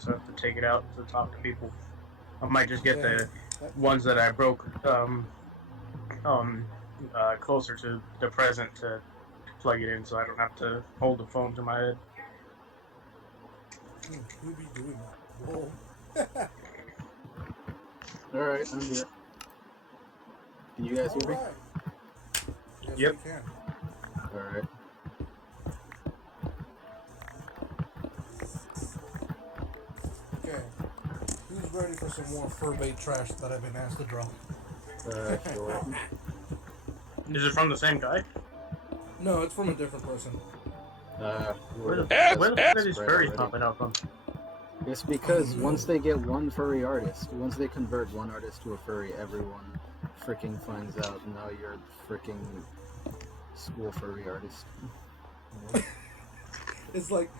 so I have to take it out to talk to people. I might just get the ones that I broke closer to the present to plug it in, so I don't have to hold the phone to my head. Who be doing that? Whoa. Alright, I'm here. Can you guys hear me? Yes, Yep. we can. Alright. Okay. Who's ready for some more fur-bait trash that I've been asked to draw? Sure. Is it from the same guy? No, it's from a different person. Where the these furries popping up from? It's because once they get one furry artist, once they convert one artist to a furry, everyone freaking finds out now you're freaking school furry artist. It's like,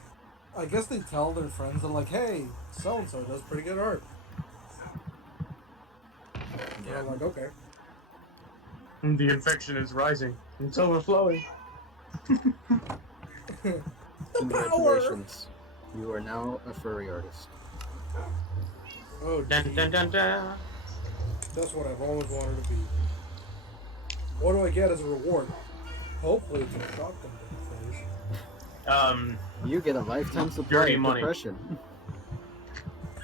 I guess they tell their friends, they're like, hey, so-and-so does pretty good art. Yeah. I'm like, okay. The infection is rising. It's overflowing. Congratulations. You are now a furry artist. Oh, Dun, dun, dun, dun. that's what I've always wanted to be. What do I get as a reward? Hopefully it's a shotgun phase. You get a lifetime supply Dirty of money. depression.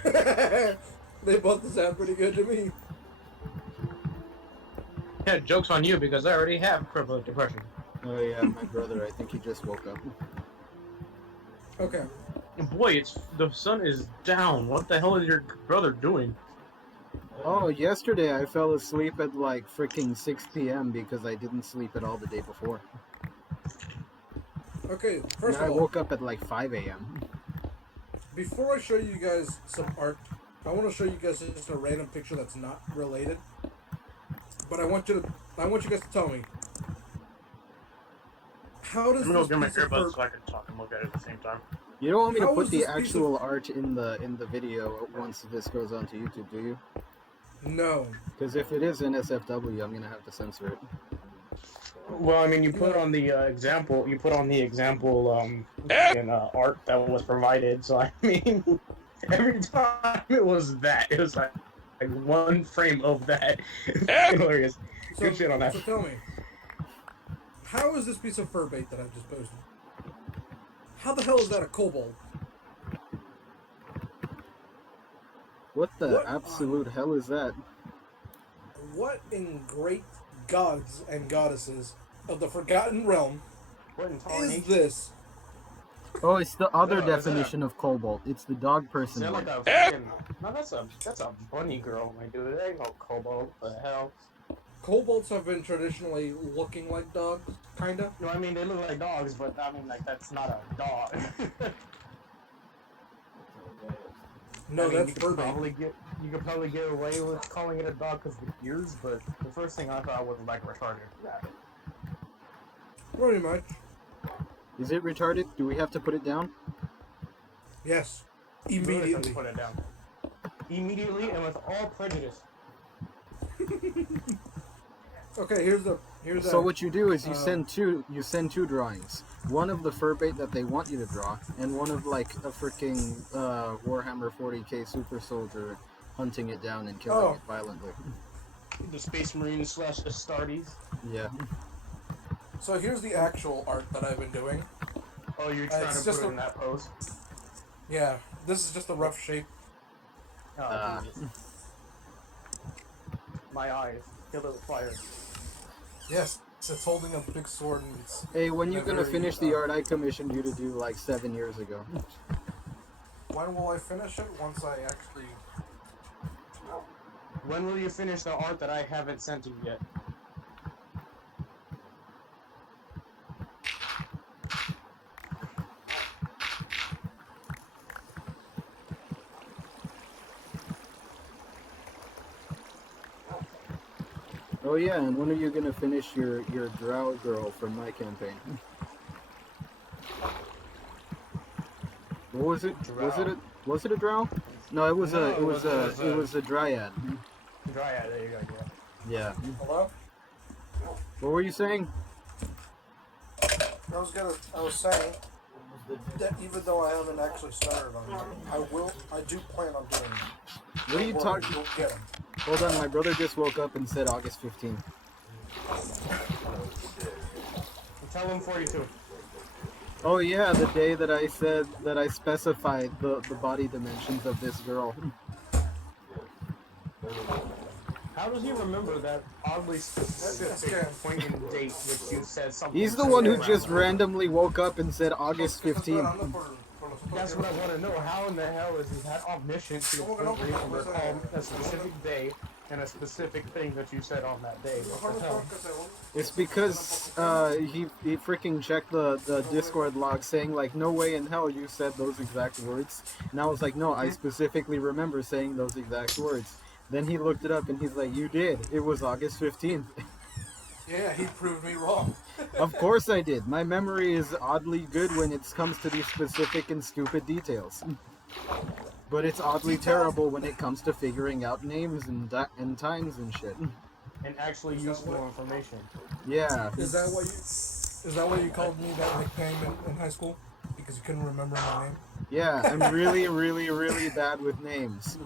They both sound pretty good to me. Yeah, joke's on you because I already have crippling depression. Oh yeah, my brother, I think he just woke up. Okay. Boy, the sun is down. What the hell is your brother doing? Oh, yesterday I fell asleep at like freaking 6 p.m. because I didn't sleep at all the day before. Okay, And first I of all, woke up at like 5 a.m. before I show you guys some art, I want to show you guys just a random picture that's not related. But I want you guys to tell me, how does I'm gonna this go get my piece of earbuds fur... so I can talk and look at it at the same time. You don't want me to How put is the this piece actual art in the video once this goes onto YouTube, do you? No. Because if it is NSFW, I'm gonna have to censor it. Well, I mean, you put on the example. You put on the example in art that was provided. So I mean, every time it was that, it was like one frame of that. It's hilarious. Good shit on that. So tell me, how is this piece of fur bait that I've just posted? How the hell is that a kobold? What the What absolute hell is that? What in great gods and goddesses of the Forgotten Realm What in is tarnation? this? Oh, it's the other Is that a- definition of cobalt. It's the dog Is person that one. like a fucking... No, that's a bunny girl, my dude. There ain't no kobold. What the hell? Kobolds have been traditionally looking like dogs, kinda. No, I mean they look like dogs, but I mean like that's not a dog. No, I mean, that's fur bait. you could probably get away with calling it a dog because of the ears, but the first thing I thought was like retarded. Yeah. Pretty much. Is it retarded? Do we have to put it down? Yes. Really have Immediately. to put it down. Immediately and with all prejudice. Okay, here's So what you do is you send two drawings. One of the fur bait that they want you to draw, and one of like a freaking Warhammer 40k super soldier hunting it down and killing it violently. The Space Marines / Astartes. Yeah. So here's the actual art that I've been doing. Oh, you're trying to put it in that pose? Yeah, this is just a rough shape. Oh, Jesus. My eyes. Kill it with fire. Yes, it's holding a big sword and it's... Hey, when you gonna very, finish the art I commissioned you to do like 7 years ago? When will I finish it? Once I actually... When will you finish the art that I haven't sent you yet? Oh yeah, and when are you gonna finish your drow girl from my campaign? What was it? Drow. Was it a drow? No, it was No, it was a dryad. Dryad, there you go, Yeah. Hello? What were you saying? I was saying... That even though I haven't actually started on it, I do plan on doing it. What are you talking? You'll get them. Hold on, my brother just woke up and said August 15th. Tell him 42. Oh yeah, the day that I said that I specified the body dimensions of this girl. How does he remember that oddly specific point in date which you said something? He's the one who just randomly woke up and said August 15th. That's what I want to know. How in the hell is he that omniscient to the point where he can recall a specific day and a specific thing that you said on that day? What the hell? It's because he freaking checked the Discord log saying like, no way in hell you said those exact words. And I was like, no, I specifically remember saying those exact words. Then he looked it up and he's like, you did. It was August 15th. Yeah, he proved me wrong. Of course I did. My memory is oddly good when it comes to these specific and stupid details. But it's oddly terrible when it comes to figuring out names and times and shit. And actually useful information. Yeah. Is that why you called me that nickname in high school? Because you couldn't remember my name? Yeah, I'm really, really, really bad with names.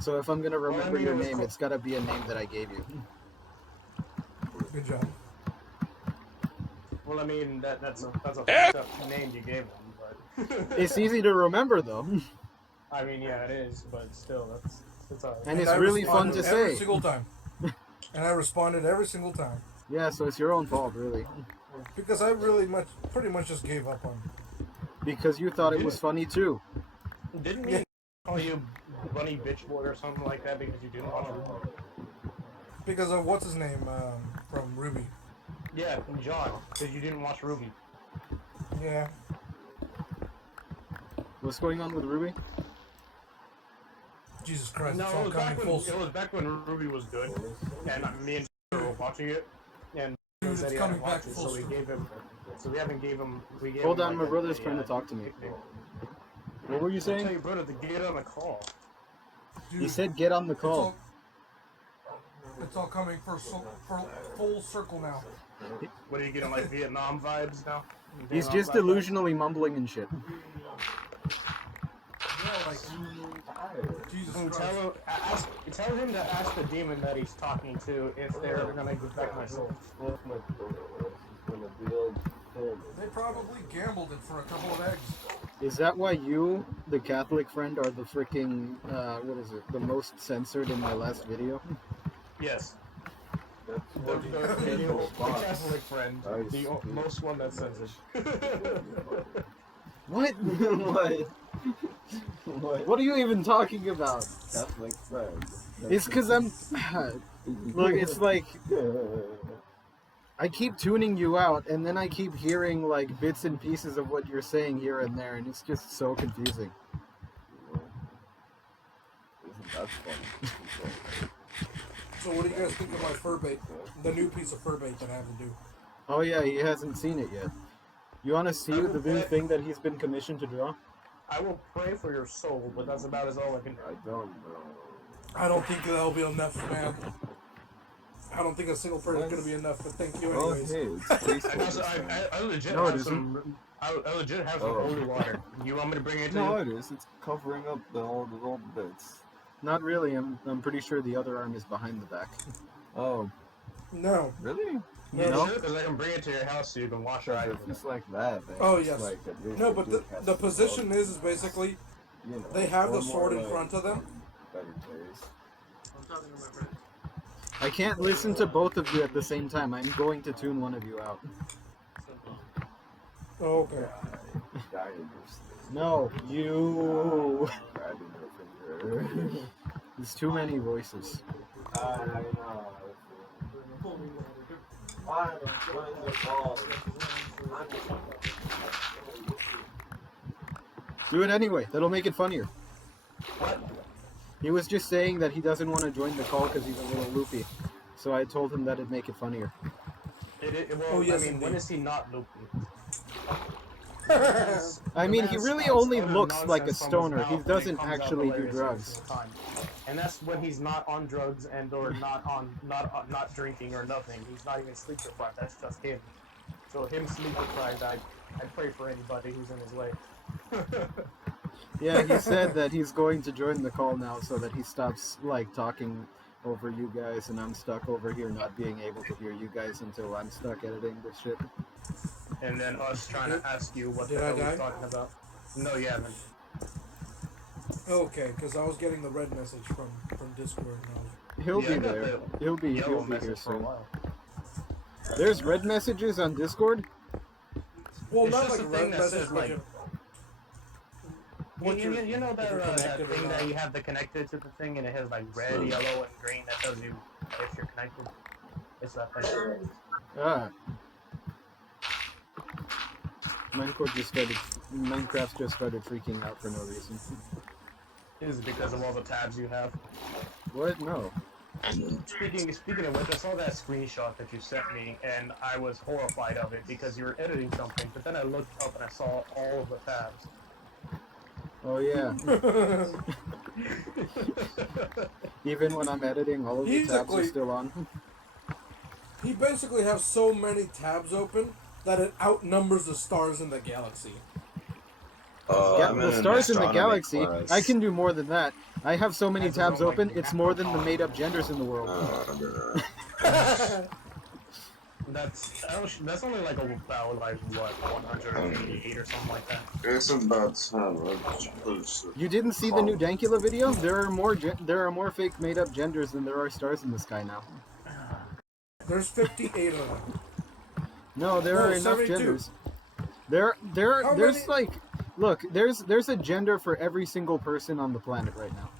So if I'm gonna remember your name, it's gotta be a name that I gave you. Good job. Well, I mean, that's a fucked up name you gave him, but... It's easy to remember, though. I mean, yeah, it is, but still, it's alright. And it's really fun to every say. single time. And I responded every single time. Yeah, so it's your own fault, really. Because I pretty much just gave up on it. Because you thought it was funny, too. Didn't we call you Bunny Bitch Boy or something like that because you didn't watch it? Because of what's his name from Ruby. Yeah, John, because you didn't watch Ruby. Yeah. What's going on with Ruby? Jesus Christ! No, it's it all was, coming back when, full. it was back when Ruby was good, and me and were watching it, and he Dude, said it's he coming hadn't back watched it, full so we circle. gave him. So we haven't gave him. We gave Hold him on, like my a- brother's a, trying to talk to me. nickname. What were you I tell saying? your brother to get on the call. Dude, He said get on the call. It's all coming for full circle now. What are you getting, like Vietnam vibes now? He's Vietnam just vibes? delusionally mumbling and shit. Yeah, like Jesus Christ. Tell him to ask the demon that he's talking to if they're gonna give back my soul. They probably gambled it for a couple of eggs. Is that why you, the Catholic friend, are the freaking, what is it, the most censored in my last video? Yes. The Catholic friend, the most one that censored. What? What are you even talking about? Catholic friend. It's because I'm... Look, it's like... I keep tuning you out, and then I keep hearing, like, bits and pieces of what you're saying here and there, and it's just so confusing. Isn't that funny? So what do you guys think of my fur bait? The new piece of fur bait that I have to do. Oh yeah, he hasn't seen it yet. You want to see the new thing that he's been commissioned to draw? I will pray for your soul, but that's about as all I can do. I don't know. I don't think that'll be enough, man. I don't think a single prayer is going to be enough, but thank you Oh, anyways. hey, it's tasty. I legit No, it have isn't. some. I legit have some holy water. You want me to bring it to No, you? it is. It's covering up all the bits. Not really. I'm pretty sure the other arm is behind the back. Oh, No. really? Yeah, No. sure, because I can bring it to your house so you can wash your eyes If with it's it. like that, then Oh, it's yes. like at least No, the but dude has the to position go, is basically you know, they have the one sword more, in front of them. better place. I'm talking to my friend. I can't listen to both of you at the same time. I'm going to tune one of you out. Oh, okay. Guy in your sleep, No, you. grabbing her finger. There's too many voices. I know. I'm enjoying the ball. Do it anyway. That'll make it funnier. What? He was just saying that he doesn't want to join the call because he's a little loopy. So I told him that it'd make it funnier. Well, Oh, yes, I mean, when indeed. is he not loopy? I mean, he really only looks like a stoner. He doesn't comes out actually do hilarious every drugs. single time. And that's when he's not on drugs and or not drinking or nothing. He's not even sleep deprived. That's just him. So him sleep deprived, I pray for anybody who's in his way. Yeah, he said that he's going to join the call now so that he stops like talking over you guys, and I'm stuck over here not being able to hear you guys until I'm stuck editing this shit. And then us trying to ask you what the Did I hell die? we're talking about. No, you haven't. Okay, because I was getting the red message from Discord. And I was... He'll Yeah, be I got there. the He'll be yellow here message for a soon. while. There's red messages on Discord? Well, It's not just like a red thing that message, says, but like, you know that, you're that connected or thing not. that you have to connect it to the thing and it has like red, yellow, and green that tells you if you're connected? It's that thing. Ah. Minecraft just started freaking out for no reason. Is it because of all the tabs you have? What? No. Speaking of which, I saw that screenshot that you sent me, and I was horrified of it because you were editing something, but then I looked up and I saw all of the tabs. Oh yeah. Even when I'm editing, all of the tabs are still on. He basically has so many tabs open that it outnumbers the stars in the galaxy. I'm The in stars in the astronomy galaxy, class. I can do more than that. I have so many That's tabs all, like, open, it's more than the made-up genders in the world. That's only like about like what 188 or something like that. It's about You didn't see the new Dankula video? There are more fake made-up genders than there are stars in the sky now. There's 58 of them. No, there are enough 72. genders. How There's many? like, look, there's a gender for every single person on the planet right now.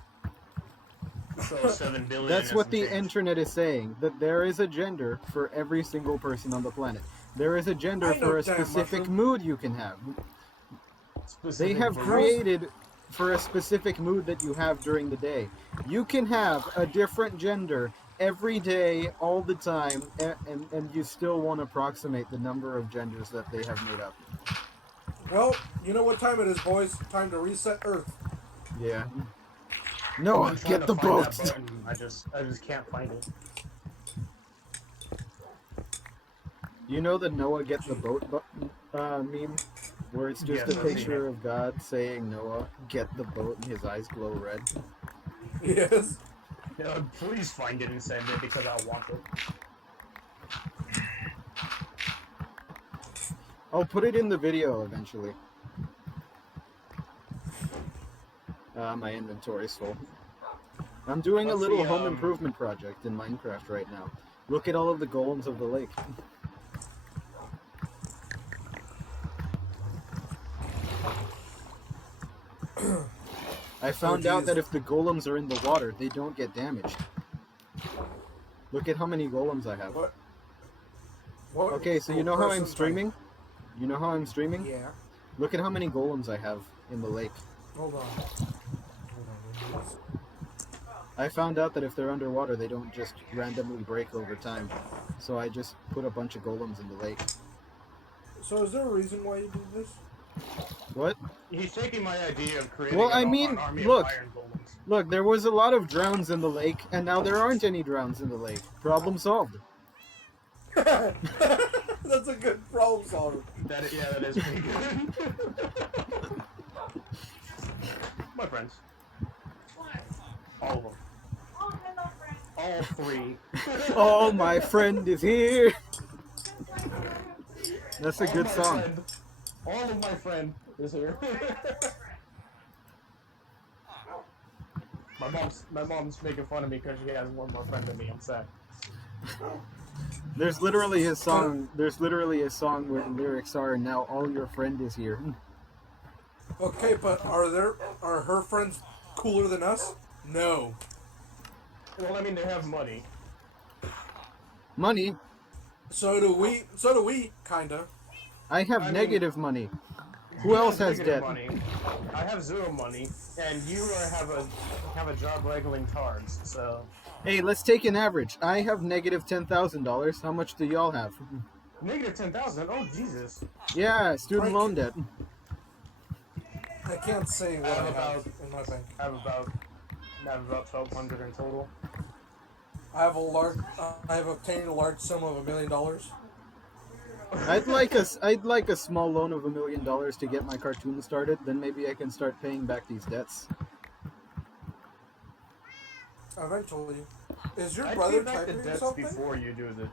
So 7 billion. That's what the change. internet is saying, that there is a gender for every single person on the planet. There is a gender I know, for a damn specific mushroom. mood you can have. They have mood. created for a specific mood that you have during the day. You can have a different gender every day, all the time, and you still won't approximate the number of genders that they have made up. Well, you know what time it is, boys. Time to reset Earth. Yeah. No, I'm trying get to the find boat! that button. I just can't find it. You know the Noah get the boat meme? Where it's just Yes, a I've seen picture it. of God saying, Noah, get the boat, and his eyes glow red. Yes. Please find it and send it because I want it. I'll put it in the video eventually. My inventory's full. I'm doing a Let's little see, home improvement project in Minecraft right now. Look at all of the golems of the lake. I found out that if the golems are in the water, they don't get damaged. Look at how many golems I have. What? Okay, so you know how I'm streaming? You know how I'm streaming? Yeah. Look at how many golems I have in the lake. Hold on. I found out that if they're underwater, they don't just randomly break over time. So I just put a bunch of golems in the lake. So is there a reason why you do this? What? He's taking my idea of creating Well, I an mean, army look. of iron golems. Look, there was a lot of drowns in the lake, and now there aren't any drowns in the lake. Problem solved. That's a good problem solver. That is pretty good. My friends. All of them. All three. Oh, my friend is here. That's a good song. All of my friend is here. My mom's making fun of me because she has one more friend than me. I'm sad. There's literally a song. There's literally a song where the lyrics are, "Now all your friend is here." Okay, but are her friends cooler than us? No. Well, I mean, they have money. Money. So do we. So do we, kinda. I have negative money. Who else has negative debt? money. I have zero money, and you have a job wrangling tards. So Hey, let's take an average. I have negative $10,000. How much do y'all have? negative 10,000. Oh Jesus! Yeah, student loan debt. I can't say what I have in my bank. I have about 1,200 in total. I have obtained a large sum of $1 million. I'd like a small loan of $1 million to get my cartoon started. Then maybe I can start paying back these debts. Eventually. Is your I'd brother pay back the typing debts something? before you do the.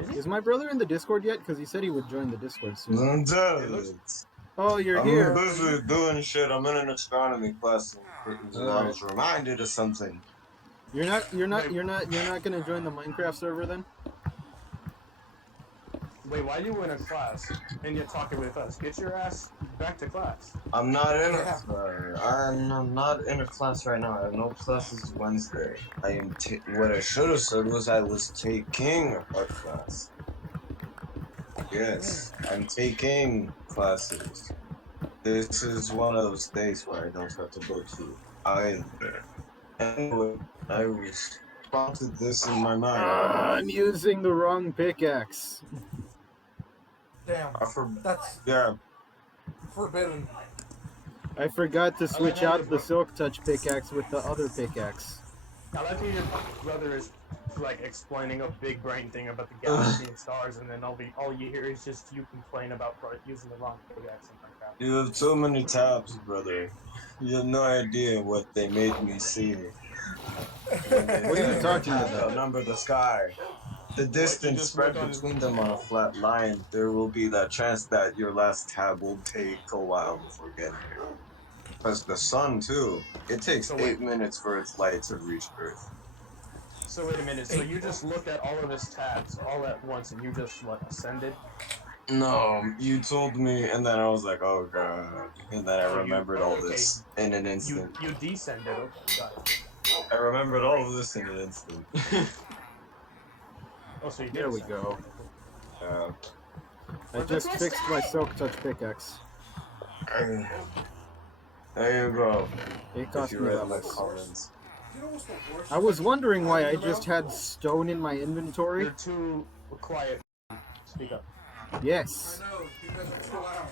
Is he? Is my brother in the Discord yet? Because he said he would join the Discord soon. I'm dead. Oh, you're I'm here. busy doing shit. I'm in an astronomy class. And I was reminded of something. You're not gonna join the Minecraft server then? Wait, why are you in a class and you're talking with us? Get your ass back to class. I'm not in Yeah. I'm not in a class right now. I have no classes Wednesday. What I should have said was I was taking a class. Yes, I'm taking classes. This is one of those days where I don't have to go to either. Anyway, I was prompted this in my mind. I'm using the wrong pickaxe. Damn. That's Yeah. forbidden. I forgot to like switch how out your the Silk Touch pickaxe with the other pickaxe. I like how your brother is like explaining a big brain thing about the galaxy and stars, and then all you hear is just you complain about using the wrong pickaxe and like that. You have so many tabs, brother. You have no idea what they made me see. What are you talking about? Number the sky. The distance just spread look on- between them on a flat line. There will be that chance that your last tab will take a while before getting here. Because the sun, too, it takes So 8 minutes for its light to reach Earth. So wait a minute. So you just look at all of his tabs all at once, and you just ascended? No, you told me, and then I was like, oh god. And then I remembered all okay. this in an instant. You descended. Okay, got it. I remembered all of this in an instant. Oh, so you did. There we ascend. go. Yeah. I just fixed my Silk Touch pickaxe. There you go. It cost If me you read my levels. comments. You know what's the worst? I was wondering why I just had stone in my inventory. You're too quiet. Speak up. Yes. I know, you guys are too loud.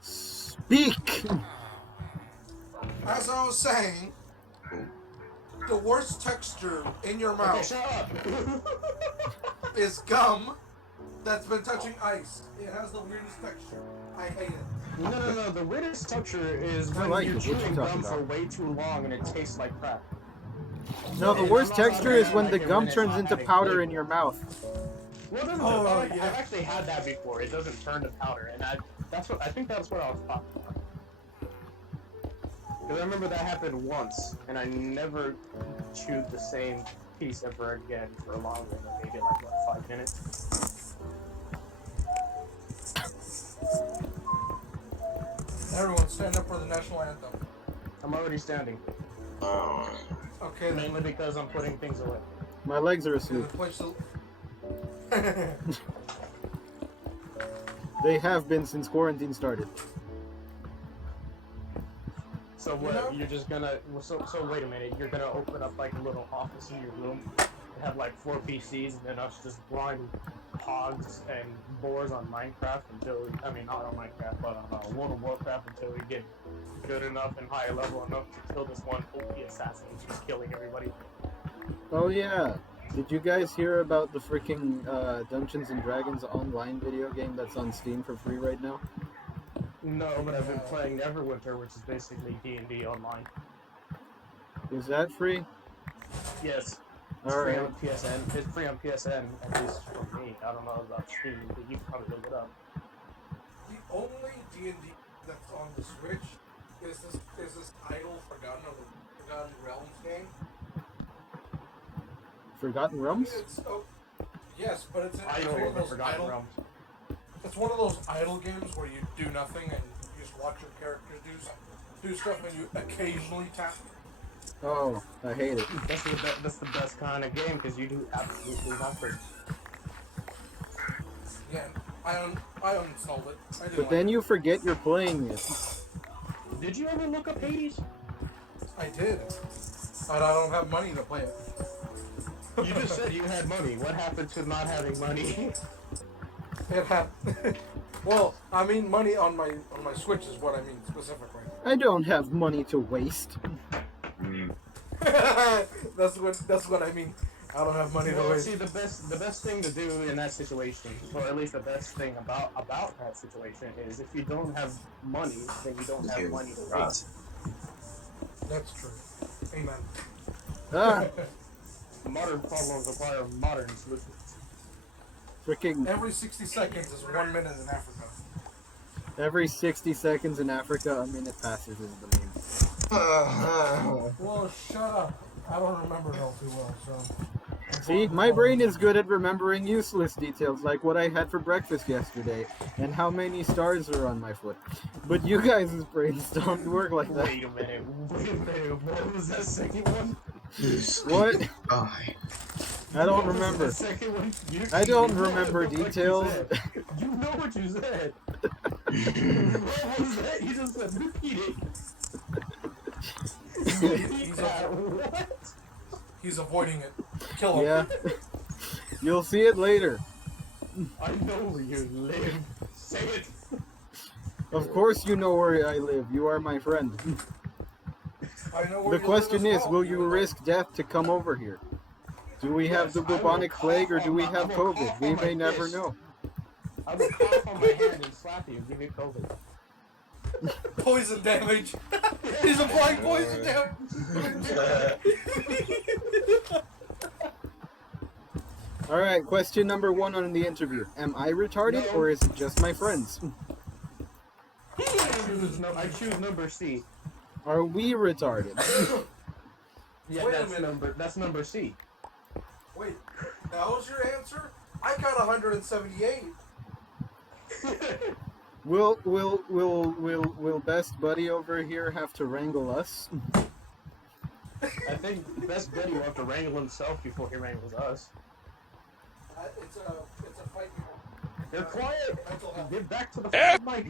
Speak! As I was saying, the worst texture in your mouth shut up. is gum that's been touching ice. It has the weirdest texture. I hate it. No. The weirdest texture is I when like you're it. What you chewing talking gum for about? way too long and it tastes like crap. No, the And worst I'm not texture is talking when about the like it gum when it's turns not into having powder flavor. in your mouth. Well, no, Oh, I've yeah. actually had that before. It doesn't turn to powder, and I think that's what I was talking about. Because I remember that happened once, and I never chewed the same piece ever again for longer than maybe like what, 5 minutes. Everyone, stand up for the national anthem. I'm already standing, Okay, then. mainly because I'm putting things away. My legs are The asleep. place to... They have been since quarantine started. So what? You're just gonna? So wait a minute. You're gonna open up like a little office in your room, and have like 4 PCs, and then us just blind pogs and boars on Minecraft until not on Minecraft, but on World of Warcraft until we get good enough and higher level enough to kill this one OP assassin who's just killing everybody. Oh yeah. Did you guys hear about the freaking Dungeons and Dragons online video game that's on Steam for free right now? No, but I've been playing Neverwinter, which is basically D&D online. Is that free? Yes. It's All free right. on PSN. It's free on PSN, at least for me. I don't know about Steam, but you can probably look it up. The only D&D that's on the Switch is this idle Forgotten Realms game. Forgotten Realms? Yes, but it's one Idle of of the those Forgotten idle. Realms. It's one of those idle games where you do nothing and you just watch your characters do stuff, and you occasionally tap. Oh, I hate it. That's the best kind of game because you do absolutely nothing. Yeah, I uninstalled it. I didn't But like then it. you forget you're playing it. Did you ever look up Hades? I did, but I don't have money to play it. You just said you had money. What happened to not having money? It had. Well, I mean money on my Switch is what I mean specifically. I don't have money to waste. That's what I mean. I don't have money to Well, waste. see, the best thing to do in that situation, or at least the best thing about that situation, is if you don't have money, then you don't have money to waste. That's true. Amen. Ah, Modern problems require modern solutions. freaking Every 60 seconds is 1 minute in Africa. every 60 seconds in Africa, a minute passes is the meme. Well, shut up. I don't remember it all too well, so. See, my brain is good at remembering useless details like what I had for breakfast yesterday and how many stars are on my foot. But you guys' brains don't work like that. Wait a minute. What was that second one? What? Oh, I don't What was remember. that second one? I don't know remember what you details. said. You know what you said. What was that? You just said repeat it. Repeat that. What? He's avoiding it. Kill him. Yeah. You'll see it later. I know where you live. Say it. Of course you know where I live. You are my friend. I know where The you question live is, as well. will you risk death to come over here? Do we have the bubonic plague or do we have COVID? We may never know. I will cough on my hand and slap you and give you COVID. Poison damage. He's applying poison damage. Alright, question number 1 on the interview. Am I retarded No. or is it just my friends? I choose number C. Are we retarded? Yeah, Wait a minute. that's number C. Wait, that was your answer? I got 178. Will best buddy over here have to wrangle us? I think best buddy will have to wrangle himself before he wrangles us. It's a fight. You're quiet. Mental health. Get back to the fucking mic.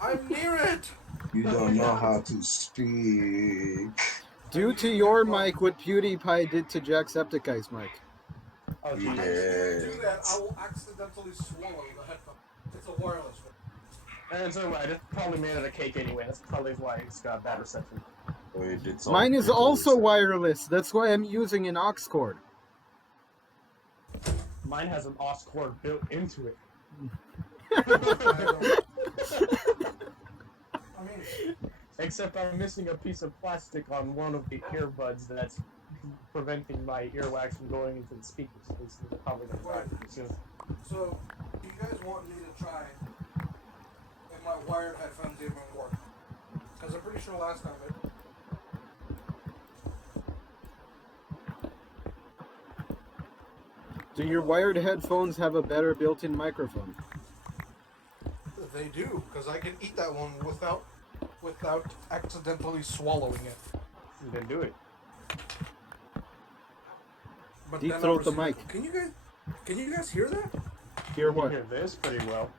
I'm near it. you don't know how to speak. Due to your mic, what PewDiePie did to Jacksepticeye's mic. Oh, You Jesus. Do did. that, I will accidentally swallow the headphone. It's a wireless one. And so I just probably made it a cake anyway. That's probably why it's got bad reception. We did Mine is something. also wireless. That's why I'm using an aux cord. Mine has an aux cord built into it. I mean, Except I'm missing a piece of plastic on one of the earbuds that's preventing my earwax from going into the speakers. This is probably going to die pretty soon. so you guys want me to try if my wired headphones even work? Because I'm pretty sure last time it. Do your wired headphones have a better built-in microphone? They do, because I can eat that one without accidentally swallowing it. Then do it. But Deep then throat I the received- mic. Can you guys hear that? Hear You what? hear this pretty well.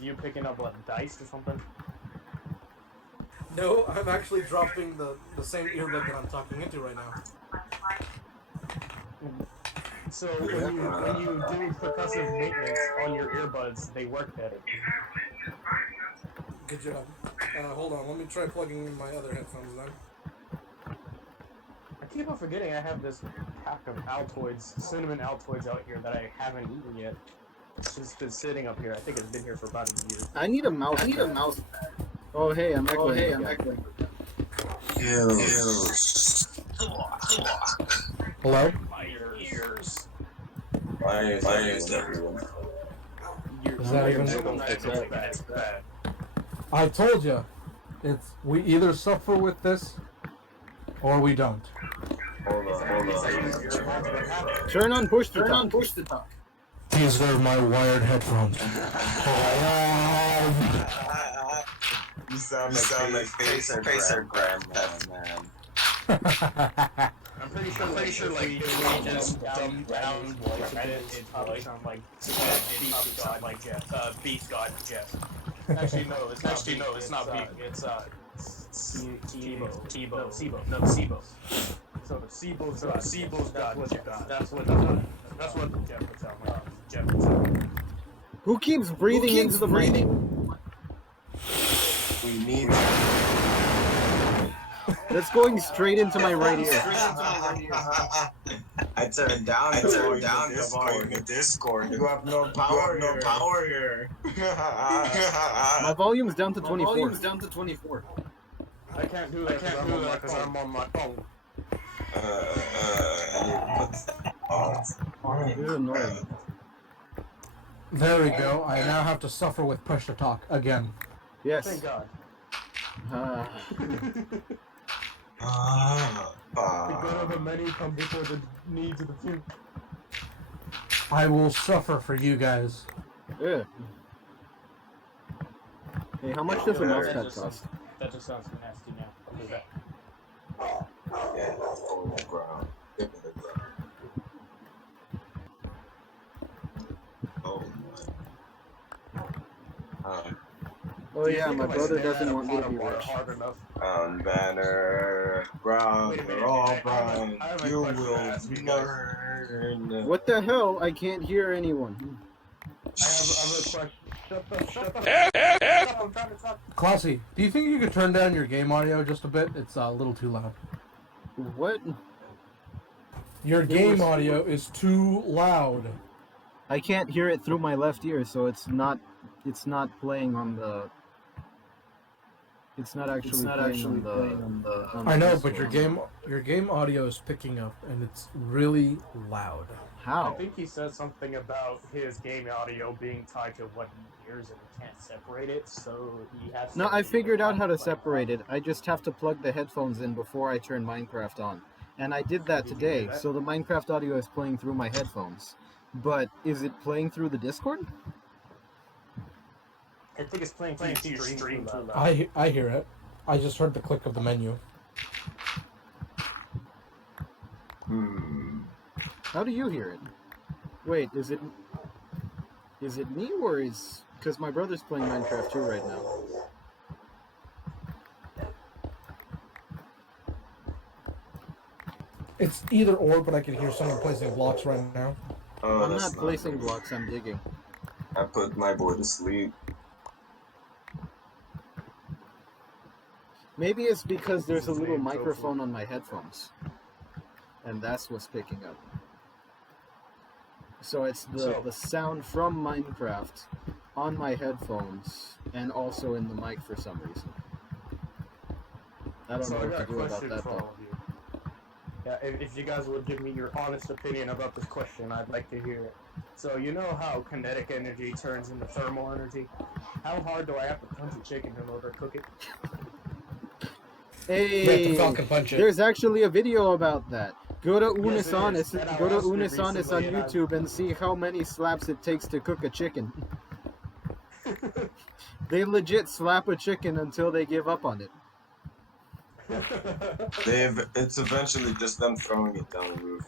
You picking up like dice or something? No, I'm actually dropping the same earbud that I'm talking into right now. So when you do percussive maintenance on your earbuds, they work better. Good job. Hold on, let me try plugging in my other headphones then. I keep on forgetting I have this pack of Altoids, cinnamon Altoids out here that I haven't eaten yet. It's just been sitting up here. I think it's been here for about a year. I need a mouse. Pad. Oh hey, I'm echoing. Hello? My ears. Mine is everyone. Is that even- That's bad. I told you, we either suffer with this or we don't. Hold on. Turn on push to talk. These are my wired headphones. You sound like Pacer Grandpa, man. I'm pretty sure like if we just dumb down voice a bit, it probably sounds like Beef God Jeff. Actually no, it's not Beef. It's Sibo. No, Sibo. So Sibo's God Jeff. That's what Jeff would tell me. Jeff would tell me. Who keeps breathing into the mic? We need That's going straight into my right ear. I turned down the volume of Discord. You have no power here. My volume's down to 24. I can't do that because I'm on my phone. This is annoying. There we go. I now have to suffer with push to talk again. Yes. Thank God. The good of the many come before the needs of the few. I will suffer for you guys. Yeah. Hey, how much does a mouse pad cost? That just sounds nasty now. What is that? Yeah, on the ground. Oh my. Oh yeah, my brother doesn't want me to be rich. Banner, brown, they're all brown. You will learn. What the hell? I can't hear anyone. I have a question. Shut up, I'm trying to talk. Classy, do you think you could turn down your game audio just a bit? It's a little too loud. What? Your game audio is too loud. I can't hear it through my left ear, so it's not playing on the. It's not actually playing on the. I know, but your game audio is picking up, and it's really loud. I How? think he said something about his game audio being tied to what he hears and he can't separate it, so he has to... No, I figured out how to separate it. I just have to plug the headphones in before I turn Minecraft on. And I did that today, so the Minecraft audio is playing through my headphones. But is it playing through the Discord? I think it's playing through your stream too loud. I hear it. I just heard the click of the menu. How do you hear it? Wait, is it me or is... Because my brother's playing Minecraft too right now. It's either or, but I can hear someone placing blocks right now. Oh, I'm not placing blocks, I'm digging. I put my boy to sleep. Maybe it's because there's a little microphone on my headphones. And that's what's picking up. So it's the sound from Minecraft on my headphones and also in the mic for some reason. I don't know what to do about that though. Yeah, if you guys would give me your honest opinion about this question, I'd like to hear it. So you know how kinetic energy turns into thermal energy? How hard do I have to punch a chicken in order to cook it? Hey, punch it. there's actually a video about that. Go to Yes, Unisonis, it is. go to I watched it Unisonis on recently, and YouTube and see how many slaps it takes to cook a chicken. They legit slap a chicken until they give up on it. It's eventually just them throwing it down the roof.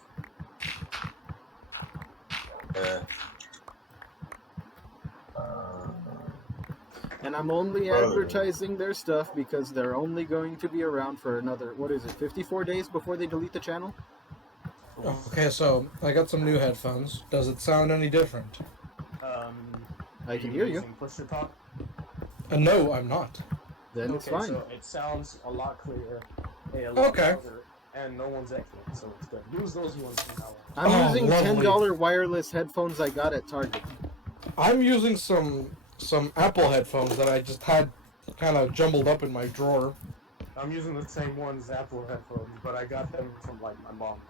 Yeah. And I'm only advertising their stuff because they're only going to be around for another, 54 days before they delete the channel? Okay, so I got some new headphones. Does it sound any different? I can hear you. Push to talk? No, I'm not. Then it's fine. So it sounds a lot clearer. Okay. Louder, and no one's echoing, so it's good. Use those ones from now on. I'm using lovely. $10 wireless headphones I got at Target. I'm using some Apple headphones that I just had kind of jumbled up in my drawer. I'm using the same ones, Apple headphones, but I got them from like my mom.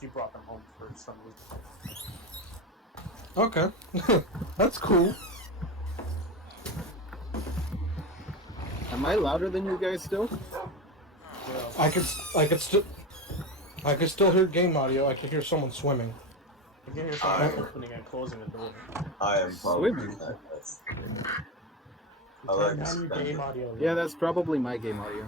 She brought them home for some reason. Okay, that's cool. Am I louder than you guys still? I could still hear game audio. I could hear someone swimming. I can hear someone opening and closing the door. I am probably Swimming. I like Turn down your this. game audio. Yeah, that's probably my game audio.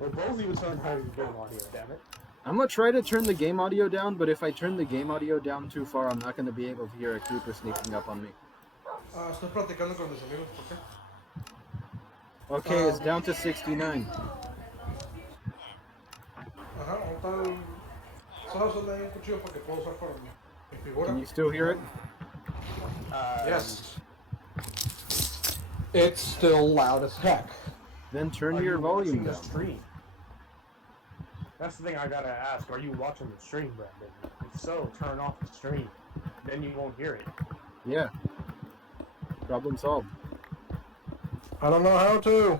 Well, both of you turn down your game audio, damn it. I'm gonna try to turn the game audio down, but if I turn the game audio down too far, I'm not gonna be able to hear a creeper sneaking up on me. Estoy platicando con mis amigos, ¿por qué? Okay, it's down to 69. Ajá, ahorita ¿sabes dónde hay un cuchillo para que puedo usar para mi figura? Can you still hear it? Yes. It's still loud as heck. Then turn Are your you volume watching the down. stream? That's the thing I gotta ask. Are you watching the stream, Brandon? If so, turn off the stream. Then you won't hear it. Yeah. Problem solved. I don't know how to.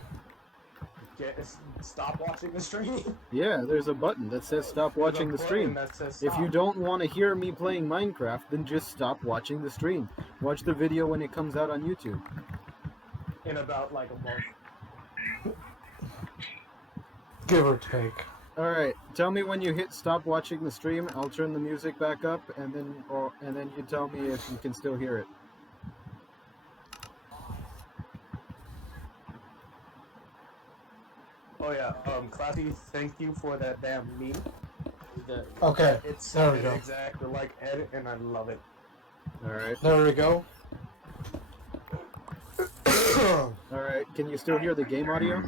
Stop watching the stream. Yeah, there's a button that says stop watching the There's a button stream. that says If you stop. don't want to hear me playing Minecraft, then just stop watching the stream. Watch the video when it comes out on YouTube. In about like a month. Give or take. Alright, tell me when you hit stop watching the stream, I'll turn the music back up, and then you tell me if you can still hear it. Oh yeah, Classy, thank you for that damn meme. Okay, It's there we go. exactly like Ed, and I love it. Alright. There we go. Alright, can you still hear the game audio?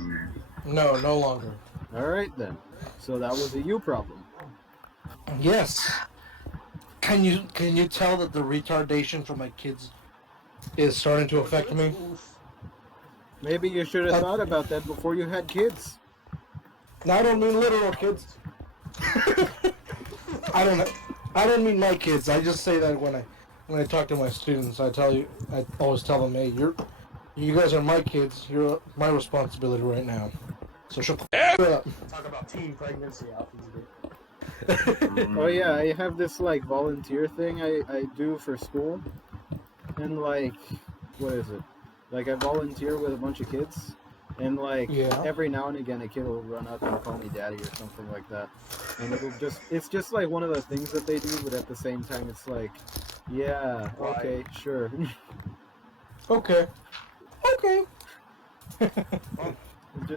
No, no longer. Alright then. So that was a you problem. Yes. Can you tell that the retardation from my kids is starting to affect me? Maybe you should have thought about that before you had kids. No, I don't mean literal kids. I don't mean my kids. I just say that when I talk to my students, I always tell them, hey, you guys are my kids. You're my responsibility right now. So shut up. Talk about teen pregnancy out. Oh yeah, I have this like volunteer thing I do for school. And like, what is it? Like I volunteer with a bunch of kids. And like every now and again a kid will run up and call me daddy or something like that. And it's just like one of the things that they do, but at the same time it's like, yeah, okay, sure. Okay.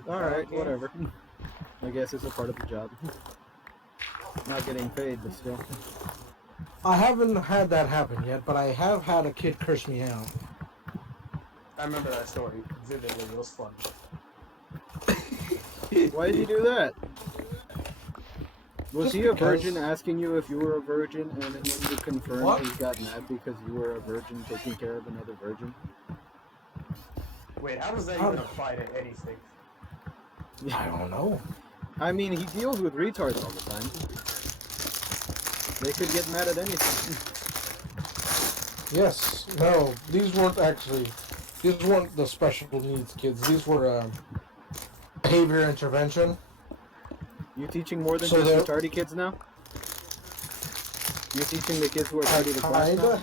Alright, whatever. I guess it's a part of the job. Not getting paid, but still. I haven't had that happen yet, but I have had a kid curse me out. I remember that story vividly. It was fun. Why did he do that? Was Just he a because- virgin asking you if you were a virgin, and then when you confirmed What? he got mad because you were a virgin taking care of another virgin? Wait, how does that even apply to anything? I don't know. I mean, he deals with retards all the time. They could get mad at anything. Yes. No. These weren't the special needs kids. These were behavior intervention. You teaching more than So just retarded kids now? You teaching the kids who are tardy to class Kinda now?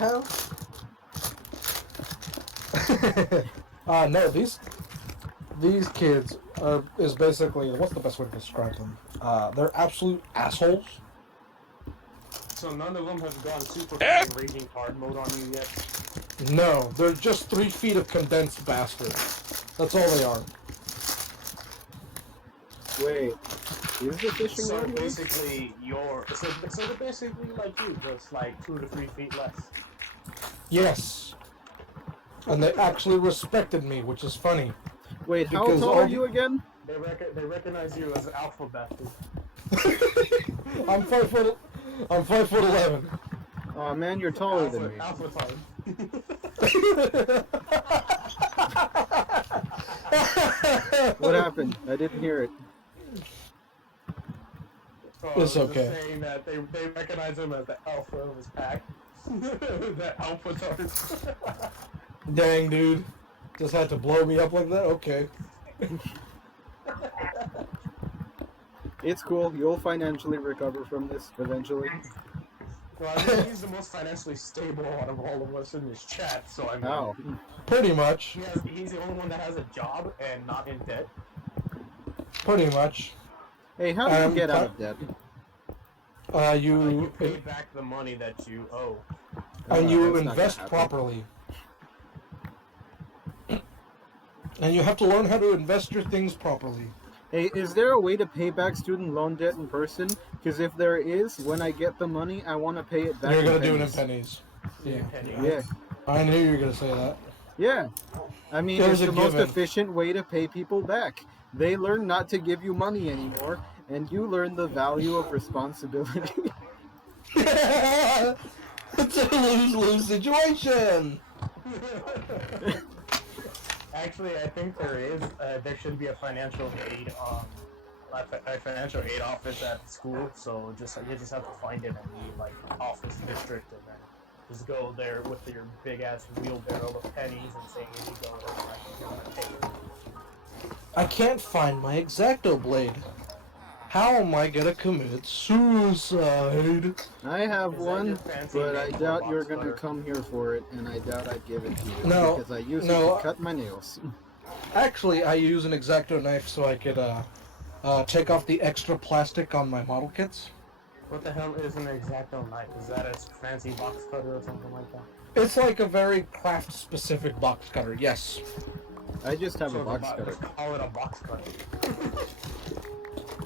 have. No. These kids is basically, what's the best way to describe them? They're absolute assholes. So none of them have gone super fucking raging hard mode on you yet? No, they're just 3 feet of condensed bastards. That's all they are. Wait, is the fishing So rod here? basically, so they're basically like you, just like 2 to 3 feet less. Yes. And they actually respected me, which is funny. Wait, how because tall all are the- you again? They recognize you as alpha bastard. I'm 5'11". Aw man, you're taller than me. Alpha time. What happened? I didn't hear it. It's I was okay. just saying that they recognize him as the alpha of his pack. The alpha tard. Dang, dude. Just had to blow me up like that? Okay. It's cool. You'll financially recover from this eventually. Well, I mean, he's the most financially stable out of all of us in this chat, so I mean, How? Pretty much. he's the only one that has a job and not in debt. Pretty much. Hey, how do you get out of debt? You pay back the money that you owe. And you That's not invest gonna happen. properly. And you have to learn how to invest your things properly. Hey, is there a way to pay back student loan debt in person? Because if there is, when I get the money, I want to pay it back. You're gonna do it in pennies. pennies. Yeah. Yeah, I knew you were gonna say that. yeah. I mean, There's it's a the most given. efficient way to pay people back. They learn not to give you money anymore, and you learn the value of responsibility. It's a lose-lose situation. Actually, I think there is. There should be a financial aid a financial aid office at school. So you just have to find it in the like office district, and then just go there with your big ass wheelbarrow of pennies and saying, "Here you go," and like give them a ticket. I can't find my Exacto blade. How am I gonna commit suicide? I have Is that one, your fancy but I name for doubt box you're gonna cutter? come here for it, and I doubt I'd give it to you No, because I use it no. to cut my nails. Actually, I use an Exacto knife so I could take off the extra plastic on my model kits. What the hell is an Exacto knife? Is that a fancy box cutter or something like that? It's like a very craft-specific box cutter. Yes. I just have a So box cutter. let's call it a box cutter.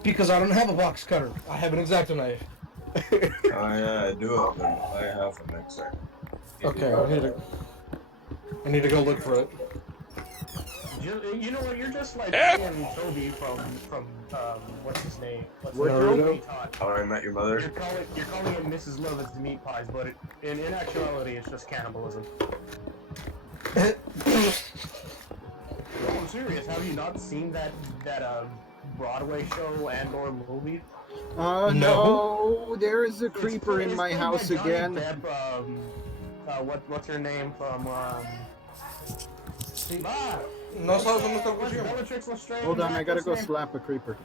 Because I don't have a box cutter. I have an Exacto knife. Oh yeah, I do have them. I have an exact. Okay, I need to go look for it. You know what? You're just like Toby from what's his name? Naruto? How I Met Your Mother. You're calling it Mrs. Lovett's meat pies, but in actuality, it's just cannibalism. No, I'm serious. Have you not seen that Broadway show and/or movie? No, there is a It's creeper in my played house by Johnny again. Depp, what's her name from? No sabes dónde está el What's cuchillo. Bellatrix Lestrange? Hold on, I gotta go actress name? slap a creeper.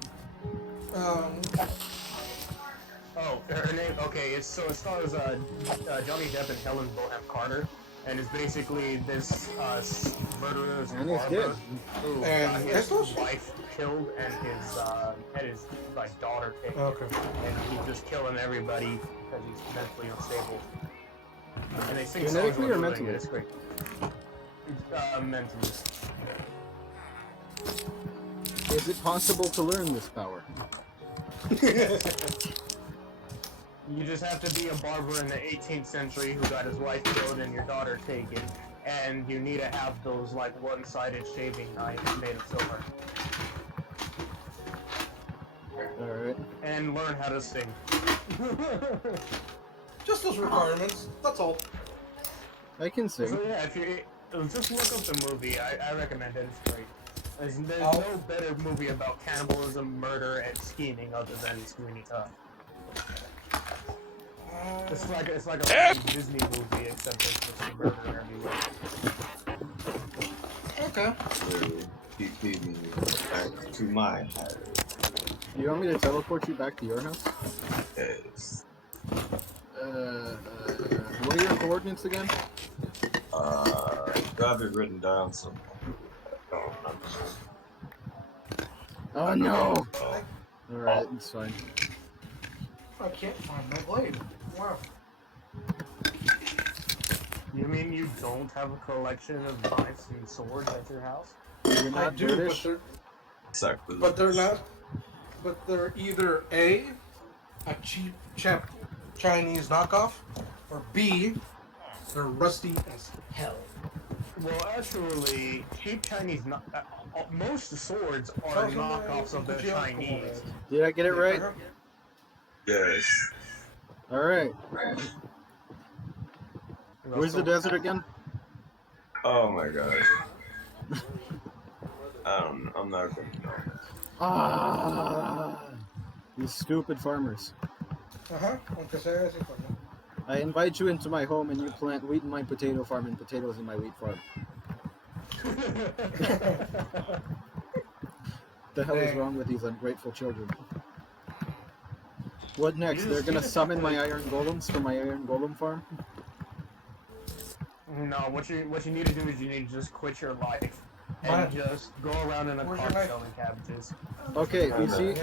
Oh, her name. Okay, it stars Johnny Depp and Helen Bonham Carter, and it's basically this murderer's And he's barber dead. who And got his estos? wife killed and his like daughter taken, Okay. and he's just killing everybody because he's mentally unstable. And they sing Genetically songs or about doing mentally? it. It's great. Mentally. Is it possible to learn this power? You just have to be a barber in the 18th century who got his wife killed and your daughter taken, and you need to have those like one-sided shaving knives made of silver, Alright. and learn how to sing. Just those requirements. That's all. I can So sing. yeah, if you just look up the movie, I recommend it. It's great. There's I'll- no better movie about cannibalism, murder, and scheming other than Sweeney Todd. It's like a Disney movie, except it's just murder everywhere. Okay. Keep me back to my house. You want me to teleport you back to your house? Yes. What are your coordinates again? I have it written down somewhere. Oh, Oh no! oh. Alright, it's fine. I can't find my blade. Wow. You mean you don't have a collection of knives and swords at your house? You're I not do, British? Exactly. but they're not. But they're either A, a cheap Chinese knockoff, or B, they're rusty as hell. Well, actually, cheap Chinese, most swords are knockoffs of the Chinese. Did I get it right? Yes. Alright. Where's the desert again? Oh my gosh. I'm not going to know. Ah! These stupid farmers. Aunque sea de 50. I invite you into my home and you plant wheat in my potato farm and potatoes in my wheat farm. The hell is wrong with these ungrateful children? What next? They're gonna summon my iron golems from my iron golem farm? No, what you need to do is you need to just quit your life and What? just go around in a Where's cart your knife? selling cabbages. Okay, you see,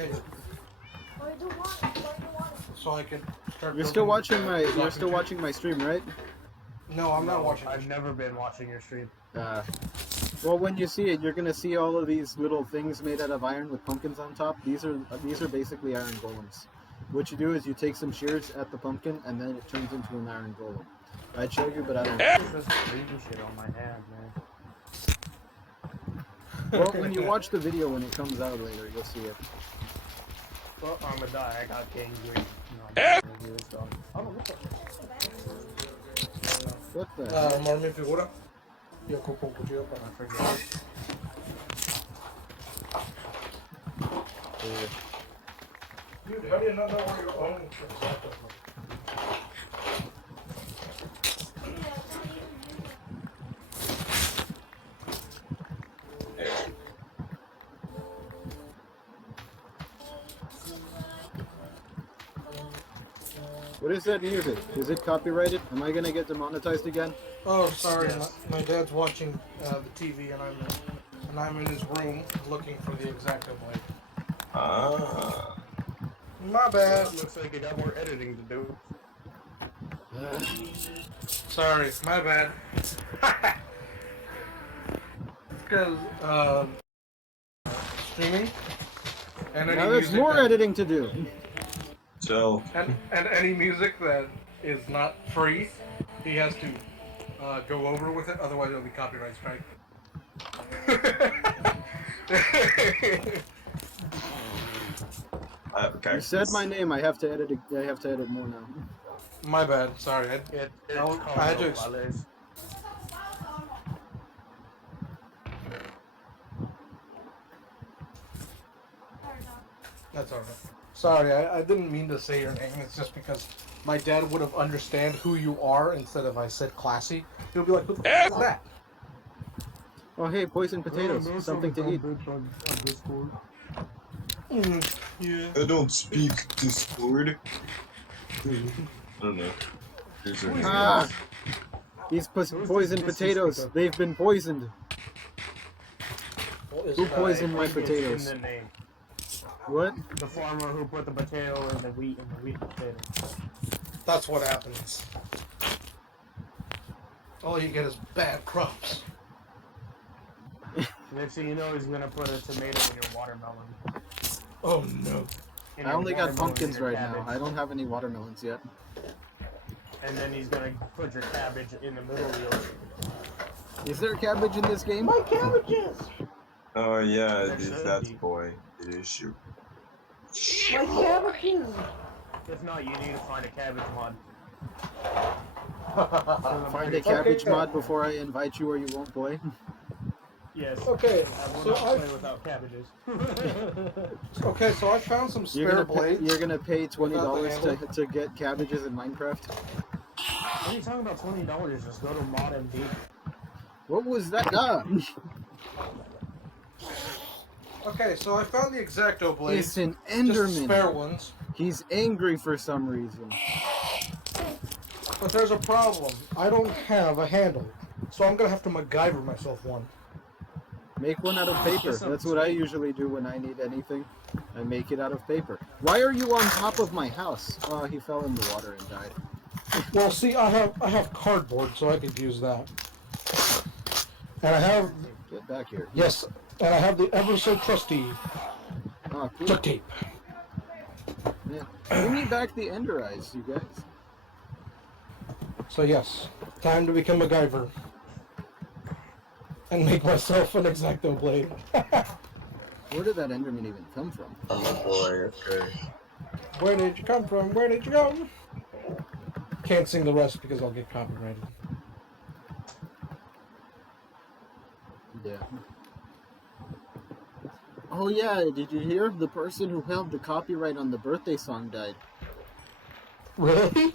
So I can start. you're still building- watching my stream, right? No, I'm not watching. I've never been watching your stream. Well, when you see it, you're gonna see all of these little things made out of iron with pumpkins on top. These are basically iron golems. What you do is you take some shears at the pumpkin, and then it turns into an iron golem. I'd show you, but I don't. This is creepy shit on my hand, man. Well, when you watch the video when it comes out later, you'll see it. Well, I'm gonna die. I got gangrene. No, this dog. Oh, what the? What the? More mi figura. Y ocupo un cuchillo para freír. Dude, how do you not know where your own exacto blade? What is that music? Is it copyrighted? Am I gonna get demonetized again? Oh, sorry. Yes. My dad's watching the TV, and I'm in his room looking for the exacto blade. Ah. My bad. Looks like you got more editing to do. Sorry, my bad. Because streaming and any Now there's music more that, editing to do. So, and any music that is not free, he has to go over with it. Otherwise, it'll be copyright strike. I have a You cactus. said my name. I have to edit. I have to edit more now. My bad. Sorry. I had to. That's alright. Sorry, I didn't mean to say your name. It's just because my dad would have understand who you are instead of I said classy. He'll be like, "What the f- is that?" Oh hey, poison potatoes. Something to eat. Yeah. I don't speak Discord. I don't know. These are Ah! These poison potatoes. They've been poisoned. Who poisoned my potatoes? In the name. What? The farmer who put the potato in the wheat potato. That's what happens. All you get is bad crops. Next thing you know, he's gonna put a tomato in your watermelon. Oh no. In I your only got watermelon pumpkins and your right now. cabbage. I don't have any watermelons yet. And then he's gonna put your cabbage in the middle of your. Is there cabbage in this game? My cabbages! Oh yeah, There it is should that be. boy. It is you. My cabbages! If not, you need to find a cabbage mod. Find a cabbage Okay. mod before I invite you or you won't play. Yes. Okay, I will so not I play without cabbages. so I found some spare blades. You're gonna pay $20 Without to get cabbages in Minecraft? What are you talking about? $20? Just go to ModMD. What was that? Ah! Okay, so I found the exacto blades. It's an Just the Enderman. spare ones. He's angry for some reason. But there's a problem. I don't have a handle. So I'm gonna have to MacGyver myself one. Make one out of paper. That's what I usually do when I need anything. I make it out of paper. Why are you on top of my house? Oh, he fell in the water and died. Well, see, I have cardboard, so I could use that. And I have Get back here. yes, and I have the ever so trusty Oh, cool. duct tape. Man, give me back the ender eyes, you guys. So yes, time to become MacGyver and make myself an exacto blade. Where did that enderman even come from? Oh boy, okay. Where did you come from? Where did you go? Can't sing the rest because I'll get copyrighted. Yeah. Oh yeah, did you hear? The person who held the copyright on the birthday song died. Really?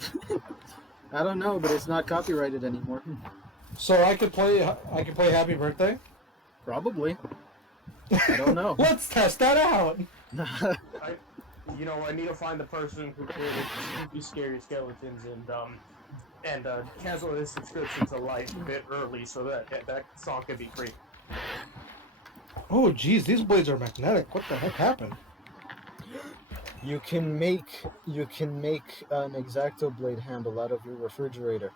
I don't know, but it's not copyrighted anymore. So I could play Happy Birthday? Probably. I don't know. Let's test that out. I need to find the person who created Spooky Scary Skeletons and cancel his subscription to Life a bit early so that song can be free. Oh geez, these blades are magnetic. What the heck happened? You can make an X-Acto blade handle out of your refrigerator.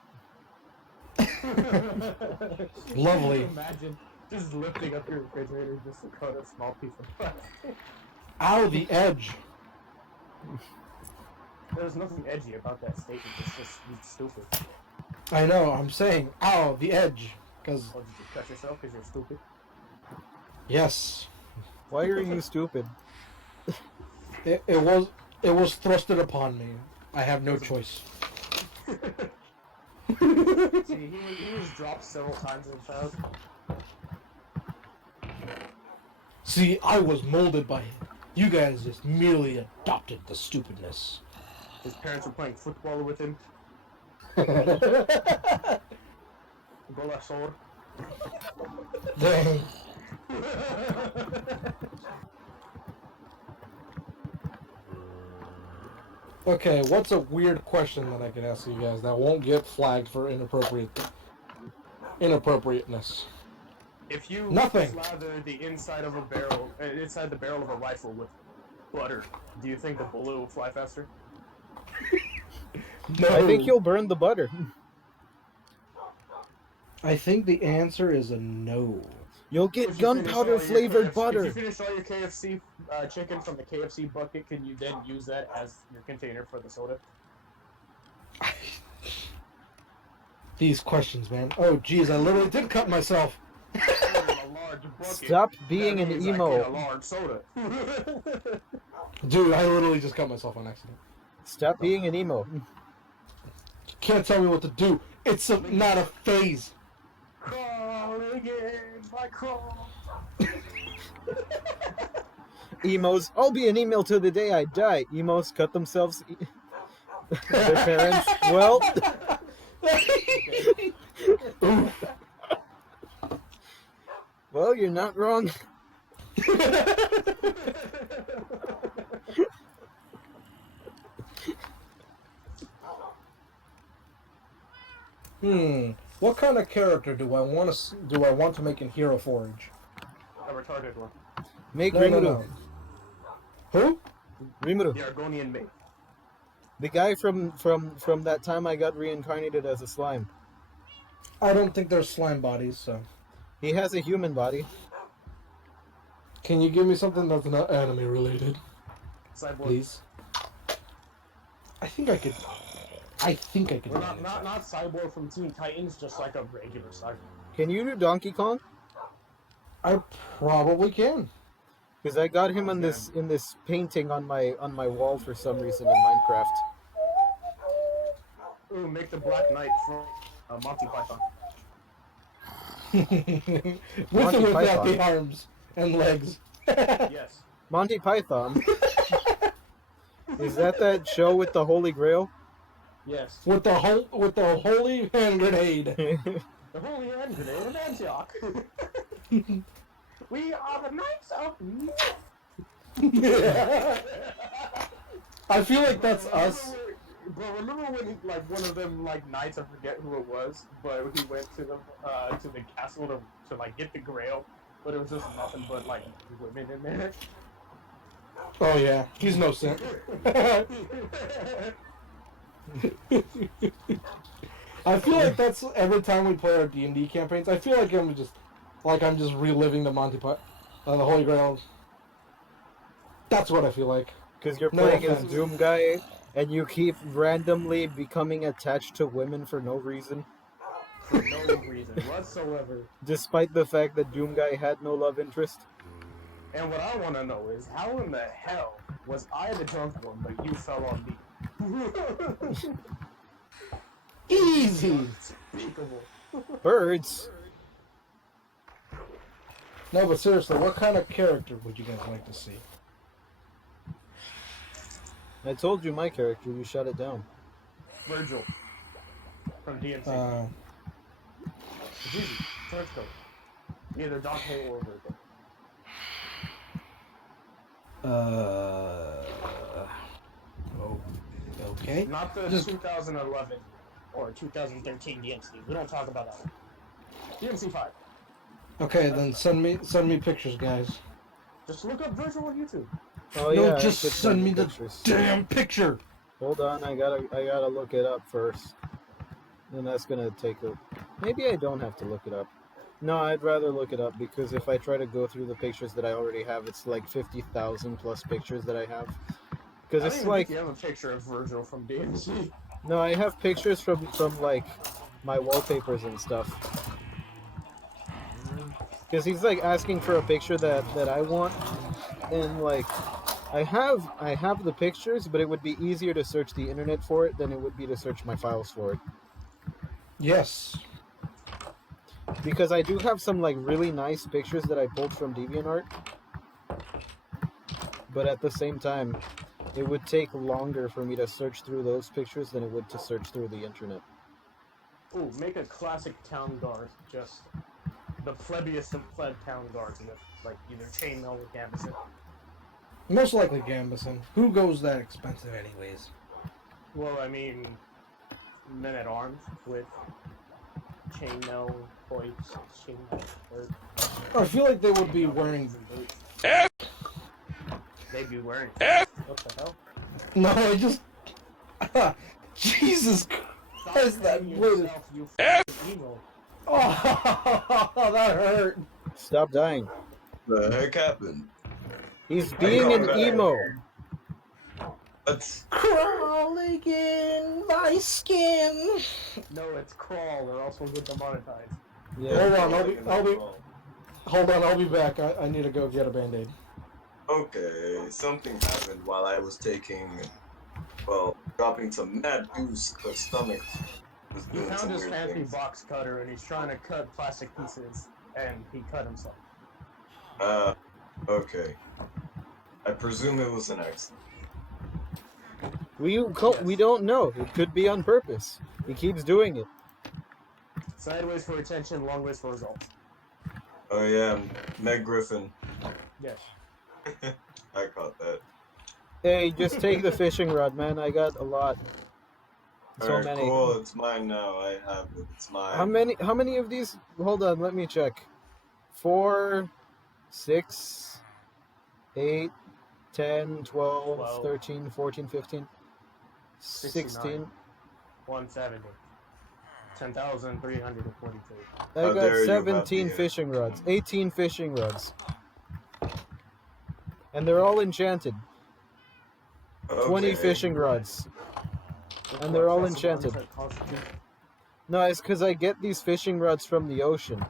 Lovely. Imagine just lifting up your refrigerator just to cut a small piece of plastic. Ow, the edge. There's nothing edgy about that statement. It's stupid. I know. I'm saying, ow, the edge. Because Oh, did you cut yourself because you're stupid? yes, Why are you stupid? it was thrusted upon me. I have no choice. See, he was dropped several times as a child. See, I was molded by him. You guys just merely adopted the stupidness. His parents were playing football with him. Bola sword. Dang. Okay, what's a weird question that I can ask you guys that won't get flagged for inappropriateness? If you Nothing. slather the inside of a barrel, inside the barrel of a rifle with butter, do you think the bullet will fly faster? No. I think you'll burn the butter. I think the answer is a no. You'll get gunpowder flavored If butter. you finish all your KFC chicken from the KFC bucket, can you then use that as your container for the soda? These questions, man. Oh, geez, I literally did cut myself. A large bucket, Stop being that an means I emo. get a large soda. Dude, I literally just cut myself on accident. Stop being an emo. You can't tell me what to do. It's not a phase. Crawling in my crawl. Emos. I'll be an emo till the day I die. Emos cut themselves. Their parents. Well. Well, you're not wrong. What kind of character do I want to make in Hero Forge? A retarded one. Make No, Rimuru. no. Who? Rimuru. The Argonian mate. The guy from that time I got reincarnated as a slime. I don't think they're slime bodies, so. He has a human body. Can you give me something that's not anime related, Cyborg. please? I think I could. Well, manage that. not Cyborg from Teen Titans, just like a regular Cyborg. Can you do Donkey Kong? I probably can. Because I got him in this painting on my wall for some reason in Minecraft. Ooh, make the Black Knight from Monty Python. With Monty or without Python. the arms and legs. Yes. Monty Python. Is that show with the Holy Grail? Yes. With the holy hand grenade. The Holy Hand Grenade of Antioch. We are the Knights of... I feel like that's us. Bro, remember when one of them knights, I forget who it was, but he went to the castle to get the Grail, but it was just nothing but women in there. Oh yeah, he's no simp. I feel like that's every time we play our D&D campaigns. I feel like I'm just reliving the the Holy Grail. That's what I feel like. Because you're No playing as offense. Doom Guy, and you keep randomly becoming attached to women for no reason. For no reason whatsoever. Despite the fact that Doom Guy had no love interest. And what I want to know is, how in the hell was I the drunk one, but you fell on me? Easy. Unspeakable. Birds. No, but seriously, what kind of character would you guys like to see? I told you my character, you shut it down. Virgil. From DMC. It's easy. Trench coat. Either Dante or Virgil. Okay. Not the Just- 2011 or 2013 DMC. We don't talk about that one. DMC 5. Okay, then send me pictures, guys. Just look up Virgil on YouTube. Oh No, yeah, I just could send me the pictures. damn picture. Hold on, I gotta look it up first. And that's gonna take a... Maybe I don't have to look it up. No, I'd rather look it up, because if I try to go through the pictures that I already have, it's like 50,000 plus pictures that I have. Because I it's don't even like... think you have a picture of Virgil from DMC. No, I have pictures from like my wallpapers and stuff. Because he's like asking for a picture that I want, and like I have the pictures, but it would be easier to search the internet for it than it would be to search my files for it. Yes. Because I do have some like really nice pictures that I pulled from DeviantArt, but at the same time, it would take longer for me to search through those pictures than it would to search through the internet. Ooh, make a classic town guard. Just the plebeiest of pleb town guards with like either chainmail or gambeson. Most likely Gambison. Who goes that expensive anyways? Well, I mean, men at arms with chainmail, hoists, chainmail, or I feel like they would be wearing. boots. They'd be wearing. What the hell? No, I just. Jesus Christ, that would. You emo. Oh, that hurt. Stop dying. The heck happened? He's being an emo. That's Crawling in my skin. No, it's crawl, or else we'll get demonetized. Yeah. Hold on, I'll be back. I need to go get a band-aid. okay. Something happened while I was dropping some mad juice. The stomach was He doing found some his weird fancy things. box cutter and he's trying to cut plastic pieces, and he cut himself. Okay. I presume it was an accident. We don't know. It could be on purpose. He keeps doing it. Sideways for attention, long ways for results. Oh yeah, Meg Griffin. Yes. I caught that. Hey, just take the fishing rod, man. I got a lot. So Alright, many. cool. It's mine now. I have it. It's mine. How many of these? Hold on, let me check. 4, 6, 8, 10, 12, 13, 14, 15, 16. 170. 10,342. I How dare got you, 17 Javier. fishing rods. 18 fishing rods. And they're all enchanted. 20 Okay. fishing rods. And they're all enchanted. No, it's because I get these fishing rods from the ocean.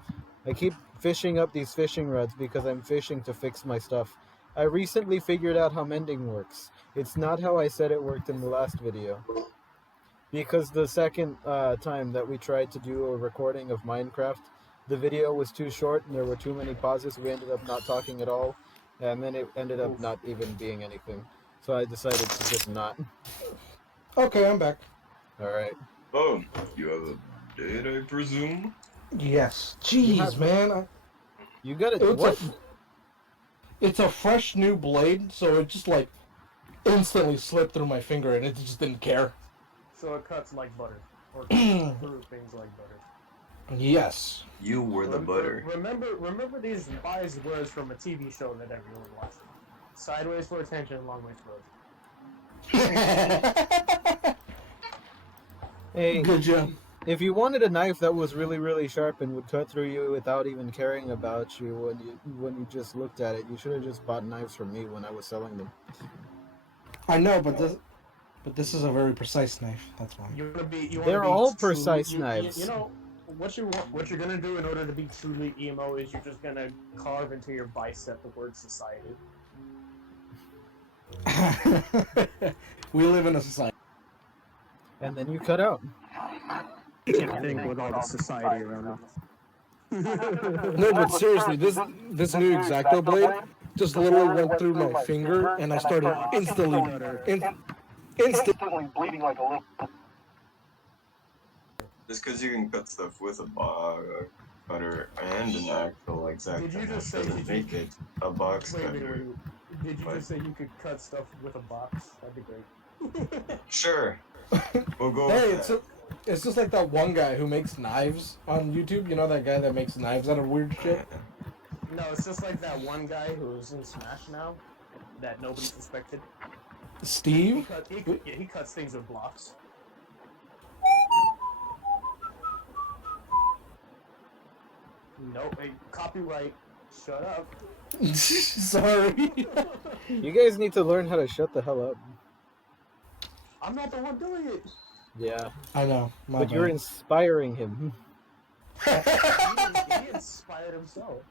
I keep fishing up these fishing rods because I'm fishing to fix my stuff. I recently figured out how mending works. It's not how I said it worked in the last video. Because the second time that we tried to do a recording of Minecraft, the video was too short and there were too many pauses. We ended up not talking at all. And then it ended up not even being anything. So I decided to just not. Okay, I'm back. Alright. Oh, you have a date, I presume? Yes. Jeez, man. You got it. It's What? It's a fresh new blade, so it just like instantly slipped through my finger, and it just didn't care. So it cuts like butter. Or through things like butter. Yes. You were the butter. Remember these wise words from a TV show that everyone watched. Sideways for attention, long ways for results. Hey, Good job. if you wanted a knife that was really, really sharp and would cut through you without even caring about you when you just looked at it, you should have just bought knives from me when I was selling them. I know, but this is a very precise knife. That's why. They're all precise knives. You know what you're gonna do in order to be truly emo is you're just gonna carve into your bicep the word society. We live in a society. And then you cut out. Can't think with all the society around us. No, but seriously, this new X-Acto blade just literally went through my finger, and I started instantly bleeding like a little. Just because you can cut stuff with a cutter and an actual X-Acto Did you just say doesn't make it a box Wait. cutter. Did you just say you could cut stuff with a box? That'd be great. Sure. We'll go Hey, with that. it's just like that one guy who makes knives on YouTube. You know that guy that makes knives out of weird shit? No, it's just like that one guy who's in Smash now that nobody suspected. Steve? He cuts things with blocks. Nope, hey, copyright. Shut up. Sorry. You guys need to learn how to shut the hell up. I'm not the one doing it. Yeah. I know. But you're inspiring him. He inspired himself.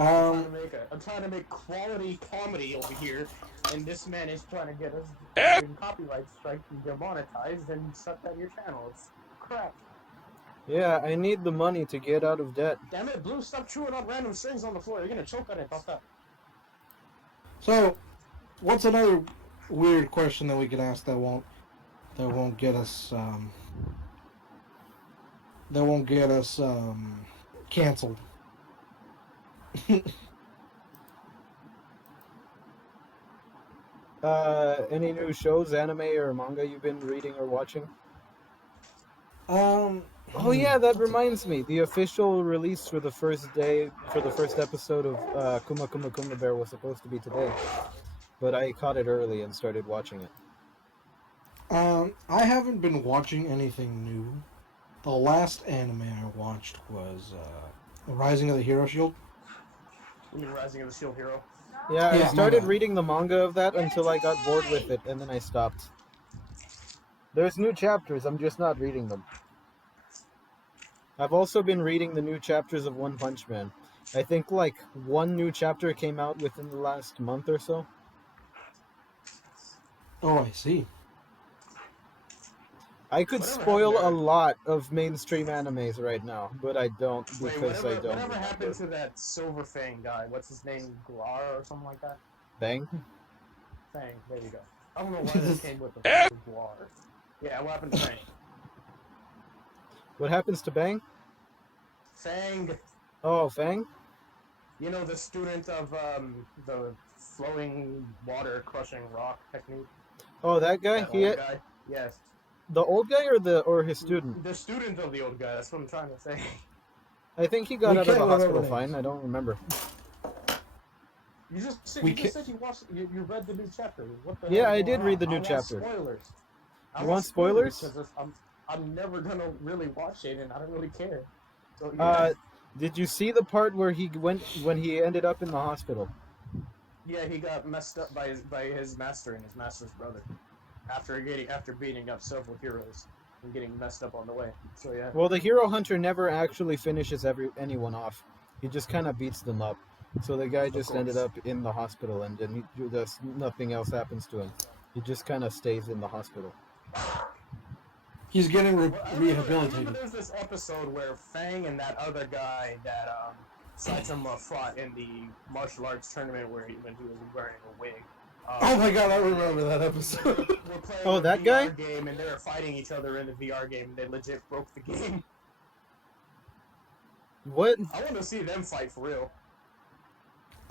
I'm trying to make quality comedy over here, and this man is trying to get us copyright strike and demonetized and shut down your channel. It's crap. Yeah, I need the money to get out of debt. Damn it, Blue! Stop chewing up random strings on the floor. You're gonna choke on it. Stop that. So, what's another weird question that we can ask that won't get us canceled? Any new shows, anime, or manga you've been reading or watching? Oh yeah, that reminds me. The official release for the first episode of Kuma Kuma Kuma Bear was supposed to be today, but I caught it early and started watching it. I haven't been watching anything new. The last anime I watched was Rising of the Hero Shield. You mean Rising of the Shield Hero? Yeah, I Yeah, started manga. reading the manga of that until I got bored with it, and then I stopped. There's new chapters, I'm just not reading them. I've also been reading the new chapters of One Punch Man. I think like one new chapter came out within the last month or so. Oh, I see. I could Whatever spoil happened a to- lot of mainstream animes right now, but I don't Wait, because I don't whatever remember. happened to that Silver Fang guy? What's his name? Guar or something like that? Bang? Fang. There you go. I don't know why they came with the Guar. Yeah, what happened to Fang? What happens to Bang? Fang. Oh, Fang? You know, the student of the flowing water crushing rock technique. Oh, that guy? That old guy. Yes. The old guy or his student? The student of the old guy. That's what I'm trying to say. I think he got We out of can't the hospital remember names. fine. I don't remember. You just said, We you just can't- said you read the new chapter. What the Yeah, hell I is did going read on? the new I want chapter. Spoilers. You want spoilers? Because I'm never gonna really watch it, and I don't really care. So yeah, Did you see the part where he went when he ended up in the hospital? yeah, he got messed up by his master and his master's brother after beating up several heroes and getting messed up on the way. So yeah. Well, the hero hunter never actually finishes anyone off. He just kind of beats them up. So the guy just ended course. up in the hospital, and then nothing else happens to him. He just kind of stays in the hospital. He's getting Well, I remember rehabilitated. there's this episode where Fang and that other guy that Saitama fought in the martial arts tournament when he was wearing a wig. Oh my god, I remember that episode. We're playing Oh, a that VR guy? game, and they were fighting each other in the VR game, and they legit broke the game. What? I want to see them fight for real.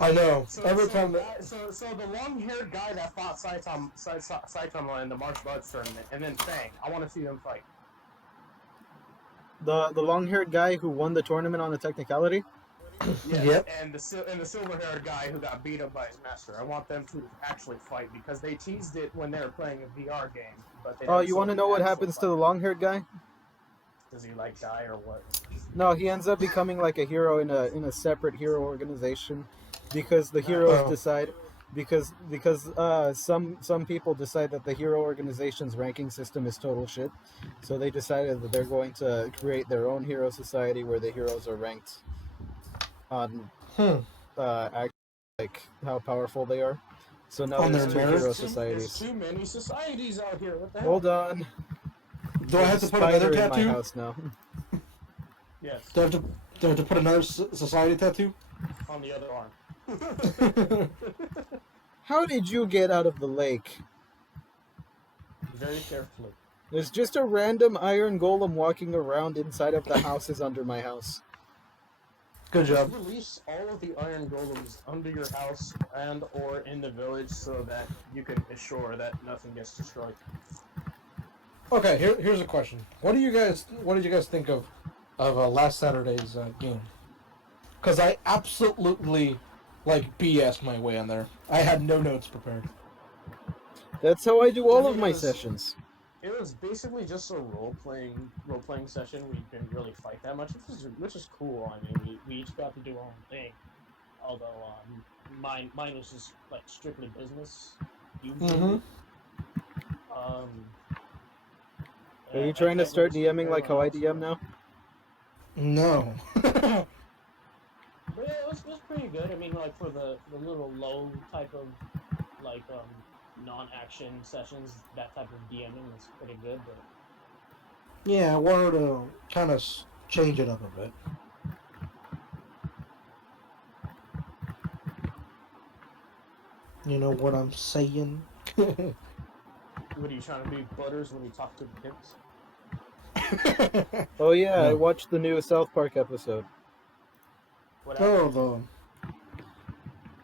I know. So, Every so, time the that. guy- so the long-haired guy that fought Saitama in the martial arts tournament, and then Fang, I want to see them fight. The long-haired guy who won the tournament on a technicality? Yes, Yep. and the silver-haired guy who got beat up by his master. I want them to actually fight because they teased it when they were playing a VR game. But they Oh, never you showed want to the know what actual happens to fight. the long-haired guy? Does he like die or what? No, he ends up becoming like a hero in a separate hero organization because the heroes Oh. decide because some people decide that the hero organization's ranking system is total shit. So they decided that they're going to create their own hero society where the heroes are ranked on like how powerful they are. So now On there's their two merits? hero There's societies. too many societies out here. What the hell? Hold on. Do I have to There's a put another spider in my tattoo? house now. Yes, Do I have to put another society tattoo? on the other arm. How did you get out of the lake? Very carefully. There's just a random iron golem walking around inside of the houses under my house. Good job. Release all of the iron golems under your house and or in the village so that you can assure that nothing gets destroyed. Okay, here's a question. What did you guys think of last Saturday's game? Because I absolutely BS my way on there. I had no notes prepared. That's how I do all of It my was- sessions. It was basically just a role-playing session. We didn't really fight that much, which is cool. I mean, we each got to do our own thing. Although mine was just like strictly business. Usually. Mhm. Are you trying to start DMing like how I DM now? No. But yeah, it was pretty good. I mean, like for the little low type of like non-action sessions, that type of DMing is pretty good. But Yeah, I wanted to kind of change it up a bit. You know what I'm saying? what are you trying to be, Butters, when you talk to the pimps? Oh yeah, I No. watched the new South Park episode. What happened?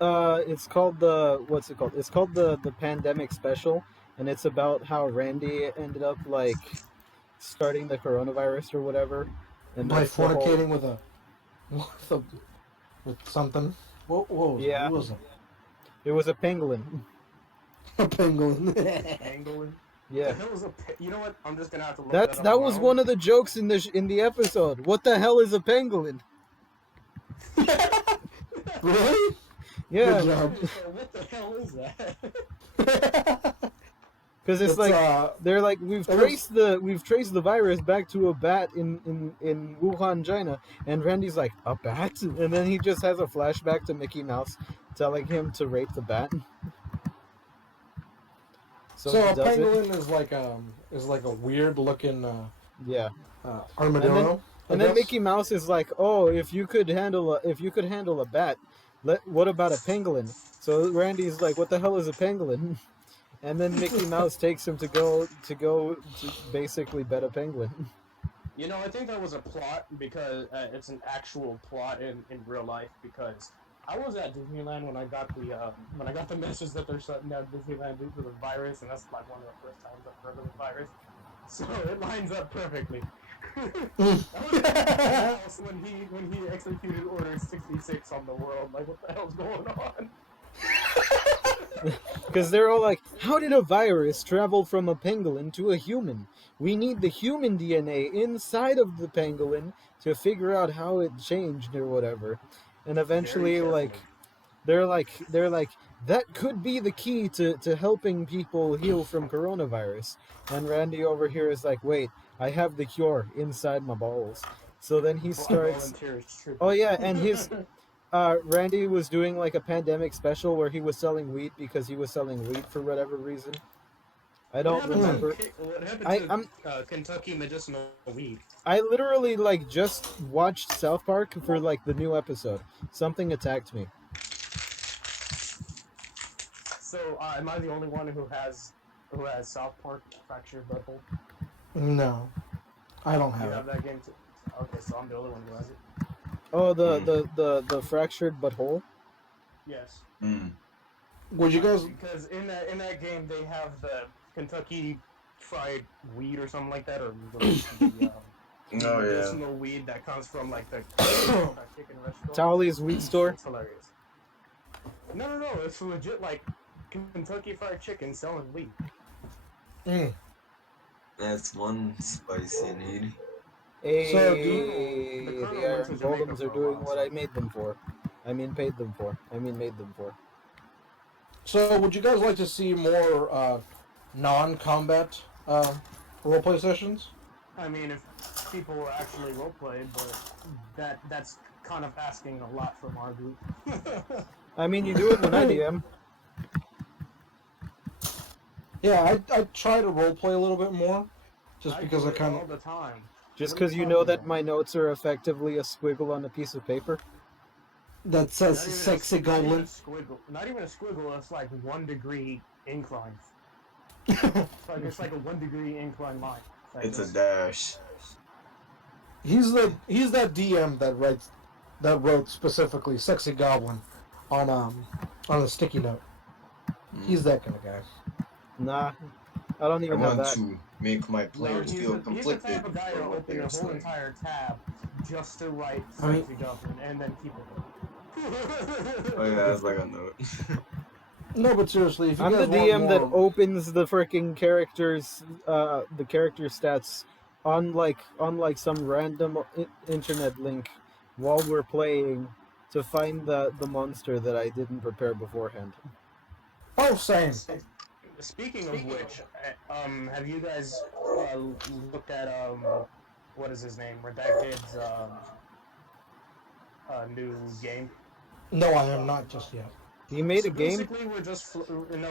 Oh, It's called the what's it called? It's called the Pandemic Special, and it's about how Randy ended up like starting the coronavirus or whatever, and by that's the whole. fornicating with a with something. What was it? Yeah, What was it? it was a pangolin. A penguin. Pangolin. Yeah, The hell is a? You know what? I'm just gonna have to look that up that on my was own. one of the jokes in the episode. What the hell is a pangolin? Really? Yeah, Good job. What the hell is that? because it's like they're like we've traced the virus back to a bat in Wuhan, China, and Randy's like a bat, and then he just has a flashback to Mickey Mouse telling him to rape the bat. So So he a does it. pangolin is like a weird looking Yeah, armadillo. and then Mickey Mouse is like, "Oh, if you could handle a bat, what about a pangolin?" So Randy's like, "What the hell is a pangolin?" And then Mickey Mouse takes him to go to basically bet a penguin. You know, I think that was a plot because it's an actual plot in real life. Because I was at Disneyland when I got the message that they're shutting down Disneyland due to the virus, and that's like one of the first times I've heard of the virus. So it lines up perfectly. That was when he executed Order 66 on the world. Like, what the hell's going on? Because they're all like, how did a virus travel from a pangolin to a human? We need the human DNA inside of the pangolin to figure out how it changed or whatever. And eventually, like, they're like, that could be the key to helping people heal from coronavirus. And Randy over here is like, wait, I have the cure inside my balls. So then he starts. Oh yeah, and his Randy was doing like a pandemic special where he was selling weed because he was selling weed for whatever reason. I don't remember. What happened I'm to Kentucky medicinal weed? I literally like just watched South Park for like the new episode. Something attacked me. So, am I the only one who has South Park Fractured Butthole? No, I don't You have have it. that game too? Okay, so I'm the only one who has it. Oh, the fractured butthole. Yes. Would you guys? Because in that game they have the Kentucky fried weed or something like that, or the medicinal weed that comes from like the chicken restaurant. Towley's weed store. It's hilarious. No, it's legit like Kentucky Fried Chicken selling weed. That's one spicy need. Hey, So, the Iron Golems are doing what I made them for. I mean, paid them for. I mean, made them for. So, would you guys like to see more non-combat roleplay sessions? I mean, if people were actually roleplay, but that's kind of asking a lot from our group. I mean, you do it when I DM. Yeah, I try to roleplay a little bit more, just because I kind all of. the time. Just because you know that my notes are effectively a squiggle on a piece of paper. That says sexy goblin. Not even a squiggle. It's like 1 degree incline. It's like a 1 degree incline line. It's a dash. He's that DM that wrote specifically "sexy goblin" on a sticky note. He's that kind of guy. Nah, I don't I even have want that. to make my players feel conflicted. He's the type of guy for to what open they're your whole saying. entire tab just to write I mean- sexy goblin and then keep it. Oh yeah, that's like a note. No, but seriously, if you I'm the guys want DM that more- opens the freaking characters, the character stats on like some random internet link while we're playing to find the monster that I didn't prepare beforehand. Oh, same. Speaking of which, have you guys looked at what is his name? Redacted's new game. No, I am not just yet. He made So a game. basically, we're just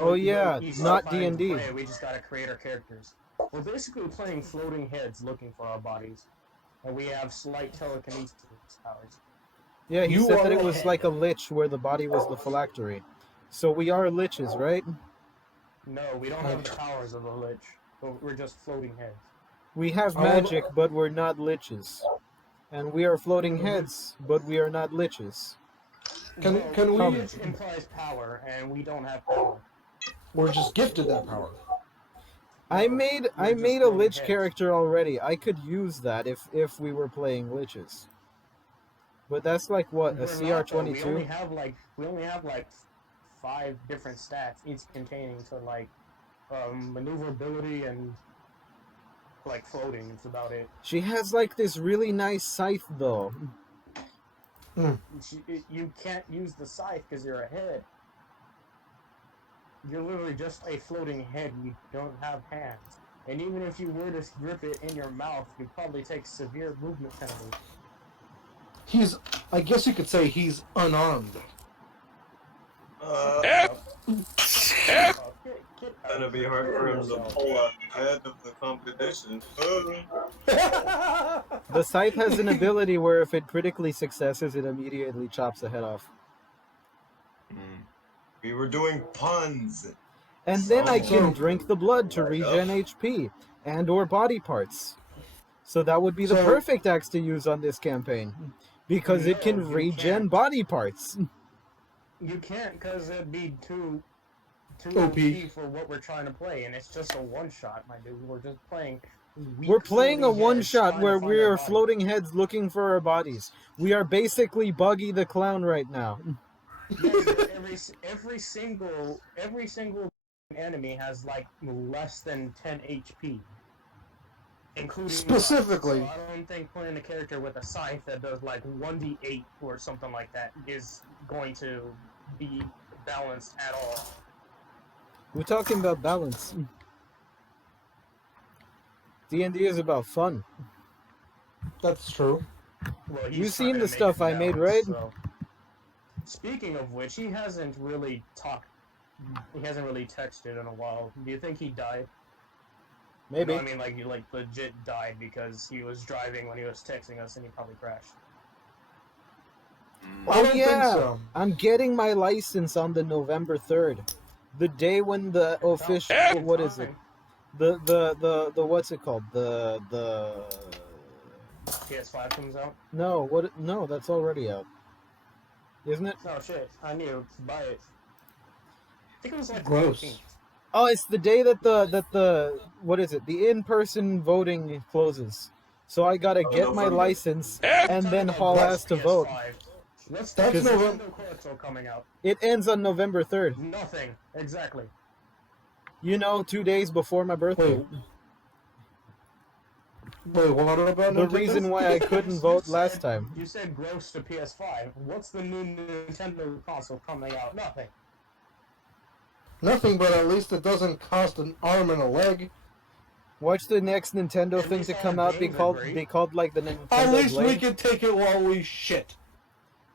Oh yeah, he's still not planning to D&D. play it. We just gotta create our characters. We're basically playing floating heads looking for our bodies, and we have slight telekinesis powers. Yeah, he You said are that it a was head. like a lich where the body was the phylactery. So we are liches, right? No, we don't have the powers of a lich, but we're just floating heads. We have I will- magic, but we're not liches. And we are floating Mhm. heads, but we are not liches. Can a we? lich implies power, and we don't have power. We're just gifted that power. I No, made we're I just made a floating lich heads. character already. I could use that if we were playing liches. But that's like what, a We're not, though. CR22? We only have like 5 different stats, each containing to like maneuverability and like floating. It's about it. She has like this really nice scythe though. You can't use the scythe because you're a head. You're literally just a floating head. You don't have hands. And even if you were to grip it in your mouth, you'd probably take severe movement penalties. He's. I guess you could say he's unarmed. Get Gonna be hard for him to pull up ahead of the competition. The scythe has an ability where if it critically successes, it immediately chops the head off. We were doing puns. And then I can So- drink the blood to regen HP and or body parts. So that would be the So- perfect axe to use on this campaign. Because it No, can you regen can't. body parts. You can't because it'd be too OP. OP for what we're trying to play, and it's just a one-shot, my dude. We're just playing. We're playing a floating one heads shot trying to where find we our are bodies. floating heads looking for our bodies. We are basically Buggy the Clown right now. Yes, but every single enemy has like less than 10 HP, including Specifically. us. So I don't think playing a character with a scythe that does like 1d8 or something like that is going to be balanced at all. We're talking about balance. D&D is about fun. That's true. Well, You've he's seen trying the to make stuff it I made, balanced, right? so. Speaking of which, he hasn't really texted in a while. Do you think he died? Maybe. No, I mean, like, he legit died because he was driving when he was texting us and he probably crashed. I don't yeah. think so. I'm getting my license on the November 3rd. The day when the official what is it? The what's it called? The PS5 comes out? no, that's already out. Isn't it? Oh shit, I knew. Buy it. I think it was like Gross. the 14th. Oh, it's the day that the what is it? The in-person voting closes. So I gotta get my November. license and then haul ass to vote. What's That's the November. Nintendo console coming out? It ends on November 3rd. Nothing. Exactly. You know, 2 days before my birthday. Wait, what about The Nintendo? reason why I couldn't vote last time. You said gross to PS5. What's the new Nintendo console coming out? Nothing. Nothing, but at least it doesn't cost an arm and a leg. Watch the next Nintendo At thing least to all come the out be games are called great. like the Nintendo At least we Blade. can take it while we shit.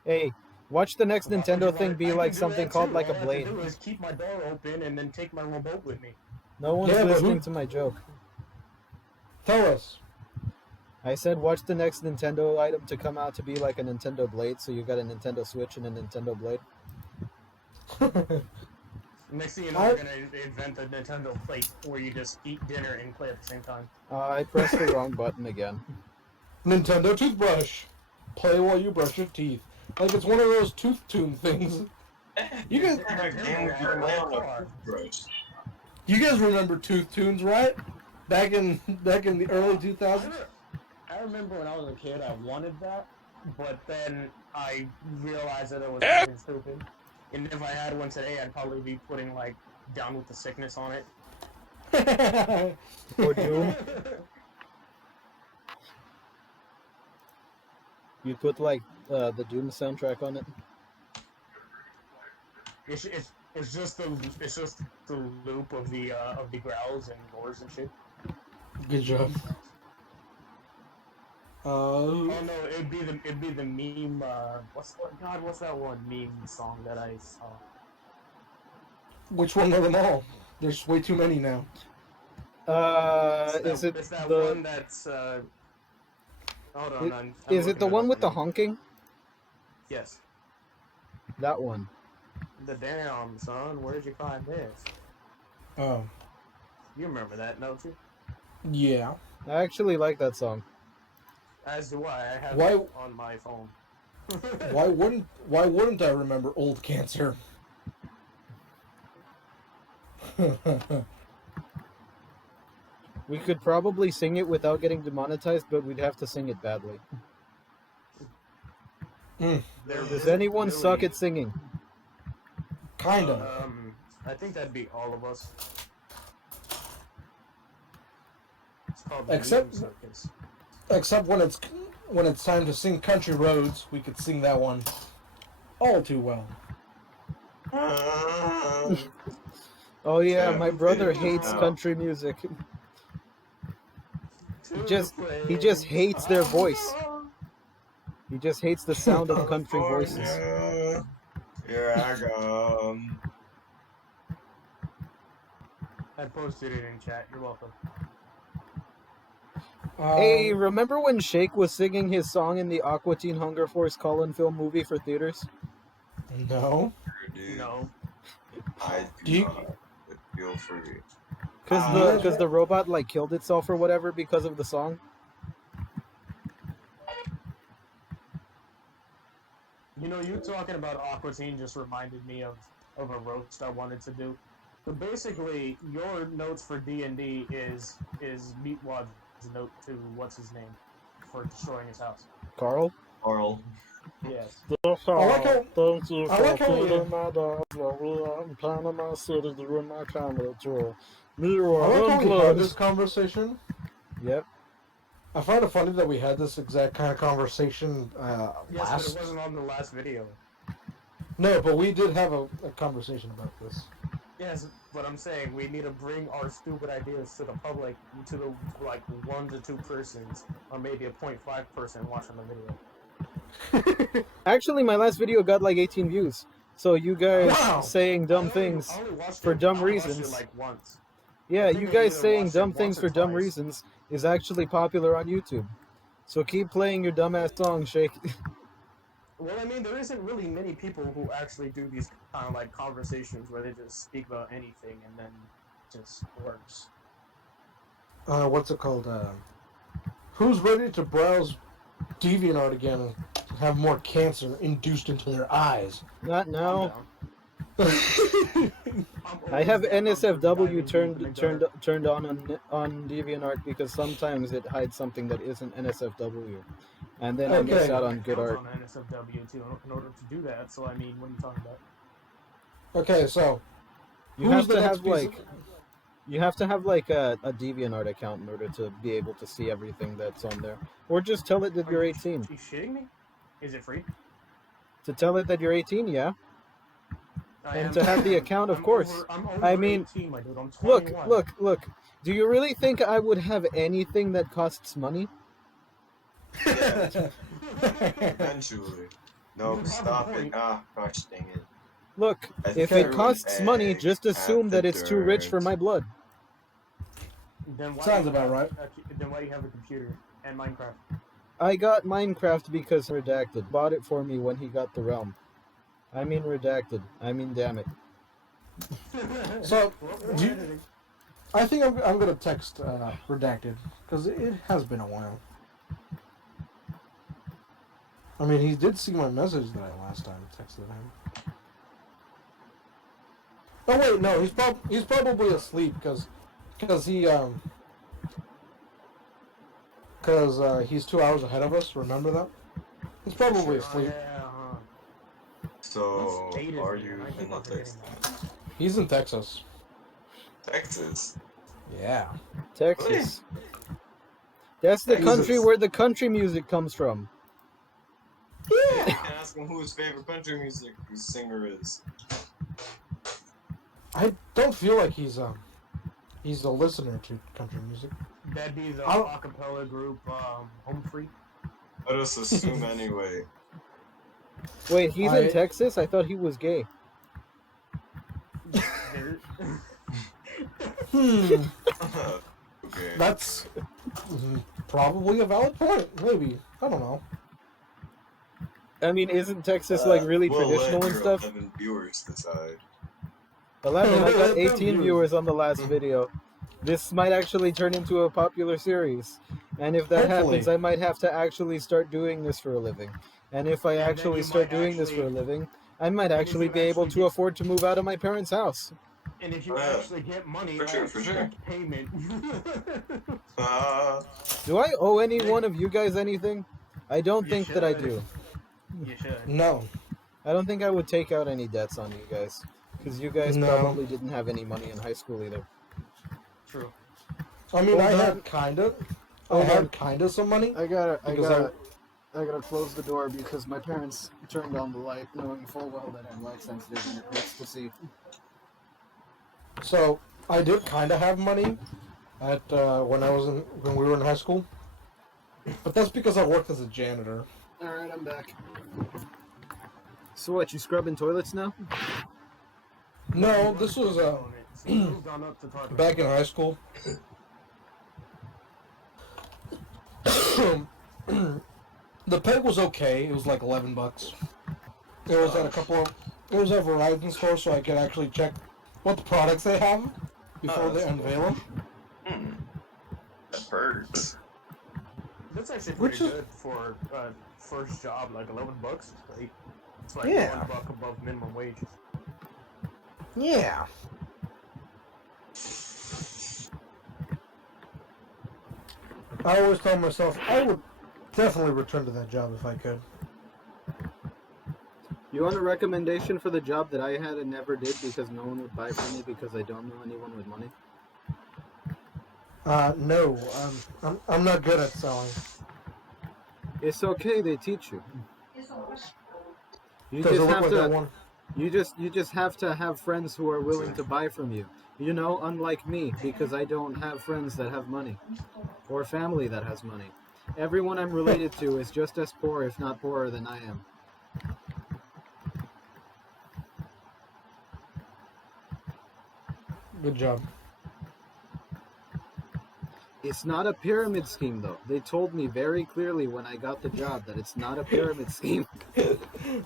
Hey, watch the next Nintendo thing be I like can do something that called too. like a All I have blade. to do is keep my door open and then take my remote with me. No one's Yeah, but listening who- to my joke. Tell us. I said watch the next Nintendo item to come out to be like a Nintendo Blade, so you got a Nintendo Switch and a Nintendo Blade. Next thing you know, I- we're gonna invent a Nintendo plate where you just eat dinner and play at the same time. I pressed the wrong button again. Nintendo toothbrush. Play while you brush your teeth. Like it's one of those tooth tune things. You guys, you guys remember tooth tunes, right? Back in the early 2000s. I remember when I was a kid, I wanted that, but then I realized that it was fucking stupid. And if I had one today, I'd probably be putting like Down with the Sickness on it. Or Doom. You put like the Doom soundtrack on it. It's just the loop of the growls and roars and shit. Good job. Oh no, it'd be the meme. What's that one meme song that I saw? Which one of them all? There's way too many now. Is it It's that the one that's hold on, I'm is it looking the it one up with the now. honking? Yes. That one. The damn son, where'd you find this? Oh, You remember that, don't you? yeah. I actually like that song. As do I. I have Why? it on my phone. Why wouldn't I remember old cancer? We could probably sing it without getting demonetized, but we'd have to sing it badly. Does anyone suck at singing? Kinda. I think that'd be all of us. It's called Except- Meme Circus. Except when it's time to sing Country Roads, we could sing that one all too well. Oh yeah, Yeah, my brother yeah. hates country music. He just hates their voice. He just hates the sound of country voices. California, here I come. I posted it in chat. You're welcome. Hey, remember when Shake was singing his song in the Aqua Teen Hunger Force Cullen film movie for theaters? No. Dude, No. I Do do you- not. But feel free. Because the robot like killed itself or whatever because of the song. You know, you talking about Aqua Teen just reminded me of a roast I wanted to do. So basically, your notes for D&D is Meatwad's note to what's his name for destroying his house. Carl? Carl. Yes. I like how- Thank you I for like how you- feeding my dogs while we are in Panama City doing my comedy tour. I like how we had Unplugged. this conversation. Yep. I find it funny that we had this exact kind of conversation Yes, last. but it wasn't on the last video. No, but we did have a conversation about this. Yes, but I'm saying we need to bring our stupid ideas to the public, to the 1 to 2 persons, or maybe a 0.5 person watching the video. Actually, my last video got like 18 views. So you guys Wow. saying dumb things I only watched for dumb I only watched reasons. it like once. Yeah, I think you I guys either saying watched dumb it things once or for dumb twice. reasons is actually popular on YouTube. So keep playing your dumbass song, Shake. Well, I mean, there isn't really many people who actually do these kind of like conversations where they just speak about anything and then just works. What's it called? Who's ready to browse DeviantArt again and have more cancer induced into their eyes? Not I'm now. down. I have I'm always down for NSFW diving deep in the dark. turned on DeviantArt because sometimes it hides something that isn't NSFW, and then I miss Okay. out on good art. On NSFW too in order to do that. So I mean, what are you talking about? Okay, so You who's have the to next have piece like you have to have like a DeviantArt account in order to be able to see everything that's on there, or just tell it that Are you're you 18. shitting me? Is it free? To tell it that you're 18, yeah. I And am- to have the account, of I'm course. I'm over I mean, 18, my dude. I'm Look, 21. look. Do you really think I would have anything that costs money? Yeah, eventually. No, You have a stop it. point. Ah, gosh dang it. Look, I if think it everyone costs money, egg just at assume the that it's too rich for dirt. my blood. Then why Sounds do you about have right. Then why do you have a computer and Minecraft? I got Minecraft because Redacted bought it for me when he got the realm. I mean Redacted. I mean damn it. So, Well, do you- editing. I think I'm gonna text Redacted because it has been a while. I mean, he did see my message that I last time texted him. Oh wait, no, he's probably asleep because he's 2 hours ahead of us. Remember that? He's probably asleep. Yeah, So, What state is are he you I keep in on forgetting Texas? that. He's in Texas. Texas? Yeah. Texas. That's the Texas. country where the country music comes from. You can ask him who his favorite country music singer is. I don't feel like he's a listener to country music. That'd be the I'll- acapella group Home Free. Let us assume anyway. Wait, he's in Texas? I thought he was gay. Okay. That's probably a valid point. Maybe. I don't know. I mean, isn't Texas like really we'll traditional let and your stuff? 11 viewers decide. 11. I got 18 viewers on the last video. This might actually turn into a popular series. And if that Hopefully. happens, I might have to actually start doing this for a living. And if I And then actually you start might doing this for a living, I might actually be able to afford to move out of my parents' house. And if you Yeah. actually get money, For sure, for sure. payment. Do I owe any one of you guys anything? I don't You think that I should. do. You should. No. I don't think I would take out any debts on you guys. Because you guys No. probably didn't have any money in high school either. True. I mean, Hold I on. had kinda. I Hold on. had kinda some money. I gotta Because close the door because my parents turned on the light, knowing full well that I'm light sensitive and it hurts to see. So I did kind of have money at when we were in high school, but that's because I worked as a janitor. All right, I'm back. So what? You scrubbing toilets now? No, this was back in high school. The pay was okay. It was like $11. It was at It was at Verizon store, so I could actually check what the products they have before they unveil them. That hurts. That's actually pretty good for first job, like $11. Like, it's like Yeah. $1 above minimum wage. Yeah. I always tell myself I would definitely return to that job if I could. You want a recommendation for the job that I had and never did because no one would buy from me because I don't know anyone with money? No. I'm not good at selling. It's okay. They teach you. You Does it just look have like to. that one? You just have to have friends who are willing to buy from you. You know, unlike me, because I don't have friends that have money or family that has money. Everyone I'm related to is just as poor, if not poorer, than I am. Good job. It's not a pyramid scheme, though. They told me very clearly when I got the job that it's not a pyramid scheme.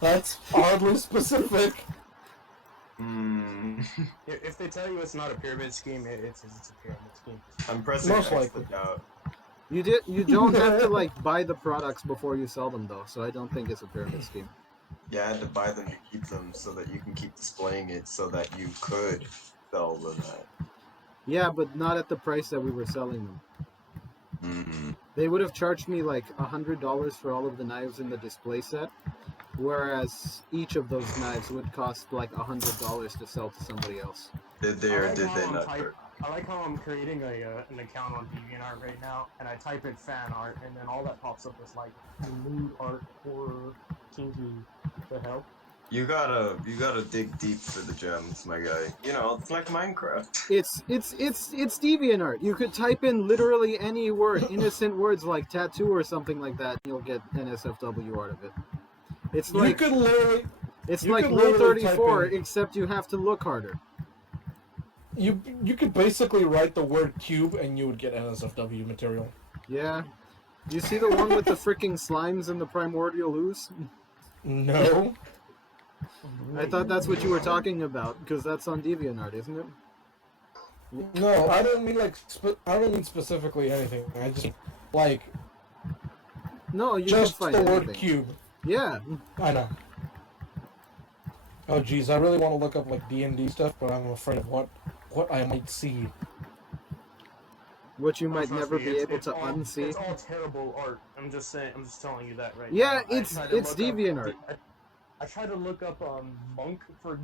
That's oddly specific. If they tell you it's not a pyramid scheme, it's a pyramid scheme. I'm pressing Most X likely. to doubt. You don't have to like buy the products before you sell them, though. So I don't think it's a pyramid scheme. Yeah, I had to buy them to keep them so that you can keep displaying it so that you could sell them at. Yeah, but not at the price that we were selling them. They would have charged me like $100 for all of the knives in the display set, whereas each of those knives would cost like $100 to sell to somebody else. Did they or did they not? I like how I'm creating an account on DeviantArt right now, and I type in fan art, and then all that pops up is like nude art, horror, kinky, the hell. You gotta dig deep for the gems, my guy. You know, it's like Minecraft. It's DeviantArt. You could type in literally any word, innocent words like tattoo or something like that, and you'll get NSFW art of it. It's like you could literally. It's you like could Rule literally 34, type in- except you have to look harder. You could basically write the word cube and you would get NSFW material. Yeah. You see the one with the freaking slimes and the primordial ooze? No. I thought that's what you were talking about, because that's on DeviantArt, isn't it? No, I don't mean like I don't mean specifically anything. I just like No, you just can the find word anything. cube. Yeah. I know. Oh geez, I really want to look up like D&D stuff, but I'm afraid of what I might see. What you might Trust never me, be able it's to all, unsee. It's all terrible art. I'm just telling you that right Yeah, now. it's DeviantArt. I tried to look up monk for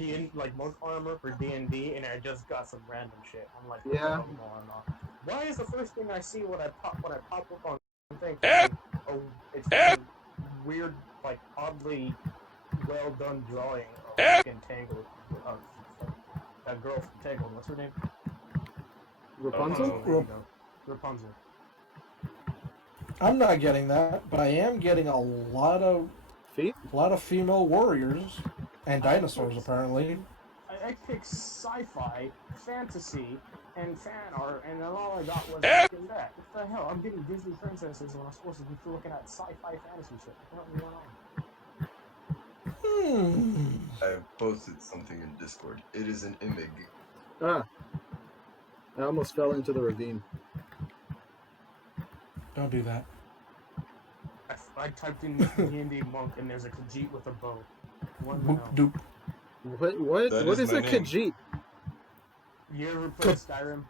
monk armor for D&D, and I just got some random shit. I'm like, what the hell's going on? Why is the first thing I see when I pop up on something? It's a weird, like oddly well done drawing of fucking Tangled. That girl from Tangled. What's her name? Rapunzel? There you go. Rapunzel. I'm not getting that, but I am getting a lot of Feet? female warriors and I dinosaurs picked, apparently. I picked sci-fi, fantasy, and fan art, and then all I got was fucking that. What the hell? I'm getting Disney princesses when I'm supposed to be looking at sci-fi fantasy shit. What the hell is going on? Hmm. I posted something in Discord. It is an image. Ah, I almost fell into the ravine. Don't do that. I typed in D&D monk, and there's a Khajiit with a bow. What the Boop hell? doop. What That what is is my a name. Khajiit? You ever played Skyrim?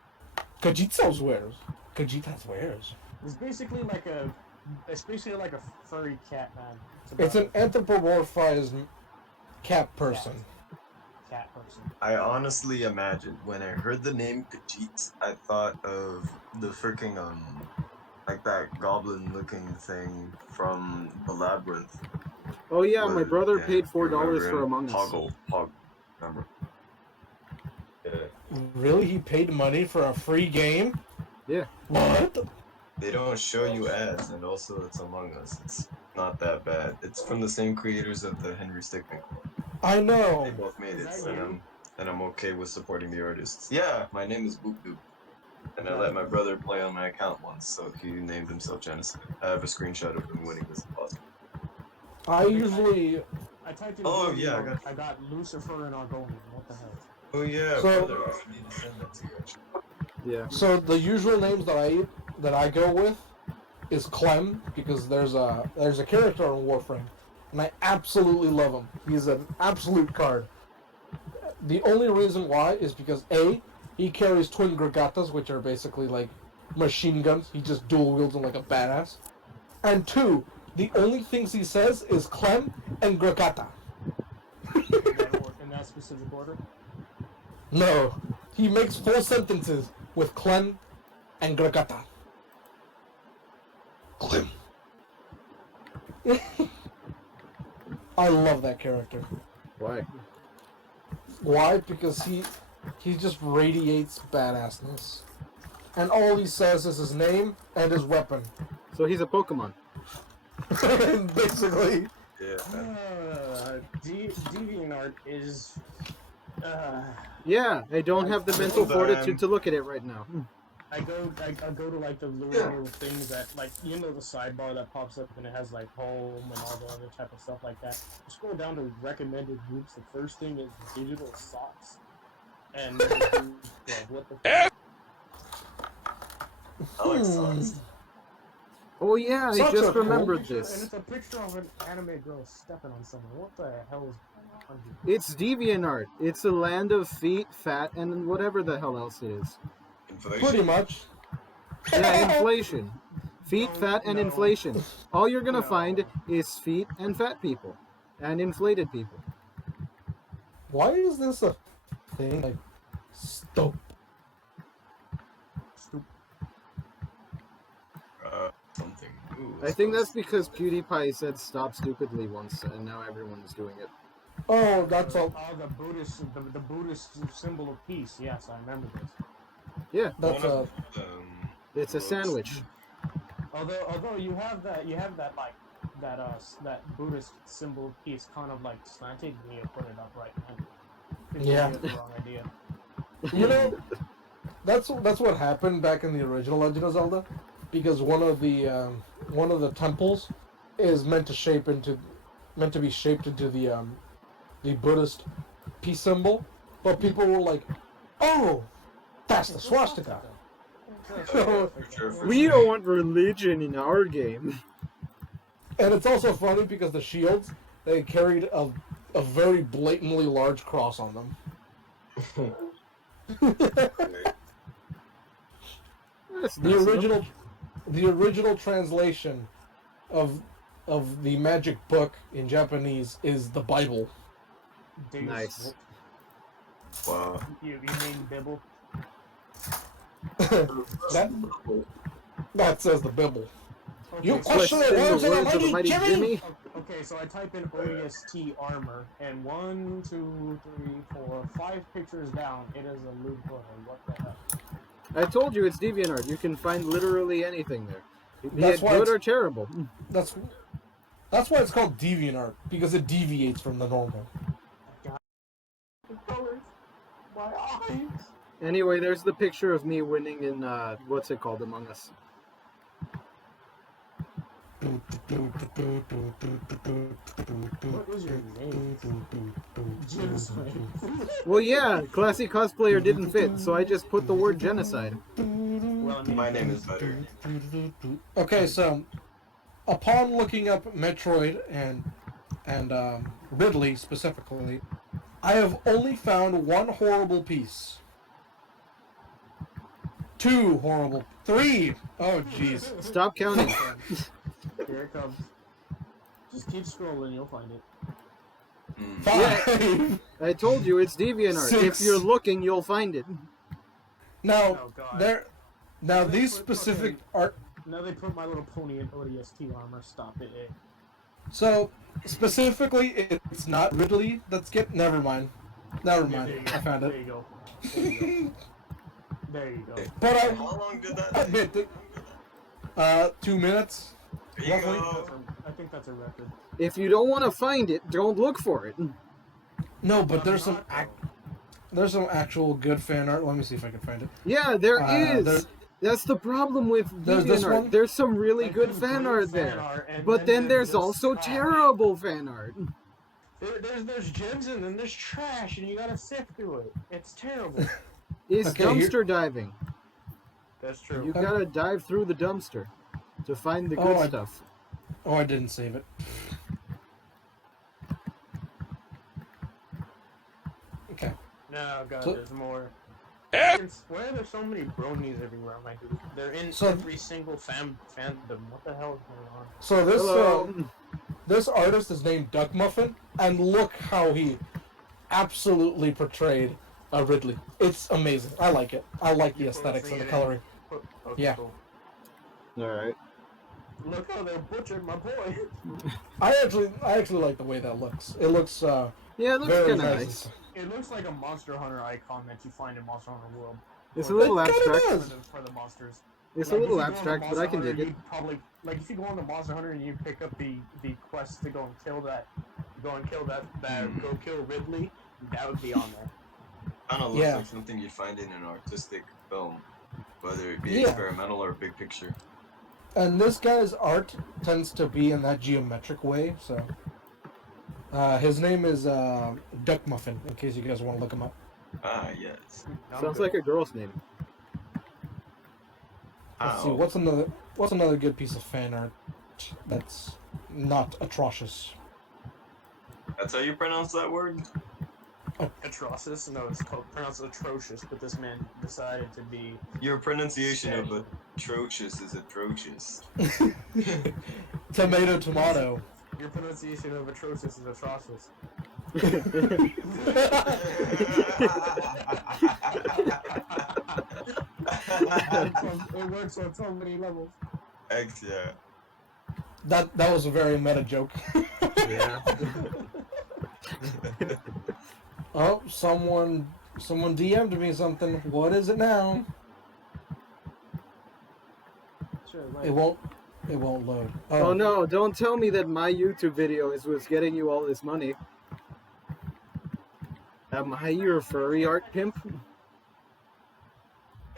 Khajiit sells wares. Khajiit has wares. It's basically like a furry cat man. It's an a anthropomorphized cat person. cat person. I honestly imagined when I heard the name Khajiit, I thought of the freaking like that goblin looking thing from the labyrinth. Oh yeah, my brother Yeah, paid you $4 remember for him? Among Us. Hog. Remember? Yeah. Really? He paid money for a free game? Yeah. What? They don't show you ads, and also it's Among Us. It's not that bad. It's from the same creators of the Henry Stickmin Club. I They know. both made Is it, that you? and I'm okay with supporting the artists. Yeah, my name is Boop Doop, and I let my brother play on my account once, so he named himself Genocide. I have a screenshot of him winning this imposter. I usually. I typed in Oh, D&D yeah, monk. I got Lucifer and Argonian. What the hell? Oh yeah, So- brother, I need to send that to you. Actually. Yeah. So the usual names that I go with is Clem because there's a character on Warframe, and I absolutely love him. He's an absolute card. The only reason why is because A, he carries twin Gragatas, which are basically like machine guns. He just dual wields them like a badass. And two, the only things he says is Clem and Gragata. In that specific order? No, he makes full sentences with Clem and Gragata. Clem. I love that character. Why? Why? Because he just radiates badassness. And all he says is his name and his weapon. So he's a Pokemon. Basically. Yeah. DeviantArt is. Yeah, I don't have the mental Hold on. fortitude to look at it right now. I go to like the little things that like the sidebar that pops up and it has like home and all the other type of stuff like that. You scroll down to recommended groups. The first thing is digital socks, and what the fuck? I like socks. Oh yeah, I Socks are just cool. remembered And this. it's a picture of an anime girl stepping on someone. What the hell is going on here? It's DeviantArt. It's a land of feet, fat, and whatever the hell else it is. Inflation. Pretty much. Yeah, inflation. Feet, fat, and No. inflation. All you're gonna No. find is feet and fat people. And inflated people. Why is this a thing? Like, stop. Something. Ooh, I think that's because PewDiePie said stop stupidly once, and now everyone's doing it. Oh, that's all. Oh, the Buddhist symbol of peace. Yes, I remember this. Yeah, That's one a. of it's a sandwich. Although you have that like that Buddhist symbol of peace kind of like slanted. You need to put it up right now. Yeah. You have the wrong idea. You know, that's what happened back in the original Legend of Zelda, because one of the temples is meant to be shaped into the Buddhist peace symbol, but people were like, "Oh, that's the swastika." For sure. We don't want religion in our game. And it's also funny because the shields, they carried a very blatantly large cross on them. That's The nice, original translation of the magic book in Japanese is the Bible. Nice. Wow. You mean Bible? That says the Bible. Okay, You so, question the words of the mighty Jimmy? okay, so I type in ODST armor, and 1, 2, 3, 4, 5 pictures down, it is a loot portal. What the hell? I told you it's DeviantArt. You can find literally anything there. Be That's it why good it's- or terrible. That's why it's called DeviantArt, because it deviates from the normal. Colors. My eyes. Anyway, there's the picture of me winning in, what's it called, Among Us. What is your name? Genocide. Well, yeah, classic cosplayer didn't fit, so I just put the word genocide. Well, I mean, My name is better. Okay, so upon looking up Metroid and Ridley specifically, I have only found one horrible piece. 2 horrible. 3. Oh jeez. Stop counting. Here it comes. Just keep scrolling, you'll find it. 5. I told you it's DeviantArt. If 6. you're looking, you'll find it. Now Oh, God. now They these put specific fucking- art. Now they put My Little Pony in ODST armor. Stop it. Eh? So specifically, it's not Ridley. Never mind. Never Yeah, mind. there you go. I found There it. you go. There you go. There you go. But How long did that I take? admit that. 2 minutes. There you roughly. go. I think that's a record. If you don't want to find it, don't look for it. No, but I'm there's some not, there's some actual good fan art. Let me see if I can find it. Yeah, there is. there's- That's the problem with There's this DeviantArt. one? There's some really Like, good there's fan great art fan there. art, and But then there's this also trash. terrible fan art. There's gems and then there's trash, and you gotta sift through it. It's terrible. It's Okay, dumpster diving. That's true. You gotta dive through the dumpster to find the Oh, good I- stuff. Oh, I didn't save it. Okay. No, God, So- there's more. Why are there so many bronies everywhere, my dude? They're in So- every single fandom. What the hell is going on? So this Hello. this artist is named Duck Muffin, and look how he absolutely portrayed Ridley. It's amazing. I like it. I like the You aesthetics and the posting it in- coloring. Okay, Yeah. cool. Alright. Look how they butchered my boy. I actually like the way that looks. It looks Yeah, it looks very kind of nice. nice. It looks like a Monster Hunter icon that you find in Monster Hunter World. It's a little It kinda abstract. does. For the monsters. It's Like, a if little you go into abstract, but Monster I can Hunter, dig it. you'd probably like if you go into Monster Hunter and you pick up the quest to go and kill that, go kill Ridley. That would be on there. Kind of looks Yeah. like something you'd find in an artistic film, whether it be Yeah. experimental or big picture. And this guy's art tends to be in that geometric way. So his name is Duck Muffin. In case you guys want to look him up. Ah, yes. I'm Sounds good. like a girl's name. Let's see Ow. what's another good piece of fan art that's not atrocious. That's how you pronounce that word? Atrocious? No, it's called pronounced atrocious. But this man decided to be. Your pronunciation of Steady. atrocious is atrocious. Tomato. Your pronunciation of atrocious is atrocious. It works on so many levels. X, yeah. That was a very meta joke. Yeah. Oh, someone DM'd me something. What is it now? Sure, It won't load. Oh no, don't tell me that my YouTube video is what's getting you all this money. Am I your furry art pimp?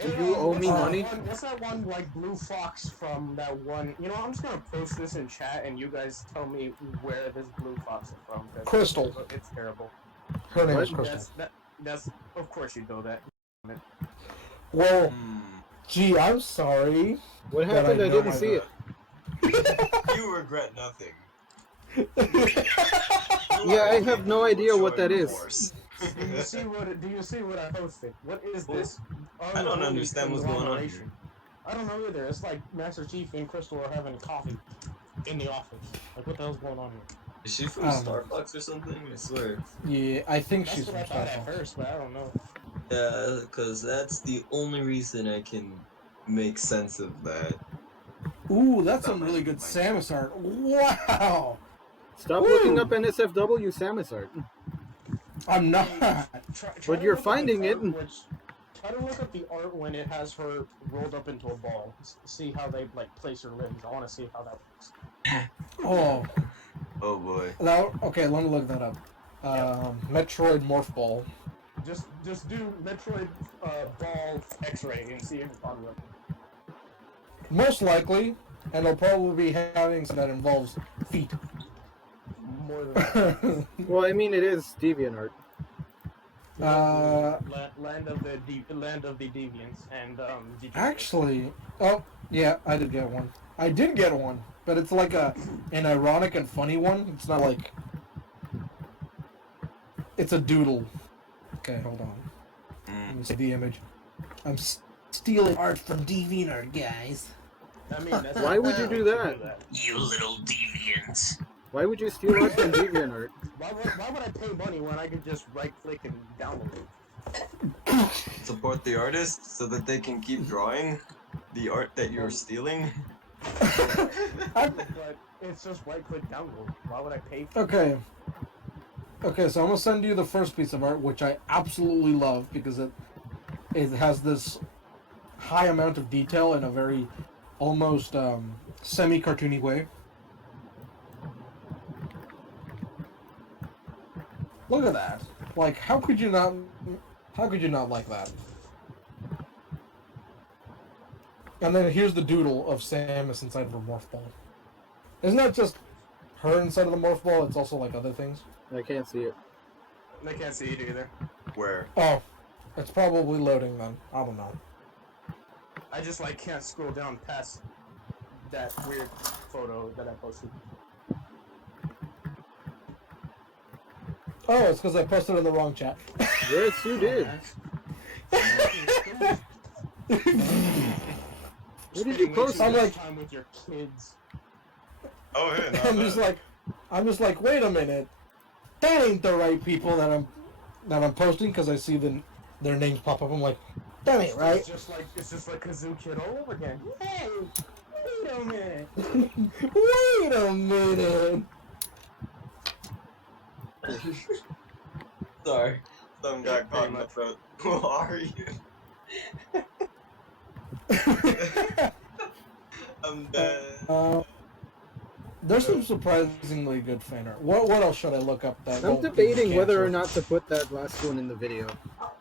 Do you owe me money? What's that one like blue fox from that one? You know, I'm just gonna post this in chat, and you guys tell me where this blue fox is from. 'Cause Crystal. It's terrible. Her name is What? Crystal. That's of course you know that. Well, Hmm. gee, I'm sorry. What That happened? I know didn't my see it. You regret nothing. Yeah, I have no idea what that is. Do you see what I posted? What is this? I don't understand what's going on here. conglomeration? I don't know either. It's like Master Chief and Crystal are having coffee in the office. Like what the hell's going on here? Is she from Um, Star Fox or something? I swear. Yeah, I think That's she's what I from thought Star at Fox. first, but I don't know. Yeah, because that's the only reason I can make sense of that. Ooh, that's some really good Samus art. Wow! Stop Woo! looking up NSFW Samus art. I'm not. Try But to you're look up finding the it. card, which Try to look up the art when it has her rolled up into a ball. See how they like place her limbs. I want to see how that works. Oh, Oh boy. now okay. Let me look that up. Metroid Morph Ball. Just do Metroid ball X-ray and see if it's popular. Most likely, and it'll probably be having something that involves feet. More than that. Well, I mean, it is DeviantArt. Land of the deviants and degenerates. Actually, oh yeah, I did get one. I did get one, but it's like an ironic and funny one. It's not like it's a doodle. Okay, hold on. Let me see the image. I'm stealing art from DeviantArt, guys. I mean, that's Why would you do that? You little deviants. Why would you steal art from DeviantArt? Why would I pay money when I could just right click and download it? Support the artist so that they can keep drawing the art that you're stealing. But it's just right click download. Why would I pay for Okay. Okay, so I'm gonna send you the first piece of art, which I absolutely love because it has this high amount of detail in a very almost semi-cartoony way. Look at that! Like, how could you not like that? And then here's the doodle of Samus inside of a morph ball. Isn't that just her inside of the morph ball? It's also like other things. I can't see it. I can't see it either. Where? Oh, it's probably loading then. I don't know. I just like can't scroll down past that weird photo that I posted. Oh, it's because I posted in the wrong chat. Yes, you did. What did you post? I'm like- time with your kids. Oh, hey, not I'm just like, wait a minute, that ain't the right people that I'm posting because I see their names pop up. I'm like, that ain't right. It's just like Kazoo Kid all over again. Hey, wait a minute. Wait a minute. Sorry. Something got caught in my throat. Who are you? I'm dead. There's some surprisingly good fan art. What else should I look up that? I'm won't be debating whether or canceled? not to put that last one in the video,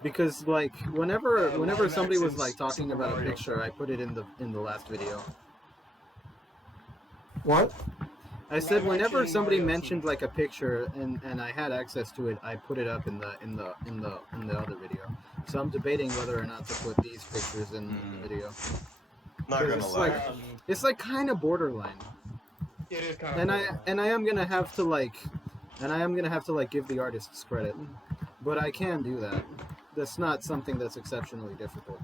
because like whenever somebody was like talking about a picture, I put it in the last video. What? I said Live whenever action somebody Mario mentioned TV. like a picture and I had access to it, I put it up in the other video. So I'm debating whether or not to put these pictures in the video. Not gonna it's lie. like- It's like kind of borderline. It is kind of. And I am gonna have to like give the artists credit, but I can do that. That's not something that's exceptionally difficult.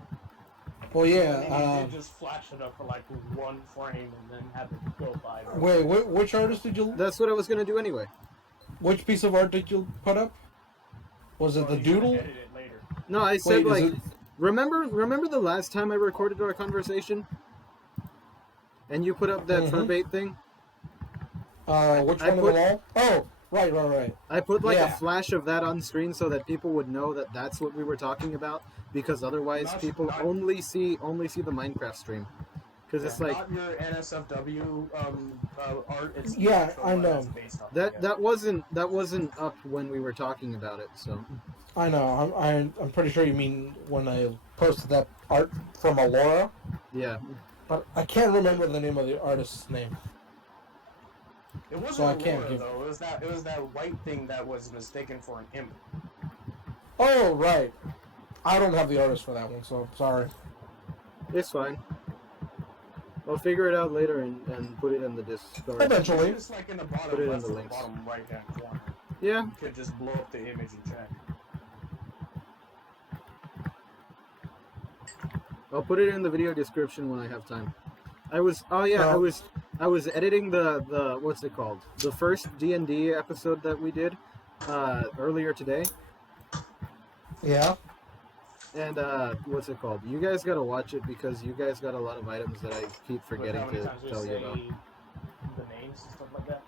Well, You yeah. did just flash it up for like one frame and then have it go by. Wait, which artist did you? That's what I was gonna do anyway. Which piece of art did you put up? Was it the doodle? Edit it later. No, I said Wait, is like it- remember the last time I recorded our conversation, and you put up that Mhm. verbate thing. Which I one put- of them all? Oh, right. I put like Yeah. a flash of that on screen so that people would know that that's what we were talking about, because otherwise Not- people not- only see the Minecraft stream, because it's like not your NSFW art. It's Yeah, actual I one know. that's based off that of it. that wasn't up when we were talking about it. So I know. I'm pretty sure you mean when I posted that art from Alora, yeah, but I can't remember the name of the artist's name. It wasn't so I Aurora, can't give- though. It was that white thing that was mistaken for an imp. Oh, right. I don't have the artist for that one, so sorry. it's fine. I'll figure it out later and put it in the Discord. Eventually. It's just like in the bottom Put it in left the or links. bottom right hand corner. Yeah, You could just blow up the image and check. I'll put it in the video description when I have time. I was editing the what's it called? The first D&D episode that we did earlier today. Yeah. And what's it called? You guys gotta watch it because you guys got a lot of items that I keep But forgetting how many to times we tell you say about. the names and stuff like that?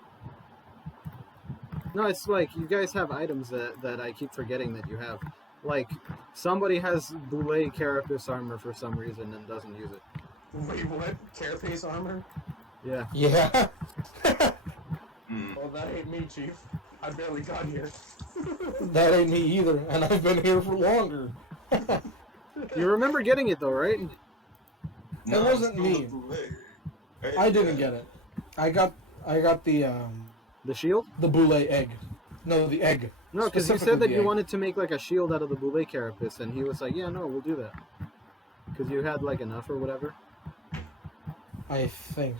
No, it's like you guys have items that I keep forgetting that you have. Like, somebody has Boule Carapace armor for some reason and doesn't use it. Wait, what? Carapace armor? Yeah. Yeah. Well, that ain't me, Chief. I barely got here. That ain't me either, and I've been here for longer. You remember getting it though, right? No, wasn't it's me. still the bootleg. Right? I didn't Yeah. get it. I got The shield? the boule egg. No, the egg. No, because you Specifically said that the you egg. wanted to make like a shield out of the Boule Carapace, and he was like, "Yeah, no, we'll do that." Because you had like enough or whatever. I think.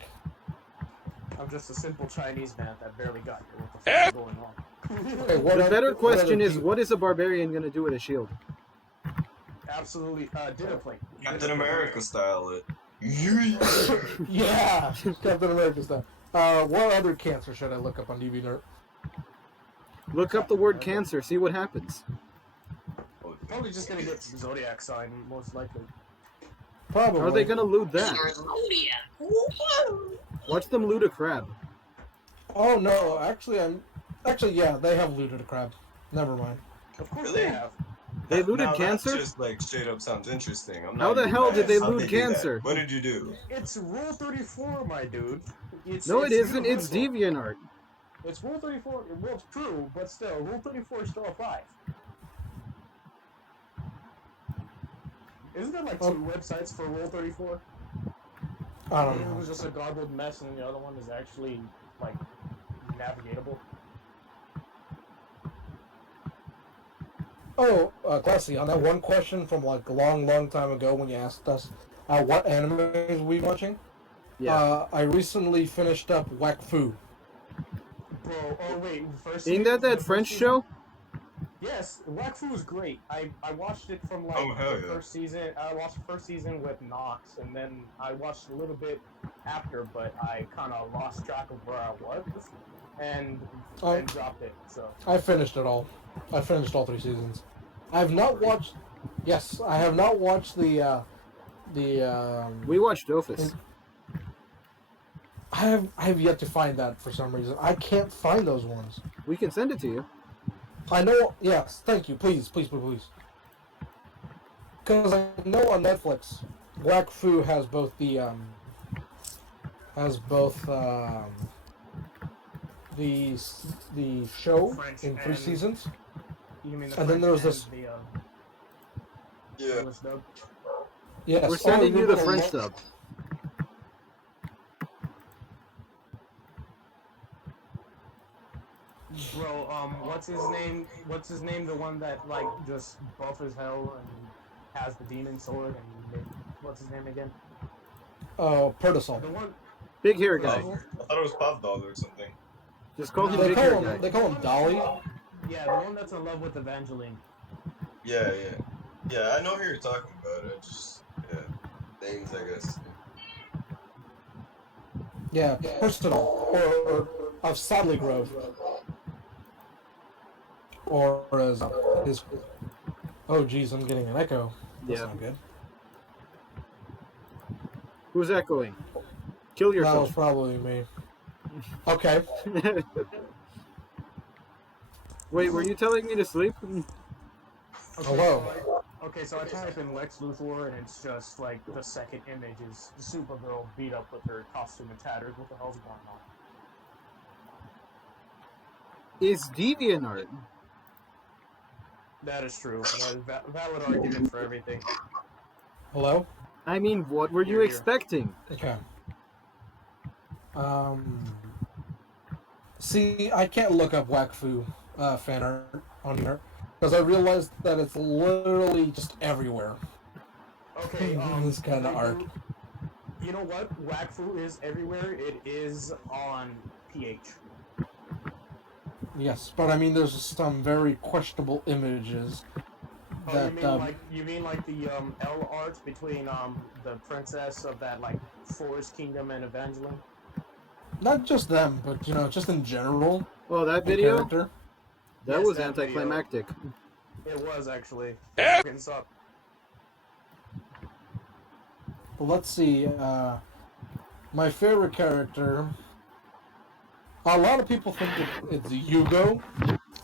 I'm just a simple Chinese man that barely got here. What the fuck is going on? Okay, what The oth- better what question other is, team- what is a barbarian gonna do with a shield? Absolutely, dinner plate. Captain America style it. Yeah, Captain America stuff. What other cancer should I look up on DeviantArt? Look up the word cancer, see what happens. Probably just gonna get zodiac sign, most likely. Probably. How are they gonna loot that? Watch them loot a crab. Oh no, actually yeah, they have looted a crab. Never mind. Of course Really? they have. They looted Now, cancer? That just like straight up sounds interesting. I'm How not the even hell mad. did they How'd loot do that? cancer? What did you do? It's Rule 34, my dude. No, it isn't. It's universal. DeviantArt. It's Rule 34. Well, it's true, but still, Rule 34 still applies. Isn't there like two websites for Rule 34? I don't One know. was just a garbled mess, and the other one is actually like navigatable. Oh, Classy, on that one question from like a long time ago when you asked us what animes we watching, Yeah. I recently finished up Wakfu. Bro, oh wait, first Ain't that the French first show? Yes, Wakfu was great. I watched it from like Oh, hell the yeah. first season. I watched the first season with Nox, and then I watched a little bit after, but I kind of lost track of where I was and dropped it. So I finished it all. I finished all 3 seasons. I have not watched. Yes, I have not watched the. We watched Dofus. I have yet to find that for some reason. I can't find those ones. We can send it to you. I know. Yes, thank you. Please. Because I know on Netflix, Wakfu has both the the show French in 3 and- seasons. you mean the And then there was French this- and the Yeah. English dub? Yes, We're sending you the remember French dub. Bro, what's his name? What's his name? The one that like just buff as hell and has the demon sword and what's his name again? Perdisol. The one. Big hair guy. Oh, I thought it was Pop Dog or something. Just call him They Big call hair him guy. they call him Dolly. Yeah, the one that's in love with Evangeline. Yeah. Yeah, I know who you're talking about. I just, names, I guess. Yeah, Personal or of Sadley Grove. Or as his. Oh geez, I'm getting an echo. That's Yeah. not good. Who's echoing? Kill That was yourself. probably me. Okay. Wait, were you telling me to sleep? Okay, Hello. So I type in Lex Luthor and it's just like the second image is Supergirl beat up with her costume and tatters. What the hell's going on? It's DeviantArt. That is true. Valid argument for everything. Hello. I mean, what were you Here, here. expecting? Okay. See, I can't look up Wakfu fan art on here because I realized that it's literally just everywhere. Okay, This kind of art. You know what? Wakfu is everywhere. It is on PH. Yes, but I mean, there's some very questionable images Oh, that you mean like the L art between the princess of that like Forest Kingdom and Evangeline? not just them, but you know, just in general. Oh, that the video? character. That Yes, was that video. anticlimactic. It was actually. Fucking suck. Well, let's see. My favorite character. A lot of people think it's Yugo.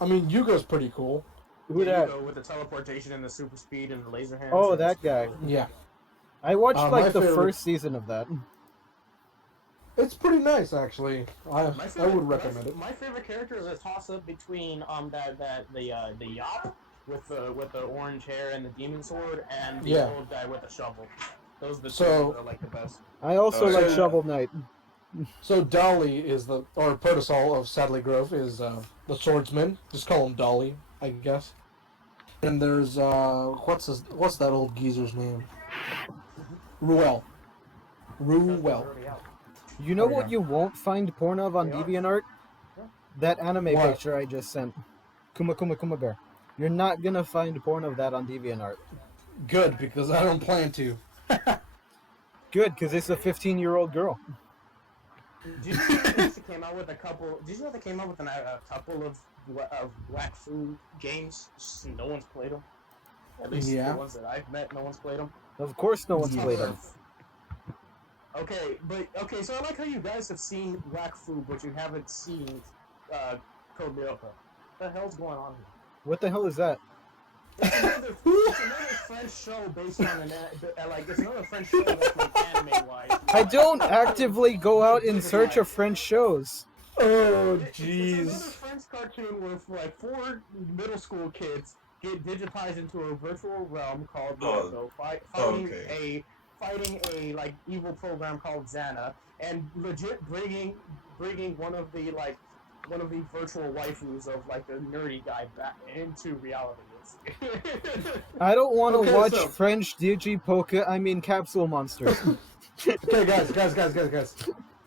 I mean, Yugo's pretty cool. Who that? Yugo with the teleportation and the super speed and the laser hands. Oh, and that guy. Yeah. I watched my like the favorite- first season of that. It's pretty nice, actually. I would recommend it. My favorite character is a toss up between the Yop with the orange hair and the demon sword and the Yeah. old guy with the shovel. Those are the two So- that are like the best. I also Oh, like yeah. Shovel Knight. So Dolly is or Protosol of Sadly Grove is the swordsman. Just call him Dolly, I guess. And there's what's that old geezer's name? Ruel. Ruel. You know There you what go. you won't find porn of on They are. DeviantArt? That anime What? picture I just sent. Kuma Kuma Kuma Bear. You're not gonna find porn of that on DeviantArt. Good, because I don't plan to. Good, because it's a 15-year-old girl. Did you know they came out with a couple? Did you know they came out with a couple of whack food games? Just no one's played them. At least Yeah. the ones that I've met, no one's played them. Of course no one's Yeah. played them. Okay, so I like how you guys have seen whack food, but you haven't seen Code Lyoko. What the hell's going on here? What the hell is that? It's another French show based on it's another French show that's like anime-wise. I don't actively go out in search of French shows. Oh, It's another jeez. French cartoon where like 4 middle school kids get digitized into a virtual realm called Oh, Lyoko, fighting a like evil program called Xana, and legit bringing one of the virtual waifus of like the nerdy guy back into reality. I don't want to Okay, watch so- French capsule monsters. Okay, guys.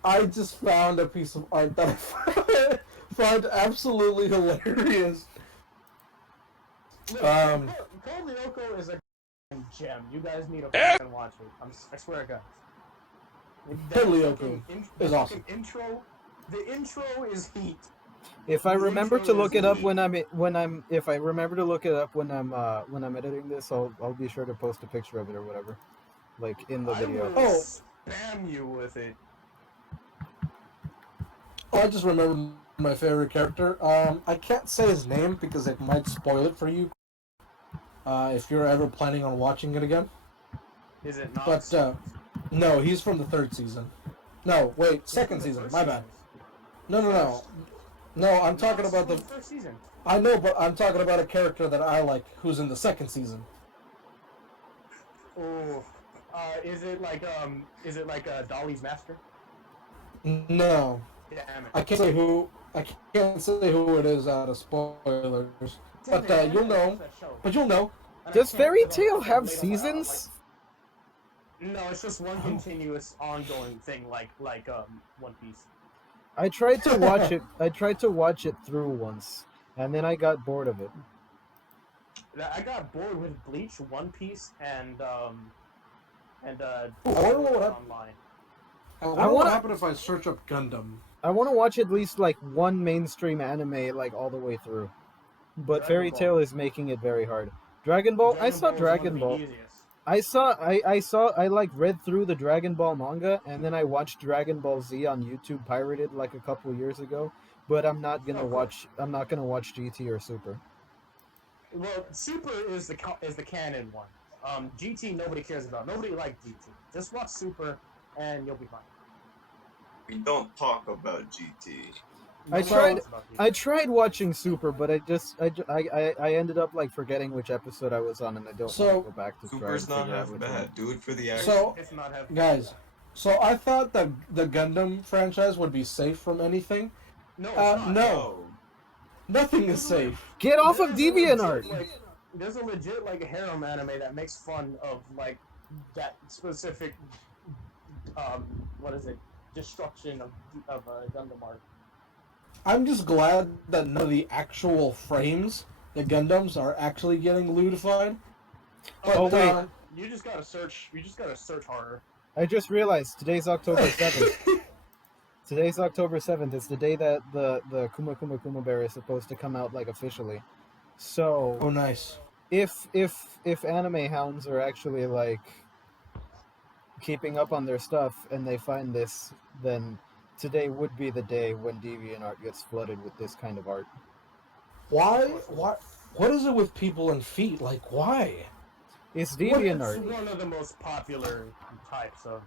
I just found a piece of art that I find absolutely hilarious. Code Lyoko is a gem. You guys need to fucking watch it. I swear to God. Code Lyoko is awesome. The intro is heat. If I remember to look it up when I'm editing this, I'll be sure to post a picture of it or whatever, like in the video. I will Oh. spam you with it. I just remembered my favorite character. I can't say his name because it might spoil it for you. If you're ever planning on watching it again. Is it not? But no, he's from the 3rd season. No, wait, 2nd season. My bad. No. No, I'm talking about the. first season. I know, but I'm talking about a character that I like, who's in the 2nd season. Oh, is it like Dolly's master? No, Damn it. I can't say who. I can't say who it is out of spoilers. Damn But it, you'll I know. watched that show. But you'll know. And I Does can't Fairy because I'm Tail so have late on that, seasons? No, it's just one continuous, ongoing thing, like One Piece. I tried to watch it. I tried to watch it through once, and then I got bored of it. I got bored with Bleach, One Piece, and I wonder what happened. online. I wonder what wanna- happened if I search up Gundam. I want to watch at least like one mainstream anime like all the way through, but Dragon Fairy Ball. Tail is making it very hard. Dragon Ball. I saw Ball is Dragon one of the Ball. easiest. I like read through the Dragon Ball manga, and then I watched Dragon Ball Z on YouTube pirated like a couple years ago. But I'm not gonna watch GT or Super. Well, Super is the canon one. GT nobody cares about. Nobody liked GT. Just watch Super, and you'll be fine. We don't talk about GT. I Nobody tried- talks about GT. I tried watching Super, but I ended up like forgetting which episode I was on, and I don't So- want to go back to try Super's and not figure out half which bad. one. Do it for the action. So, It's not heavy. guys, so I thought that the Gundam franchise would be safe from anything. No, it's not. no. Nothing is safe. Get off of There's a legit, DeviantArt. like, there's a legit like harem anime that makes fun of like that specific what is it? Destruction of Gundam art. I'm just glad that none of the actual frames, the Gundams, are actually getting ludified. Oh, wait. You just gotta search. You just gotta search harder. I just realized today's October 7th. Today's October 7th. It's the day that the Kuma Kuma Kuma Bear is supposed to come out like officially. So Oh, nice. if anime hounds are actually like keeping up on their stuff and they find this, then today would be the day when DeviantArt gets flooded with this kind of art. Why? What is it with people and feet? Like, why? It's It's DeviantArt. one of the most popular types of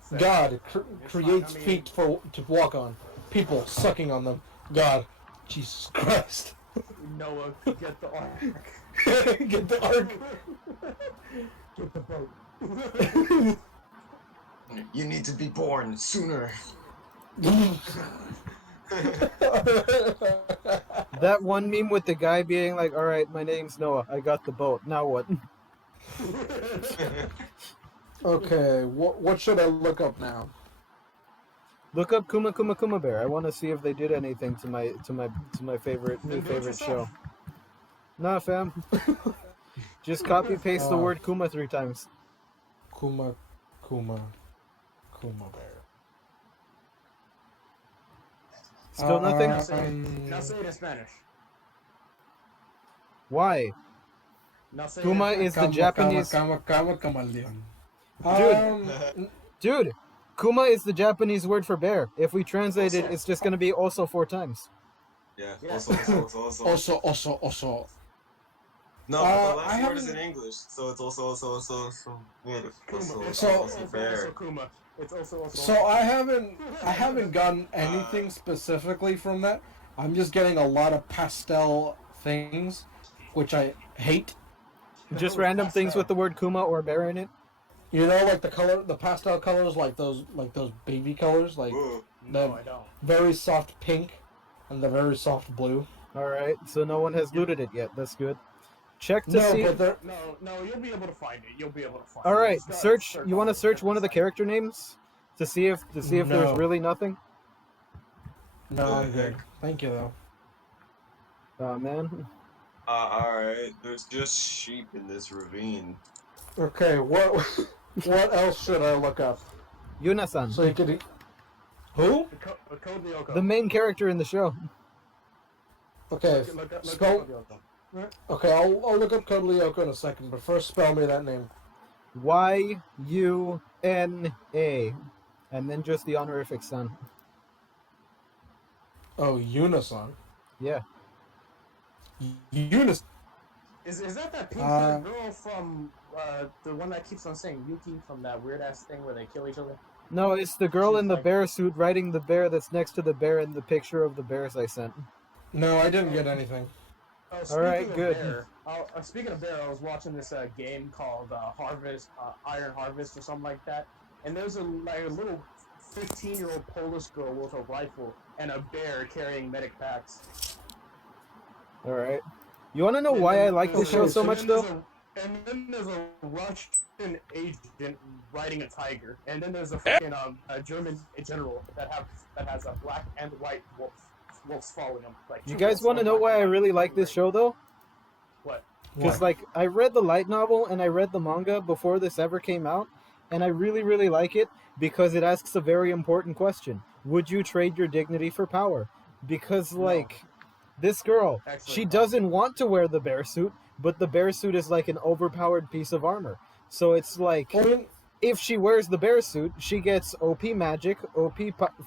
sex. God It's creates not- I mean, feet to walk on. People sucking on them. God, Jesus Christ. Noah, get the ark. Get the ark. Get the boat. You need to be born sooner. That one meme with the guy being like, "All right, my name's Noah. I got the boat. Now what?" Okay, what should I look up now? Look up Kuma Kuma Kuma Bear. I want to see if they did anything to my favorite Then new do it favorite show. yourself. Nah, fam. Just copy paste the word Kuma 3 times. Kuma Bear. Still nothing? Now say it in Spanish. Why? Now say Kuma it in is the Japanese. Camaleon. Dude, Kuma is the Japanese word for bear. If we translate it, it's just going to be also 4 times. Yeah. Yeah. Also. No, but the I last word is in haven't- English, so it's also. Yeah, Kuma. It's So- also bear. Kuma. It's also. So I haven't gotten anything specifically from that. I'm just getting a lot of pastel things, which I hate. Just random things with the word Kuma or bear in it. You know, like the pastel colors, like those baby colors, like Ooh. No, I don't. very soft pink and the very soft blue. Alright, so no one has looted it yet. That's good. Check to No, see. but they're No, you'll be able to find it. You'll be able to find it. Alright, Just gotta search. You want to on search one of the site. character names to see if No. there's really nothing? no, I'm good. Thank you though. Oh man. Alright. There's just sheep in this ravine. Okay, what else should I look up? Yuna-san, So you could. Who? The Code Lyoko. the main character in the show. Okay, Look up spell. Code Lyoko. Okay, I'll look up Code Lyoko in a second, but first spell me that name. Yuna, and then just the honorific son. Oh, Unisan. Yeah. Unis. Is that pink Uh, haired girl from the one that keeps on saying Yuki from that weird ass thing where they kill each other? No, it's the girl She's in the like- bear suit riding the bear that's next to the bear in the picture of the bears I sent. No, I didn't get anything. Oh, speaking Alright, of good. Bear, speaking of Bear, I was watching this game called Iron Harvest or something like that, and there's a little 15-year-old Polish girl with a rifle and a bear carrying medic packs. Alright. You want to know why I like this show so much, though? And then there's a Russian agent riding a tiger, and then there's a fucking a German general that has a black and white wolves following him. Like You two guys wolves want to know following why I him. really like this show, though? What? Because, like, I read the light novel and I read the manga before this ever came out, and I really, really like it because it asks a very important question. Would you trade your dignity for power? Because, like, this girl, Excellent she point. doesn't want to wear the bear suit, but the bear suit is like an overpowered piece of armor. So it's like, I mean, if she wears the bear suit, she gets OP magic,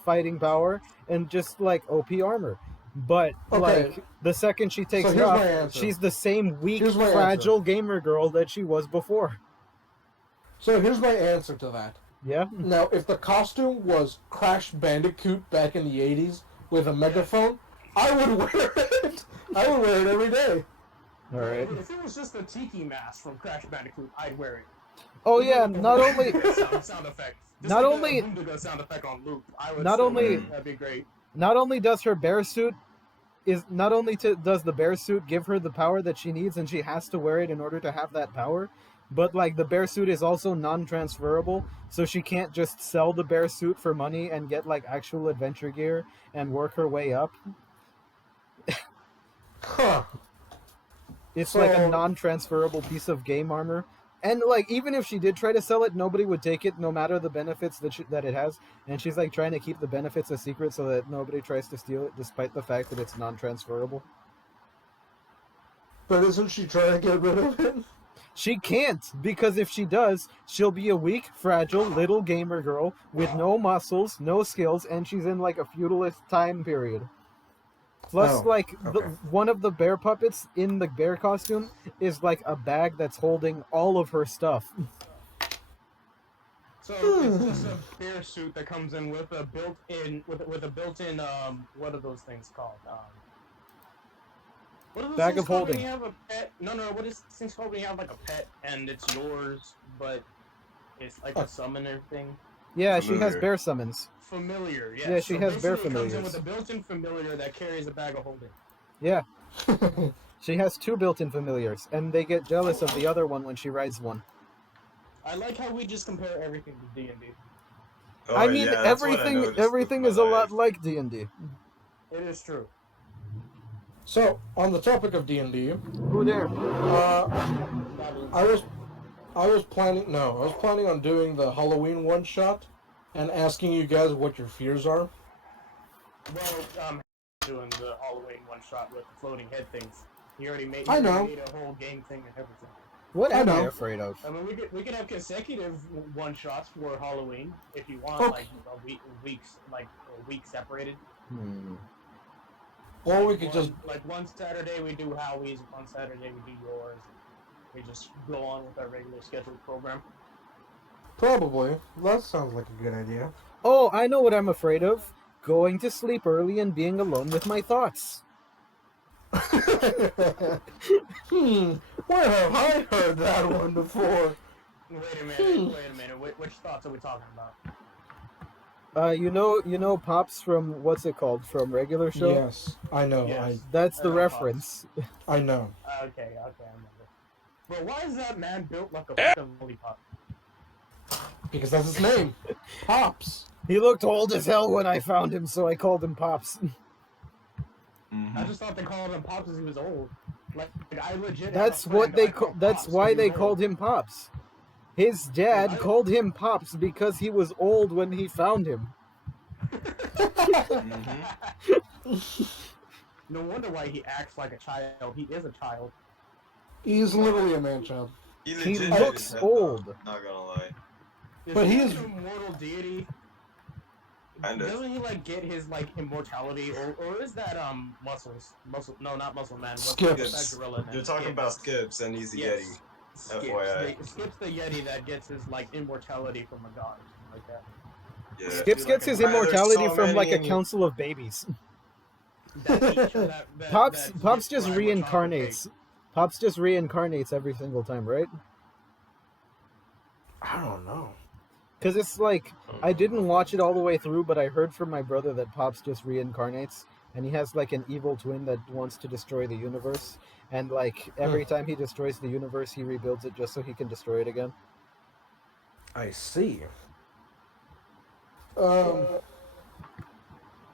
fighting power, and just, like, OP armor. But, Okay. like, the second she takes So it here's off, my answer. she's the same weak, Here's my fragile gamer girl that she was before. so here's my answer to that. Yeah? Now, if the costume was Crash Bandicoot back in the 80s with a megaphone, I would wear it. I would wear it every day. Alright. If it was just a tiki mask from Crash Bandicoot, I'd wear it. Oh yeah, not only sound effect. Just Not like only- the Bundaga sound effect on loop. I would Not still only- wear it. That'd be great. does her bear suit does the bear suit give her the power that she needs and she has to wear it in order to have that power, but like the bear suit is also non-transferable, so she can't just sell the bear suit for money and get like actual adventure gear and work her way up. Huh. It's like a So- non-transferable piece of game armor. And like even if she did try to sell it, nobody would take it, no matter the benefits that it has. And she's like trying to keep the benefits a secret so that nobody tries to steal it, despite the fact that it's non-transferable. But isn't she trying to get rid of it? She can't, because if she does, she'll be a weak, fragile little gamer girl with no muscles, no skills, and she's in like a feudalist time period. Plus, Oh, like okay. one of the bear puppets in the bear costume is like a bag that's holding all of her stuff. So it's just a bear suit that comes in with a built-in with a built-in what are those things called? What are those Bag things of called when holding. you have a pet? No, what is these things called when you have like a pet and it's yours, but it's like a summoner thing? Yeah, she has Familiar. bear summons. Familiar, yes. Yeah, she so has bear basically it comes in with familiars. a built-in familiar that carries a bag of holding. Yeah, she has 2 built-in familiars, and they get jealous of the other one when she rides one. I like how we just compare everything to D&D. Oh, I mean, yeah, that's what I noticed with everything my is a lot life. like D&D. It is true. So, on the topic of D&D, Who there? I was planning on doing the Halloween one shot and asking you guys what your fears are. Well, doing the Halloween one shot with the floating head things. He already made I know. a whole game thing and everything. What I am I know. afraid of? I mean, we could have consecutive one shots for Halloween if you want, Okay. like a week separated. Or we Like could just one Saturday we do Howie's, one Saturday we do yours. We just go on with our regular scheduled program. probably. That sounds like a good idea. Oh, I know what I'm afraid of. Going to sleep early and being alone with my thoughts. Where have I heard that one before? Wait a minute. Which thoughts are we talking about? You know Pops from what's it called? From regular show? Yes, I know. Yes. That's I the know reference. I know. Okay, I remember. But why is that man built like a fucking lollipop? Because that's his name. Pops. He looked old as hell when I found him, so I called him Pops. I just thought they called him Pops because he was old. Like I legit. That's have a what friend they. I call That's Pops why 'cause they he's old. called him Pops. His dad called him Pops because he was old when he found him. No wonder why he acts like a child. He is a child. He's literally a man-child. He He legit looks his head, old. though, not gonna lie. But he is- a mortal deity. Kinda. Doesn't he like get his like immortality, or is that muscles? No, not muscle man. What's Skips. that gorilla name? You're talking about Skips, and he's a Yes. Yeti. Skips. FYI. Skips the Yeti that gets his like immortality from a god, or something like that. Yeah. Skips gets his There's immortality so from like a many- council of babies. Pops Pops just reincarnates. Pops just reincarnates every single time, right? I don't know. Because it's like, I didn't watch it all the way through, but I heard from my brother that Pops just reincarnates, and he has like an evil twin that wants to destroy the universe, and like every time he destroys the universe, he rebuilds it just so he can destroy it again. I see.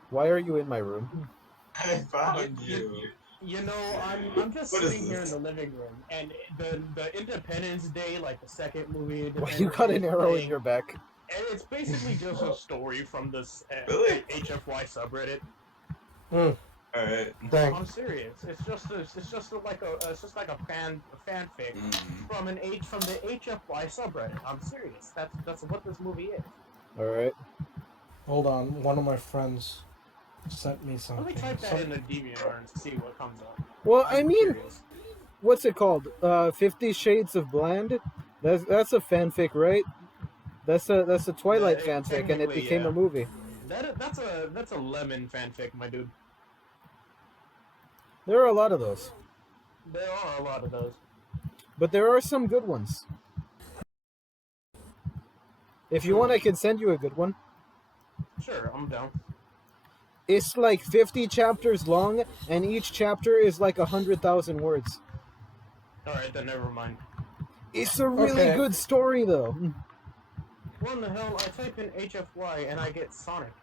Why are you in my room? I found you. You know, I'm just What is sitting here in this? the living room, and the Independence Day, like the second movie. Why you got an arrow in your back? And it's basically just a story from this Really? HFY subreddit. Alright. Dang. I'm serious. It's just like a fanfic from the HFY subreddit. I'm serious. That's what this movie is. All right. Hold on. One of my friends sent me something. Let me type that in the DeviantArt and see what comes up. Well, I'm I mean, curious. what's it called? 50 Shades of Bland. That's a fanfic, right? That's a Twilight fanfic, and it technically, became yeah. a movie. That's a lemon fanfic, my dude. There are a lot of those, There are a lot of those. but there are some good ones. If you want, I can send you a good one. Sure, I'm down. It's like 50 chapters long, and each chapter is like 100,000 words. All right, then never mind. It's a really good story, though. What in the hell? I type in HFY and I get Sonic.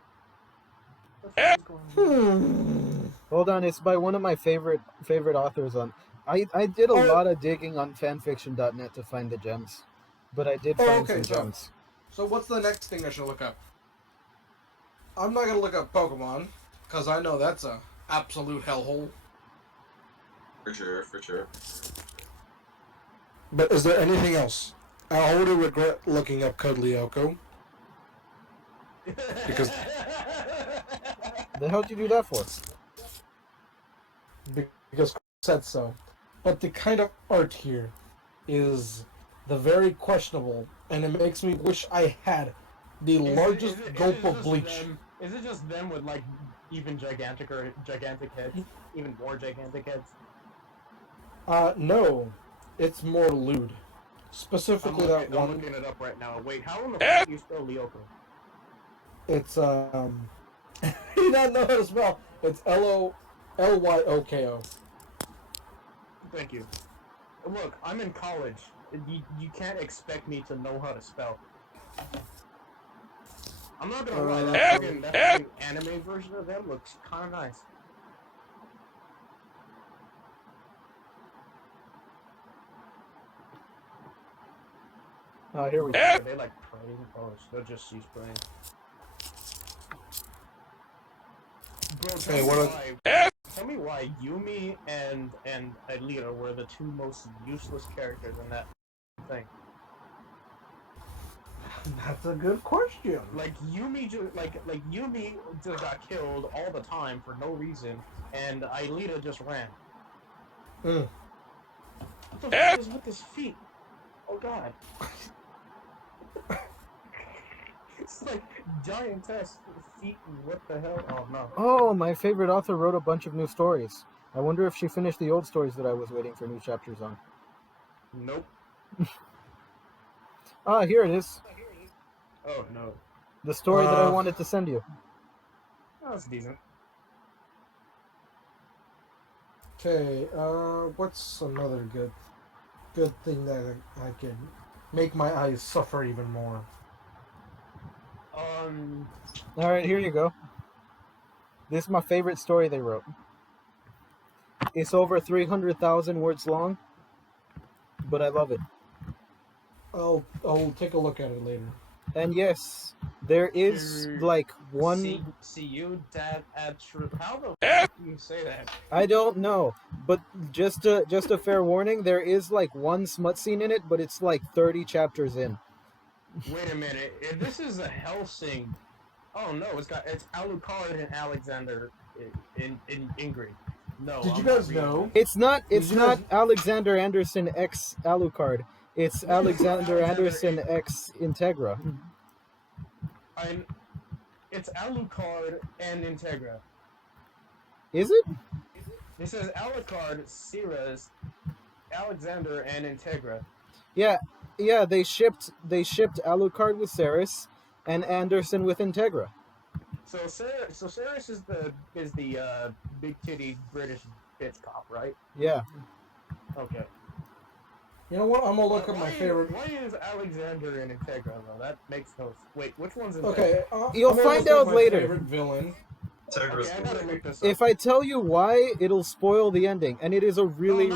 What the fuck is going on? Hold on, it's by one of my favorite authors. I did a lot of digging on fanfiction.net to find the gems, but I did find some gems. So what's the next thing I should look up? I'm not gonna look up Pokemon, because I know that's a absolute hellhole. For sure. But is there anything else? I already regret looking up Code Lyoko. Because The hell did you do that for? because Chris said so. But the kind of art here is the very questionable, and it makes me wish I had the largest gulp of bleach. Is it just them with like even gigantic heads, even more gigantic heads? No, it's more lewd. Specifically, that I'm one. looking it up right now. Wait, how in the fuck do you spell Lyoko? It's you not know how to spell. It's Lyoko. Thank you. Look, I'm in college. You can't expect me to know how to spell. I'm not gonna lie, that fucking anime version of them looks kinda nice. Here we go. Are they like praying? Oh, they're just she's praying. Bro, tell me why Yumi and Alita were the two most useless characters in that thing. That's a good question. Like Yumi just got killed all the time for no reason, and Alita just ran. Mm. What the fuck is with his feet? Oh god. It's like giantess feet. What the hell? Oh no. Oh, my favorite author wrote a bunch of new stories. I wonder if she finished the old stories that I was waiting for new chapters on. Nope. Here it is. Oh no. The story that I wanted to send you. Oh, that's decent. Okay, what's another good thing that I can make my eyes suffer even more? All right, here you go. This is my favorite story they wrote. It's over 300,000 words long, but I love it. I'll take a look at it later. And yes, there is like one. See you, Dad. How the fuck do you say that? I don't know, but just a fair warning. There is like one smut scene in it, but it's like 30 chapters in. Wait a minute. If this is a Hellsing, oh no, it's Alucard and Alexander in Ingrid. No. Did you guys know? It's not Alexander Anderson x Alucard. It's Alexander Anderson x Integra. It's Alucard and Integra. Is it? It says Alucard, Ciras, Alexander, and Integra. Yeah. They shipped Alucard with Ceres, and Anderson with Integra. So Ceres is the big titty British bitch cop, right? Yeah. Okay. You know what? I'm gonna look at my favorite. Why is Alexander in Integra though? That makes no. Wait, which one's in? Okay, you'll find out later. Favorite villain. Okay, I gotta look this up. If I tell you why, it'll spoil the ending, and it is a really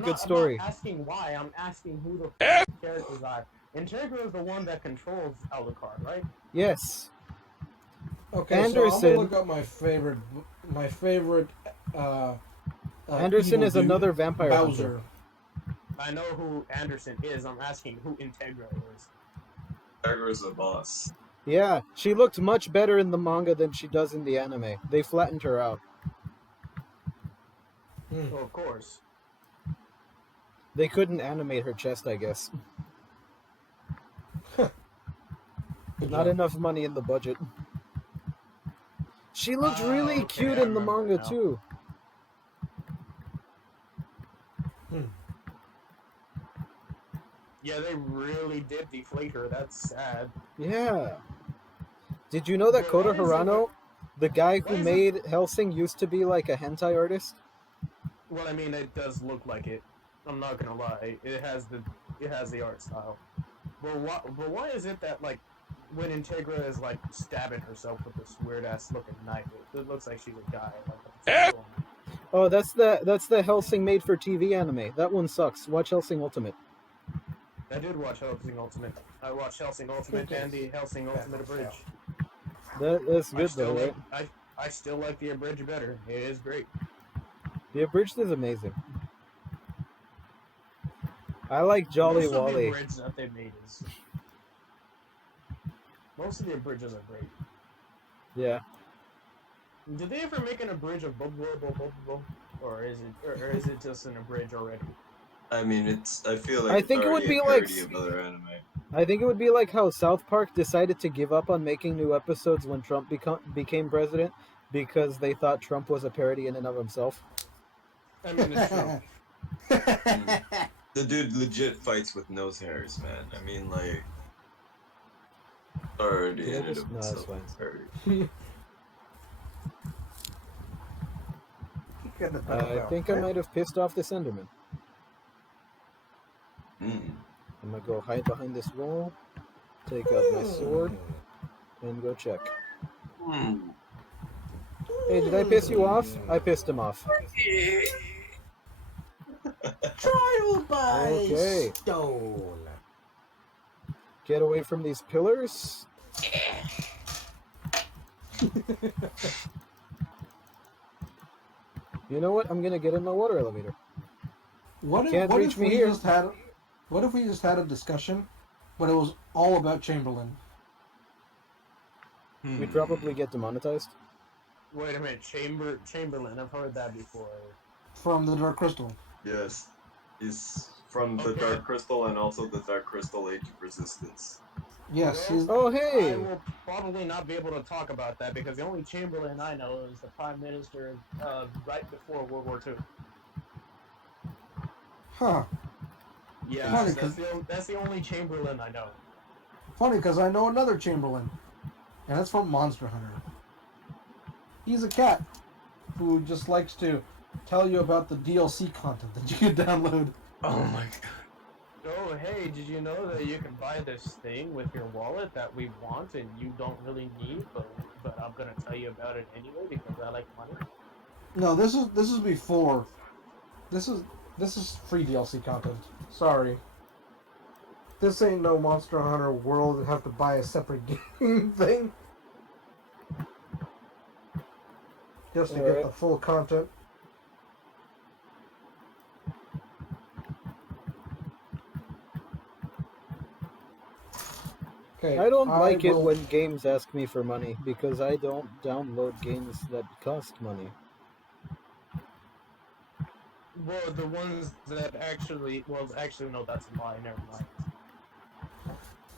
good story. I'm not asking why. I'm asking who the characters are. Integra is the one that controls Alucard, right? Yes. Okay, Anderson. So I'm gonna look up my favorite. Anderson is another vampire Bowser. hunter. I know who Anderson is. I'm asking who Integra is. Integra's the boss. Yeah, she looked much better in the manga than she does in the anime. They flattened her out. Well, of course. They couldn't animate her chest, I guess. Not enough money in the budget. She looked really okay, cute I in the remember manga, now. too. Yeah, they really did deflate her. That's sad. Yeah. Did you know that Well, Kota why is it Hirano, the guy who why is made Hellsing, used to be like a hentai artist? Well, I mean, it does look like it. I'm not gonna lie. It has the art style. But why is it that like when Integra is like stabbing herself with this weird ass looking knife, it looks like she's a guy. Like, Oh, that's the Hellsing made for TV anime. That one sucks. Watch Hellsing Ultimate. I did watch Hellsing Ultimate. I watched Hellsing Ultimate and the Hellsing Ultimate Abridged. That's good though, right? I still like the Abridged better. It is great. The Abridged is amazing. I like Jolly Most of the Wally. Abridged that they made is... Most of the Abridges are great. Yeah. Did they ever make an Abridged of Bub? or is it just in a bridge already? I mean, I feel like I it's think it would already a be like parody of other anime. I think it would be like how South Park decided to give up on making new episodes when Trump became president because they thought Trump was a parody in and of himself. I mean, it's true. The dude legit fights with nose hairs, man. I mean, like, already Did I in and just? of No, that's itself fine. a parody. I think I might have pissed off this Enderman. Mm. I'm gonna go hide behind this wall, take out my sword, and go check. Mm. Hey, did I piss you off? I pissed him off. Trial by Okay. stone. Get away from these pillars. You know what? I'm gonna get in the water elevator. What Can't if reach me we here. just had a discussion, but it was all about Chamberlain? We'd probably get demonetized. Wait a minute, Chamberlain. I've heard that before. From the Dark Crystal. Yes. He's from the Okay. Dark Crystal and also the Dark Crystal Age of Resistance. Yes, Well, he's Oh, I hey! will probably not be able to talk about that because the only Chamberlain I know is the Prime Minister right before World War II. huh. Yeah, Funny, that's the only Chamberlain I know. Funny, because I know another Chamberlain, and that's from Monster Hunter. He's a cat who just likes to tell you about the DLC content that you can download. Oh my god. Oh, hey, did you know that you can buy this thing with your wallet that we want and you don't really need, but I'm gonna tell you about it anyway because I like money? No, this is before. This is free DLC content. Sorry. This ain't no Monster Hunter World that have to buy a separate game thing. Just to get the full content. Okay, I don't like it will- when games ask me for money because I don't download games that cost money. Well, the ones that actually no, that's a lie. Never mind.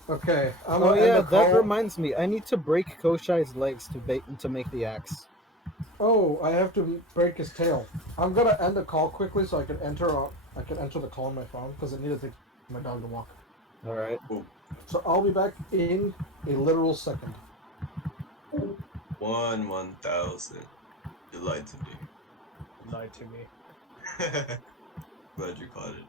Okay, I'm Oh gonna end yeah, the call. that reminds me. I need to break Koshai's legs to make the axe. Oh, I have to break his tail. I'm gonna end the call quickly so I can enter the call on my phone because I need to take my dog to walk. All right. So I'll be back in a literal second. 1,000. You lied to me. Lied to me. Glad you caught it.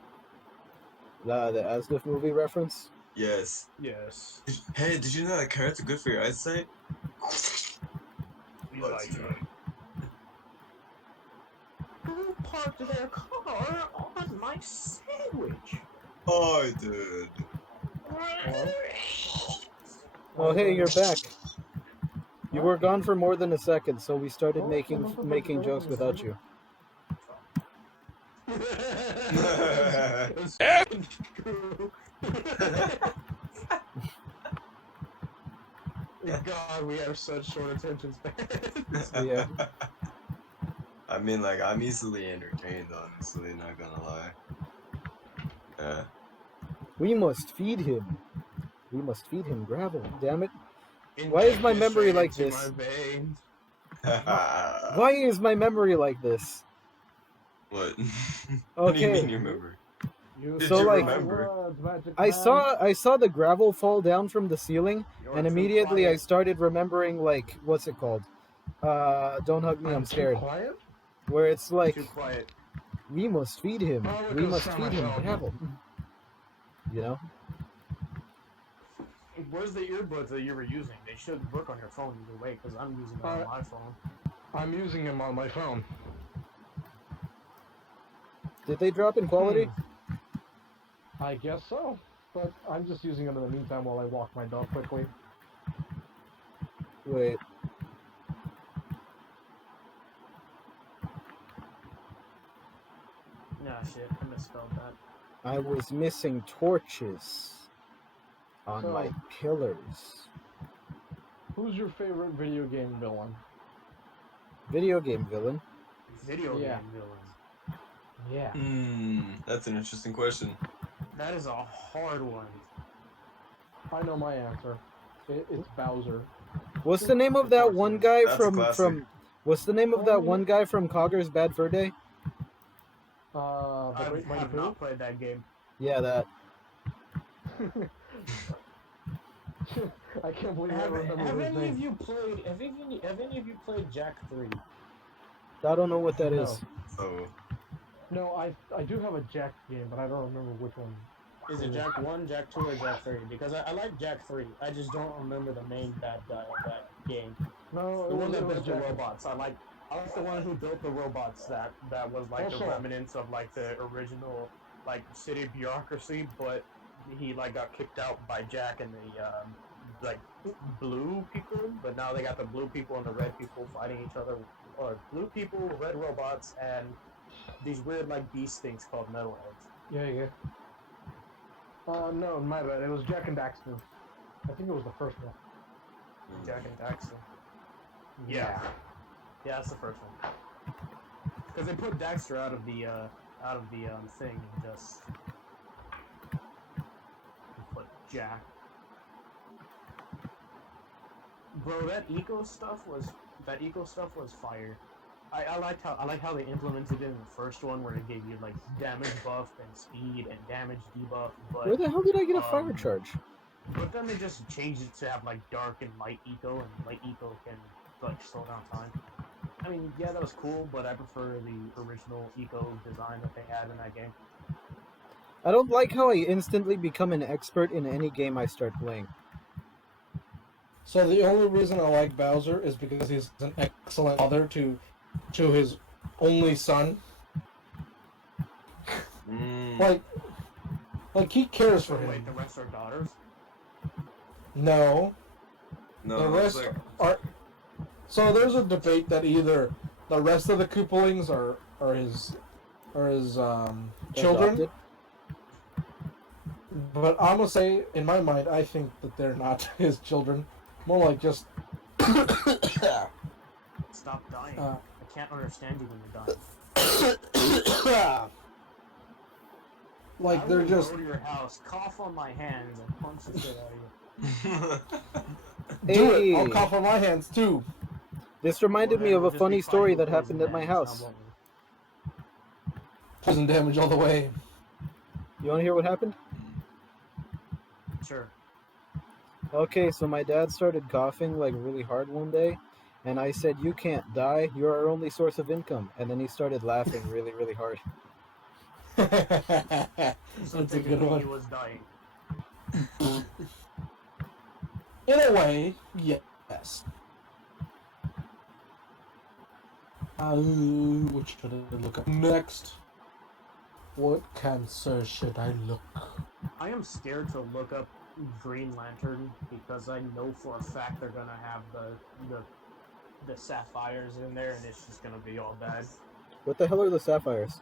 The Asdif movie reference. Yes. Yes. Hey, did you know that carrots are good for your eyesight? You lied to me. Who parked their car on my sandwich? I did. Oh hey, you're back. You were gone for more than a second, so we started making jokes without you. It's true. God, we have such short attention spans. Yeah. I mean, like, I'm easily entertained, honestly, not gonna lie. Yeah. We must feed him. We must feed him gravel. Damn it. Why is my memory like Straight into this? my veins. Why is my memory like this? What? What do you Okay. mean you remember? Did So, you like, remember? I saw the gravel fall down from the ceiling, You're and too immediately I quiet. started remembering, like, what's it called? Don't hug me, I'm scared. Quiet? Where it's like, Too quiet. we must feed him. Oh, We because must from feed my him phone. gravel. You know? Where's the earbuds that you were using? They should work on your phone either way, because I'm using them on my phone. I'm using him on my phone. Did they drop in quality? I guess so. But I'm just using him in the meantime while I walk my dog quickly. Wait. Nah, shit, I misspelled that. I was missing torches on So- my pillars. Who's your favorite video game villain? Video game villain. video Yeah. game villain? Yeah. That's an interesting question. That is a hard one. I know my answer. It's Bowser. What's the name of Of that course one it is. guy That's a classic. What's the name of that one guy from Cogger's Bad Fur Day? The I Great Mighty have Pooh. not played that game. Yeah, that. I can't believe I Have, remember have his any of name. you played? Have any of you played Jack 3? I don't know what that No. is. Oh. No, I do have a Jack game, but I don't remember which one. Is it Jack 1, Jack 2, or Jack 3? Because I like Jack 3. I just don't remember the main bad guy of that game. No, The one that it was built the Jack. robots. I like the one who built the robots that was like the Also- remnants of like the original like city bureaucracy, but he like got kicked out by Jack and the like blue people, but now they got the blue people and the red people fighting each other, or blue people, red robots, and these weird like beast things called metalheads. Yeah. No, my bad. It was Jack and Daxter. I think it was the first one. Jack and Daxter. Yeah, that's the first one. Because they put Daxter out of the thing and just put Jack. Bro, that eco stuff was fire. I like how they implemented it in the first one, where it gave you like damage buff and speed and damage debuff. But Where the hell did I get a fire um, charge? But then they just changed it to have like dark and light eco, and light eco can like slow down time. I mean, yeah, that was cool, but I prefer the original eco design that they had in that game. I don't like how I instantly become an expert in any game I start playing. So the only reason I like Bowser is because he's an excellent father to his only son. Like he cares for him. Wait, the rest are daughters? No, No, the that's rest like are. So there's a debate that either the rest of the Koopalings are his children. Adopted? But I'm gonna say, in my mind, I think that they're not his children. More like just. Stop dying. I can't understand you when you're dying. Like I they're will just. go to your house, cough on my hands, and punch the shit out of you. Do Hey, it. I'll cough on my hands too. this reminded me of a We'll just funny be story fighting that with happened at poison my hands, house. now won't we? Poison damage all the way. You want to hear what happened? Sure. Okay, so my dad started coughing like really hard one day, and I said, "You can't die. You're our only source of income." And then he started laughing really, really hard. So That's a good technically one. he was dying. In a way, yes. What should I look up next? What cancer should I look? I am scared to look up Green Lantern because I know for a fact they're gonna have the sapphires in there, and it's just gonna be all bad. What the hell are the sapphires?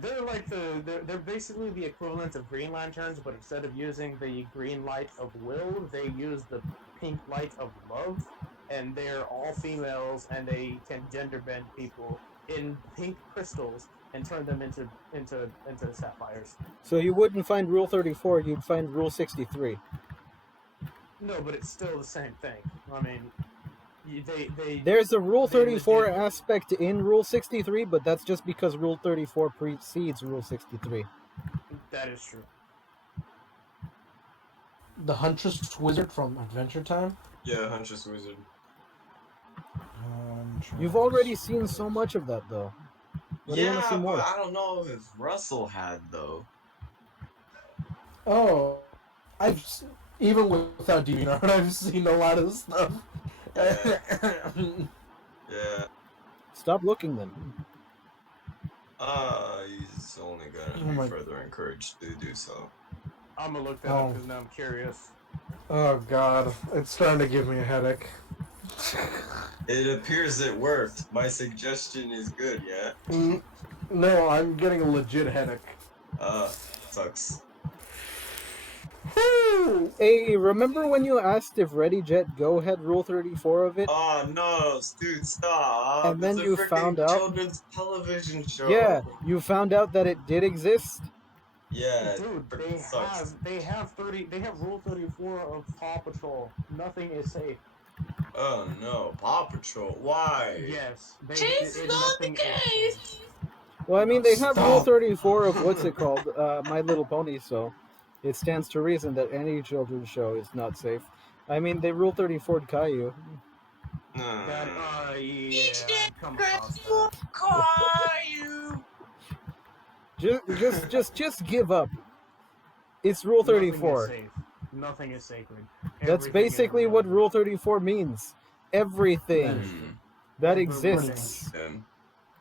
They're like they're basically the equivalent of Green Lanterns, but instead of using the green light of will, they use the pink light of love, and they're all females, and they can gender bend people in pink crystals and turn them into sapphires. So you wouldn't find Rule 34, you'd find Rule 63. No, but it's still the same thing. I mean, they There's a Rule they 34 legit- aspect in Rule 63, but that's just because Rule 34 precedes Rule 63. that is true. The Huntress Wizard from Adventure Time? yeah, Huntress Wizard. You've already seen so much of that, though. What do you want to see more? But I don't know if Russell had though. Oh, even without DeviantArt, I've seen a lot of stuff. Yeah. Stop looking then. He's only gonna Oh be my- further encouraged to do so. I'm gonna look that Oh. up because now I'm curious. Oh god, it's starting to give me a headache. It appears it worked. My suggestion is good, yeah? No, I'm getting a legit headache. Sucks. Woo! Hey, remember when you asked if Ready Jet Go had Rule 34 of it? Oh no, dude, stop! And It's then a you found freaking out? children's television Yeah, show. you found out that it did exist? Yeah, it Dude, freaking sucks. they have Rule 34 of Paw Patrol. Nothing is safe. Oh no, Paw Patrol. Why? Yes, nothing is safe. Well, I mean, they Nothing is have Rule Stop. safe. 34 of what's it called? My Little Pony, so it stands to reason that any children's show is not safe. I mean, they Rule 34'd Caillou. That Each yeah, day I've come grabs across you, that. call you. Just give up. It's Rule Nothing is 34. safe. Nothing is sacred. That's Everything is basically what relative. Rule 34 means. That Everything is true. that Everything. exists. Yeah,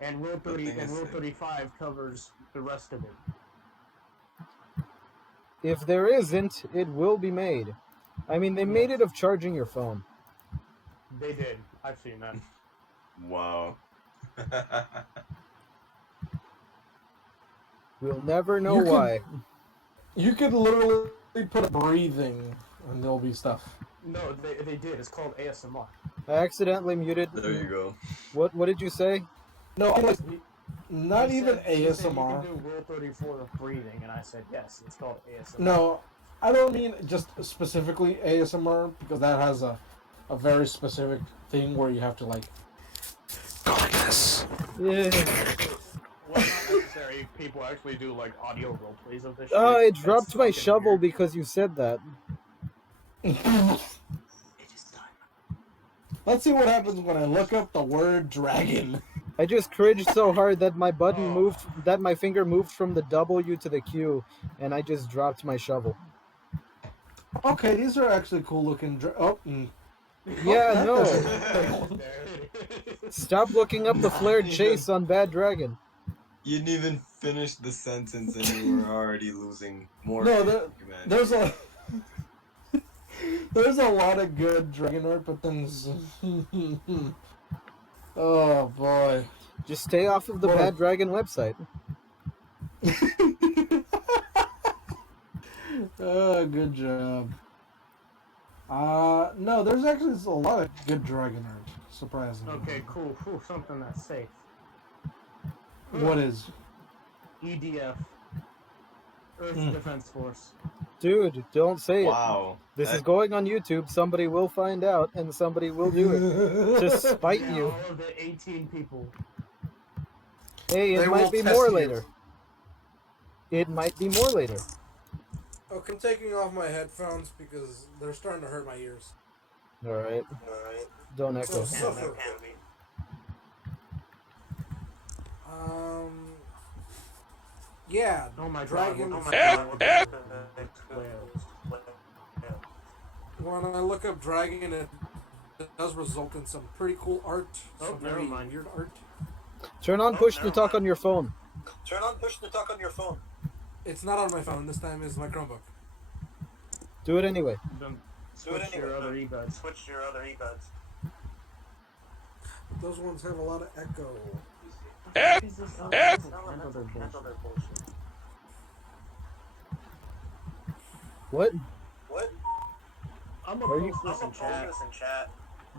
And nothing is Rule safe. 35 covers the rest of it. If there isn't, it will be made. I mean, they made it of charging your phone. They did. I've seen that. Wow. We'll never know You could- why. You could literally put breathing, and there'll be stuff. No, they did. It's called ASMR. I accidentally muted. There you go. What did you say? No, like, He- not he even said, He said you ASMR. can do Rule 34 of breathing, and I said yes. It's called ASMR. No, I don't mean just specifically ASMR because that has a very specific thing where you have to like go like this. Yeah. Well, not necessary. People actually do like audio role plays of this. Oh, I shit. dropped It's my fucking shovel weird. because you said that. Let's see what happens when I look up the word dragon. I just cringed so hard that my button Oh. moved, that my finger moved from the W to the Q, and I just dropped my shovel. Okay, these are actually cool looking. Yeah, that no. doesn't- There it is. Stop looking up the flared chase on Bad Dragon. You didn't even finish the sentence and you were already losing more. No, faith in humanity. there's a there's a lot of good dragon art, but then oh boy. Just stay off of the Well- Bad Dragon website. Oh, good job. No, there's actually a lot of good dragon art, surprisingly. Okay, cool. Whew, something that's safe. What is? EDF. Earth Hmm. Defense Force. Dude, don't say it. Wow. This is That- going on YouTube. Somebody will find out, and somebody will do it to spite Yeah, you. all of the 18 people. Hey, it They might will be test more you. later. It might be more later. Okay, I'm taking off my headphones because they're starting to hurt my ears. All right. Don't echo. Suffer. Yeah. Oh my Dragons. god. Oh my god. When I look up dragon, it does result in some pretty cool art. Oh, Some never very mind. weird art. Turn on push to talk on your phone. Turn on push to talk on your phone. It's not on my phone. This time it's my Chromebook. Do it anyway. Then Do it switch your anyway. other earbuds. Switch to your other earbuds. Those ones have a lot of echo. Handle their Cancel bullshit. their bullshit. What? What? I'm Are gonna you- post this in I'm gonna chat post this in chat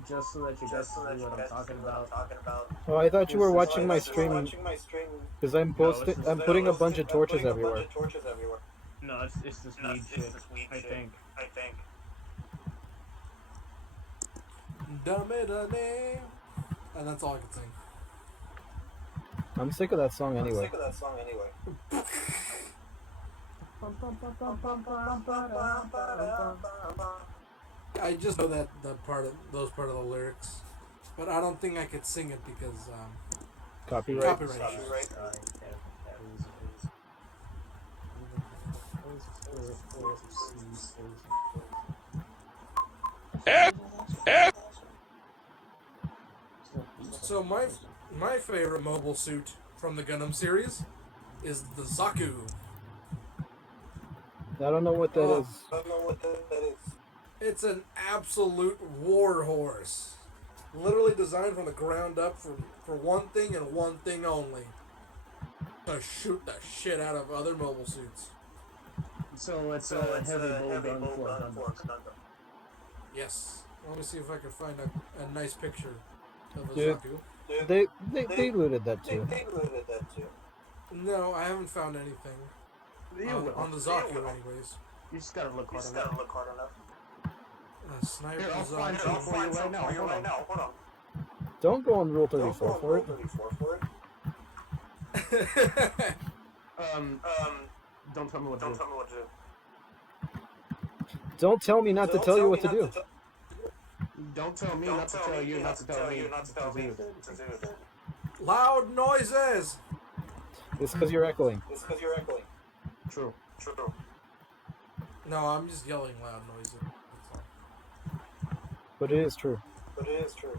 just so that you guys just so can that see you what I'm guys talking see what I'm about. talking about. Oh, I thought you were This is watching my Just stream watching my stream because I'm posting. it's I'm just- putting a No, bunch of I'm torches putting a everywhere. bunch of torches everywhere. No, it's this No, weed it's shit. this weed I shit, think. I think. And that's all I can sing. I'm sick of that song I'm anyway. sick of that song anyway. I just know that those part of the lyrics, but I don't think I could sing it because Copyright. copyright. Copyright. So my favorite mobile suit from the Gundam series is the Zaku. I don't know what that is. I don't know what that is. It's an absolute war horse. Literally designed from the ground up for one thing and one thing only. To shoot the shit out of other mobile suits. So it's a heavy bow gun for a Gundam. Yes. Let me see if I can find a nice picture of a Dude. Zaku. They looted that too. They looted that too. No, I haven't found anything. You will. On the Zaku, anyways. You just gotta look You hard just enough. gotta look hard enough. Sniper Here, I'll find Zaku. some for you right now. Hold on. Don't go on Rule Don't 34 go on for it. 34 for it. Don't tell me what to Don't do. tell me what to do. Don't tell me not to tell you what to do. Don't tell me not to tell you not to tell me not to tell me to do to do it. Loud noises! It's because you're echoing. It's because you're echoing. True. True. No, I'm just yelling loud noises. That's all. But it is true. But it is true.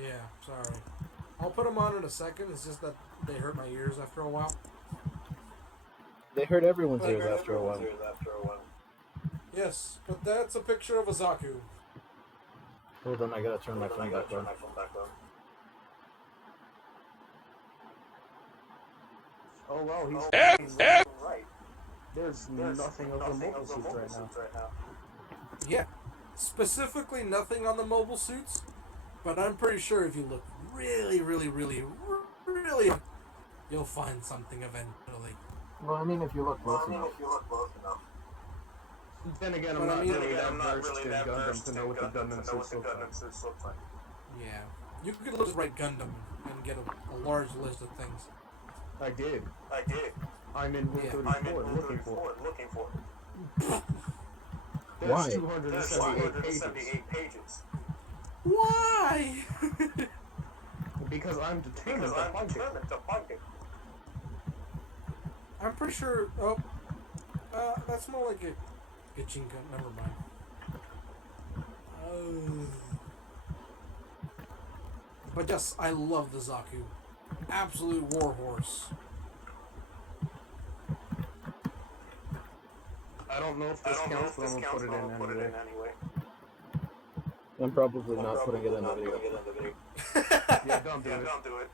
Yeah, sorry. I'll put them on in a second. It's just that they hurt my ears after a while. They hurt everyone's ears after a while. Yes, but that's a picture of a Zaku. Hold on, I gotta turn my phone back on. Oh wow, he's right. There's nothing of the mobile suits right now. Yeah, specifically nothing on the mobile suits, but I'm pretty sure if you look really, you'll find something eventually. Well, I mean, if you look close enough. Then again, I'm not really that versed in Gundam to know what the Gundam suits look like. Yeah, you could just write Gundam and get a large list of things. I did. I'm in Rule Yeah. 34 looking for it. Why? There's 278 pages. Why? Because I'm determined to find it. I'm pretty sure. Oh, that's more like a Gachinka. Never mind. But yes, I love the Zaku. Absolute warhorse. I don't know if this counts, but I'm gonna put it in anyway. I'm probably not putting it in the video. Yeah, don't do it.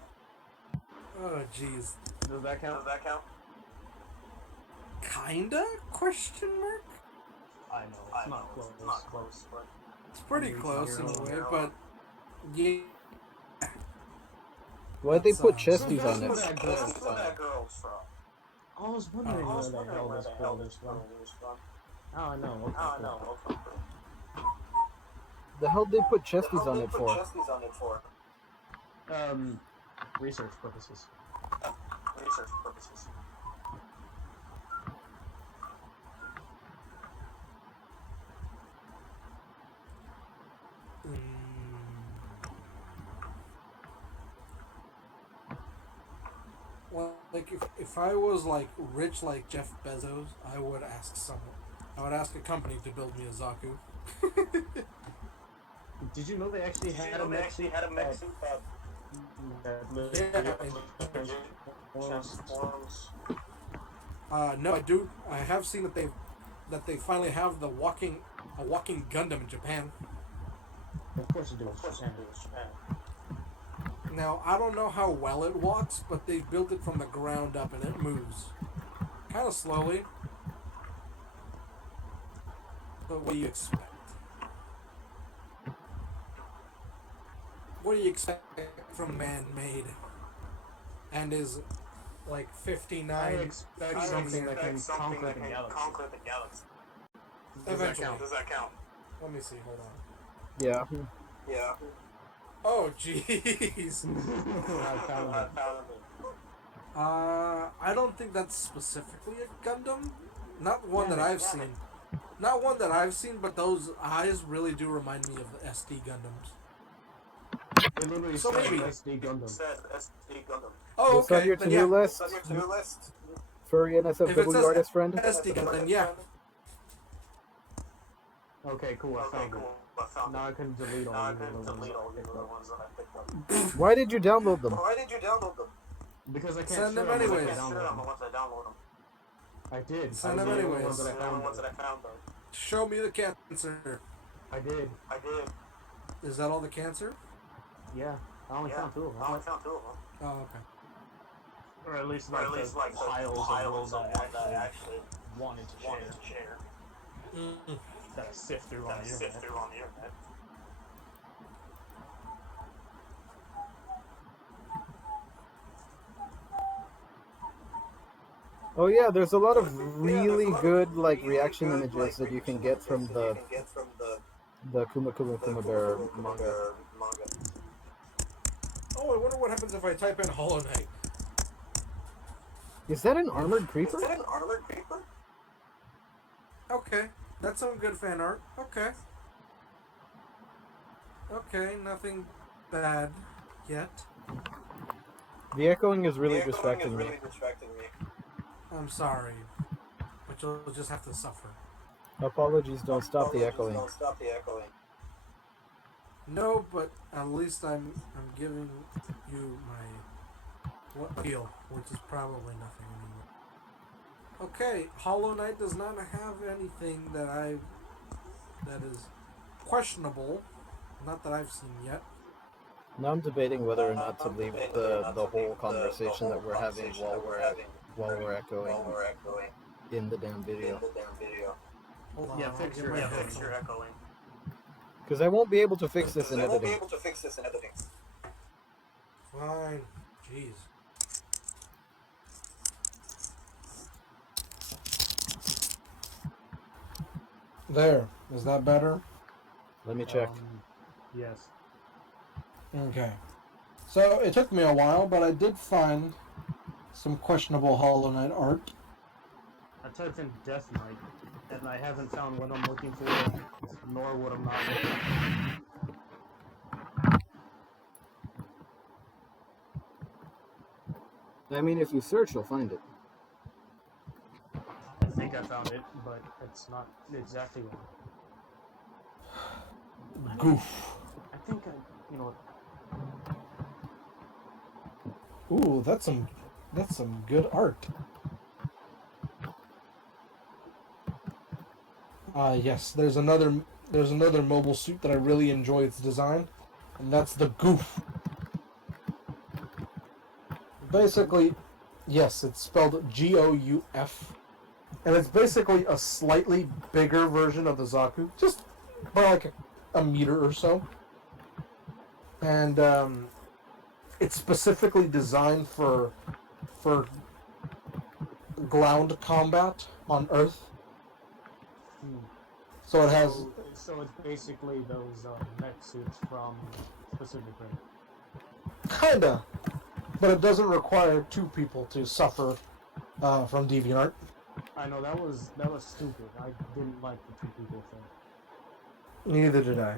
Oh, jeez. Does that count? Kinda? Question mark? I know, it's not close. But It's pretty close in a way, but yeah. Why'd they put That's, chesties on it? Where's that girl Where from? that girl's from? I was wondering where the hell this girl is from. Oh, I know. Okay. The hell they put chesties on it for? Research purposes. Well, like if I was like rich like Jeff Bezos, I would ask someone. I would ask a company to build me a Zaku. Did you know they actually had a mech suit? No, I do. I have seen that they finally have a walking Gundam in Japan. Of course you do. It's Japan. Now I don't know how well it walks, but they built it from the ground up and it moves, kind of slowly. But what do you expect? What do you expect from man-made? And is like 59. I expect something that can conquer the galaxy. Eventually. Does that count? Let me see. Hold on. Yeah. Yeah. Oh, jeez. I found it. I don't think that's specifically a Gundam. Not one that I've seen. Not one that I've seen, but those eyes really do remind me of the SD Gundams. It literally So said maybe. SD Gundam. Oh, It's on okay. your Then to-do yeah. list? Furry If it NSFW says artist friend? SD Gundam, then yeah. Okay, cool. I found it. Now I can delete all the ones that I picked up. Why did you download them? Because I can't Send them share anyways. once I download them. I did. Send I them did. anyways. The ones that I found. Show me the cancer. I did. Is that all the cancer? Yeah. I only found two of them. Oh, okay. Or at least like the piles of those that actually wanted to share. That I sift through on the internet. Oh yeah, there's a lot of really good like reaction images that you can get from the Kuma Kuma Kuma Bear manga. Oh, I wonder what happens if I type in Hollow Knight. Is that an armored creeper? Okay, that's some good fan art. Okay. Okay, nothing bad yet. The echoing is really distracting me. I'm sorry, but you'll just have to suffer. Apologies don't stop the echoing. No, but at least I'm giving you my what feel, which is probably nothing anymore. Okay, Hollow Knight does not have anything that is questionable. Not that I've seen yet. Now I'm debating whether or not to leave the whole conversation that we're having while we're echoing in the damn video. Hold on, Yeah, I'll fix get your my echoing. headphones. Because I won't be able to fix this in editing. Fine. Jeez. There. Is that better? Let me check. Yes. Okay. So it took me a while, but I did find some questionable Hollow Knight art. I typed in Death Knight, and I haven't found what I'm looking for, nor what I'm not looking I mean, if you search, you'll find it. for. I think I found it, but it's not exactly what. Goof. I think you know. Ooh, that's some good art. Yes, there's another mobile suit that I really enjoy its design, and that's the Goof. Basically, yes, it's spelled Gouf, and it's basically a slightly bigger version of the Zaku, just by like a meter or so. And it's specifically designed for ground combat on Earth. So it has. So it's basically those mech suits from Pacific Rim. Kinda, but it doesn't require two people to suffer from DeviantArt. I know that was stupid. I didn't like the two people thing. Neither did I.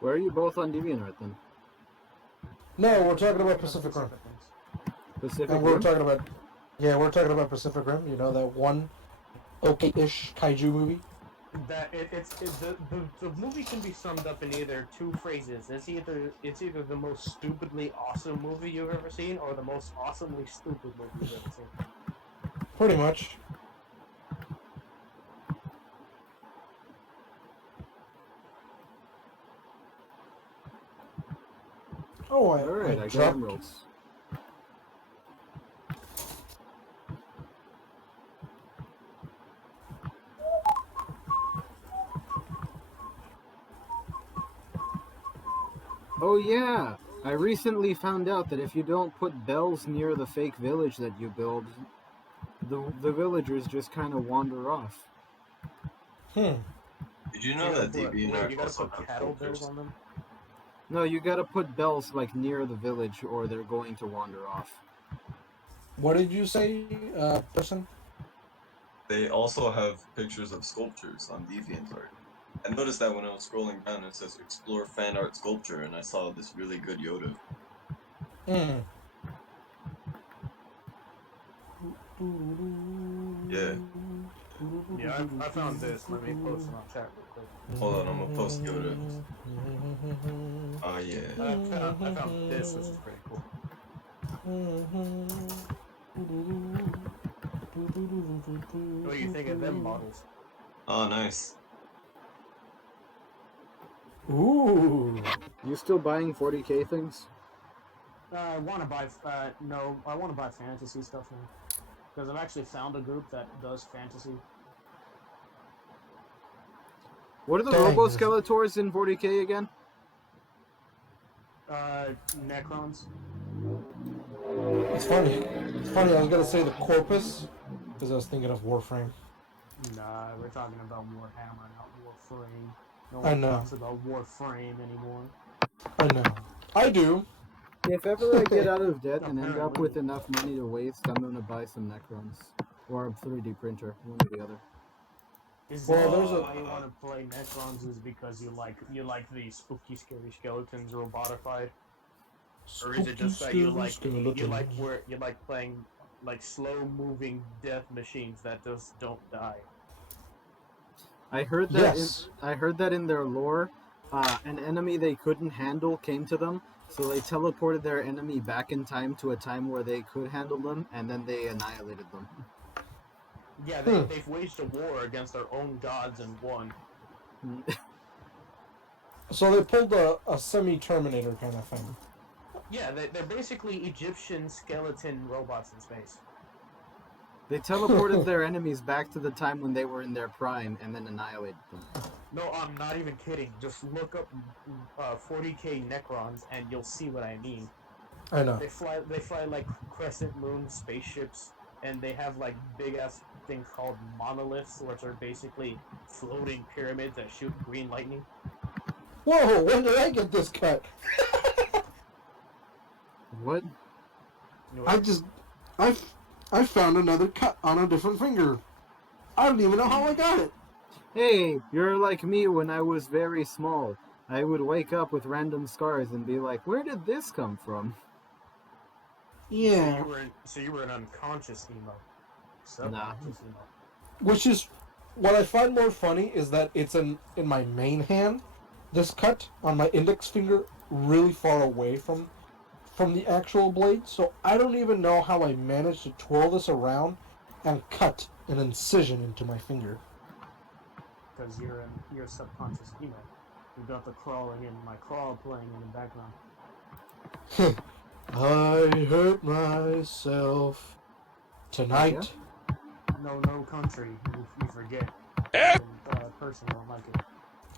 Where are you both on DeviantArt then? No, we're talking about Pacific Rim. Pacific And we're Rim? talking about Pacific Rim. You know, that one okay-ish kaiju movie. That the movie can be summed up in either two phrases. It's either the most stupidly awesome movie you've ever seen, or the most awesomely stupid movie you've ever seen. Pretty much. Oh, Alright, I got dropped. emeralds. Oh yeah! I recently found out that if you don't put bells near the fake village that you build, the villagers just kind of wander off. Did you know that You DeviantArt gotta also put have cattle filters? bills on them. No, you gotta put bells like near the village or they're going to wander off. What did you say, person? They also have pictures of sculptures on DeviantArt. I noticed that when I was scrolling down, it says explore fan art sculpture, and I saw this really good Yoda. Yeah. Yeah, I found this. Let me post it on chat real quick. Hold on, I'm gonna post Yoda. Oh yeah. I found this, which is pretty cool. What do you think of them models? Oh nice. Ooh. You still buying 40k things? I want to buy. No, I want to buy fantasy stuff now. Because I've actually found a group that does fantasy. What are the Dang, Robo Skeletors in 40k again? Necrons. It's funny. It's funny. I was gonna say the Corpus because I was thinking of Warframe. Nah, we're talking about Warhammer, not Warframe. No I one know. talks about Warframe anymore. I know. I do. If ever I get out of debt and end up Apparently. with enough money to waste, I'm gonna buy some Necrons. Or a 3D printer, one or the other. Is Well, that there's a- why you want to play Necrons? Is because you like the spooky, scary skeletons robotified, or is it just that you like playing like slow moving death machines that just don't die? I heard that. Yes. I heard that in their lore, an enemy they couldn't handle came to them, so they teleported their enemy back in time to a time where they could handle them, and then they annihilated them. Yeah, they've waged a war against their own gods and won. So they pulled a semi-Terminator kind of thing. Yeah, they're basically Egyptian skeleton robots in space. They teleported their enemies back to the time when they were in their prime, and then annihilated them. No, I'm not even kidding. Just look up 40k Necrons, and you'll see what I mean. I know. They fly like crescent moon spaceships, and they have like big ass things called monoliths, which are basically floating pyramids that shoot green lightning. Whoa! When did I get this cut? What? You know, I found another cut on a different finger. I don't even know how I got it. Hey, you're like me when I was very small. I would wake up with random scars and be like, where did this come from? Yeah. So you were an unconscious emo, subconscious emo. Which is what I find more funny is that it's in my main hand. This cut on my index finger really far away from the actual blade, so I don't even know how I managed to twirl this around and cut an incision into my finger. Because you're a subconscious emo. You got the crawling in my crawl playing in the background. I hurt myself tonight. No country. You forget. The person don't like it.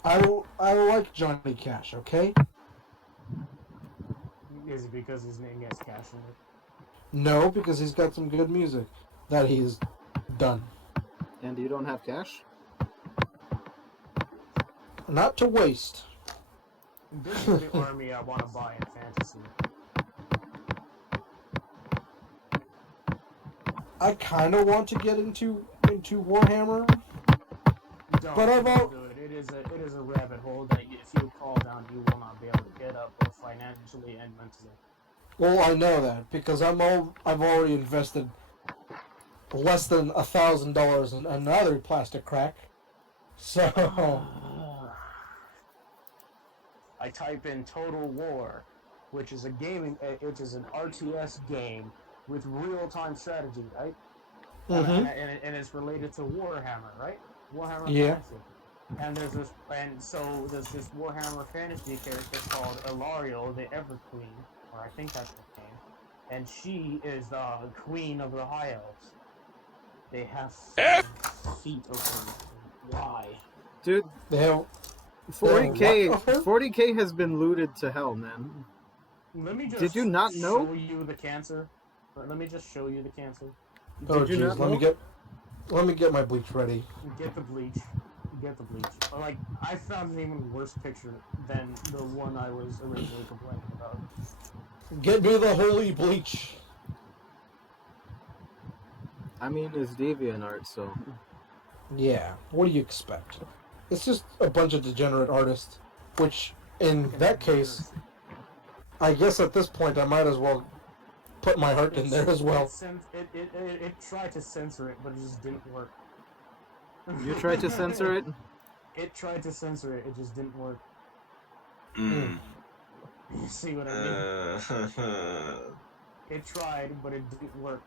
I like Johnny Cash, okay? Is it because his name gets cash in it? No, because he's got some good music that he's done. And you don't have cash? Not to waste. This is the army I want to buy in fantasy. I kind of want to get into Warhammer. But I've all... do it. It is a rabbit hole that if you fall down, you will not be able to get up, both financially and mentally. Well, I know that because I've already invested less than $1,000 in another plastic crack. So I type in Total War, which is an RTS game with real-time strategy, right? Mhm. And it's related to Warhammer, right? Warhammer Yeah. Fantasy. And there's this Warhammer Fantasy character called Ilario, the Everqueen, or I think that's her name, and she is the Queen of the High Elves. They have feet over. Why? Dude, they have 40k has been looted to hell, man. Let me just Did you not know? show you the cancer. Let me just show you the cancer. Oh Did you jeez, not let me get my bleach ready. Get the bleach. Get the bleach. Like, I found an even worse picture than the one I was originally complaining about. Get me the holy bleach. I mean, it's DeviantArt, so... Yeah, what do you expect? It's just a bunch of degenerate artists, which, in that case, I guess at this point I might as well put my heart in there as well. It tried to censor it, but it just didn't work. You tried to censor it? It tried to censor it, it just didn't work. Mm. You see what I mean? It tried, but it didn't work.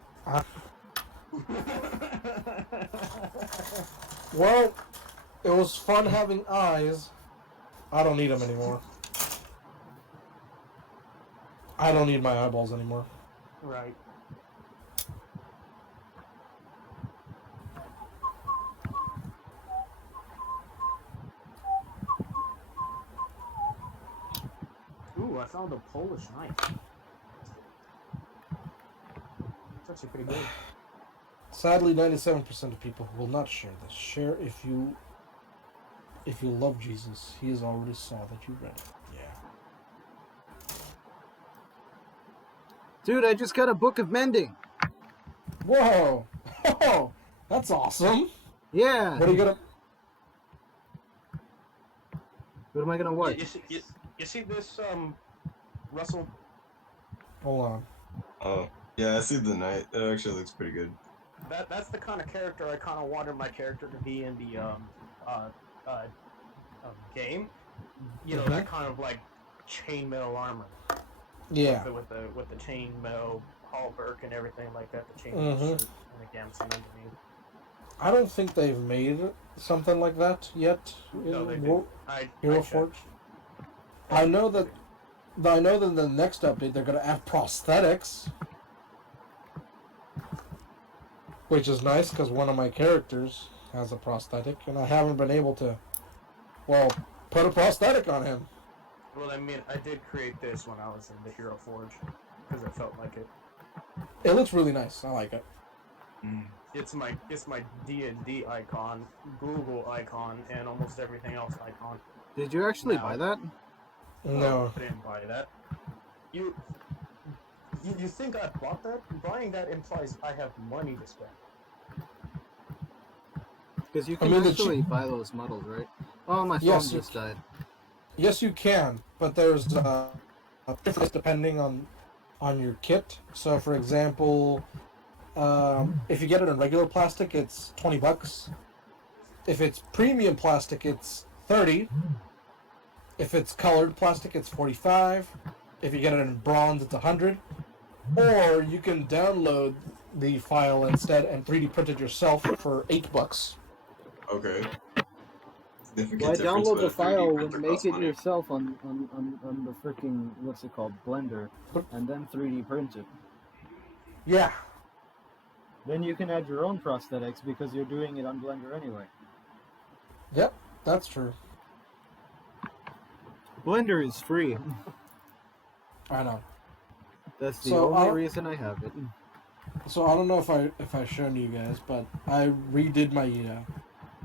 Well, it was fun having eyes. I don't need them anymore. I don't need my eyeballs anymore. Right. I found a Polish knife. It's actually pretty good. Sadly, 97% of people will not share this. Share if you love Jesus. He has already saw that you read it. Yeah. Dude, I just got a book of mending. Whoa! Oh, that's awesome. Yeah. What are you gonna? What am I gonna what? You see this Russell? Hold on. Oh, yeah, I see the knight. It actually looks pretty good. That's the kind of character I kind of wanted my character to be in the game. You know, that kind of like chainmail armor. Yeah. With the chainmail halberd and everything like that. The chainmail shirt and the gamson underneath. I don't think they've made something like that yet No, they in didn't. Hero Forge. I know that in the next update they're gonna add prosthetics, which is nice because one of my characters has a prosthetic, and I haven't been able to, well, put a prosthetic on him. Well, I mean, I did create this when I was in the Hero Forge because I felt like it. It looks really nice. I like it. It's my D&D icon, Google icon, and almost everything else icon. Did you actually buy that? No. I didn't buy that. You think I bought that? Buying that implies I have money to spend. Because you can actually buy those models, right? Oh, my phone just died. Yes, you can, but there's a difference depending on your kit. So, for example, if you get it in regular plastic, it's $20. If it's premium plastic, it's $30. If it's colored plastic, it's $45. If you get it in bronze, it's $100. Or you can download the file instead and 3D print it yourself for $8. Okay. Why download the file and make it yourself on the freaking, what's it called, Blender, and then 3D print it? Yeah. Then you can add your own prosthetics because you're doing it on Blender anyway. Yep, that's true. Blender is free. I know. That's the only reason I have it. So I don't know if I've shown you guys, but I redid my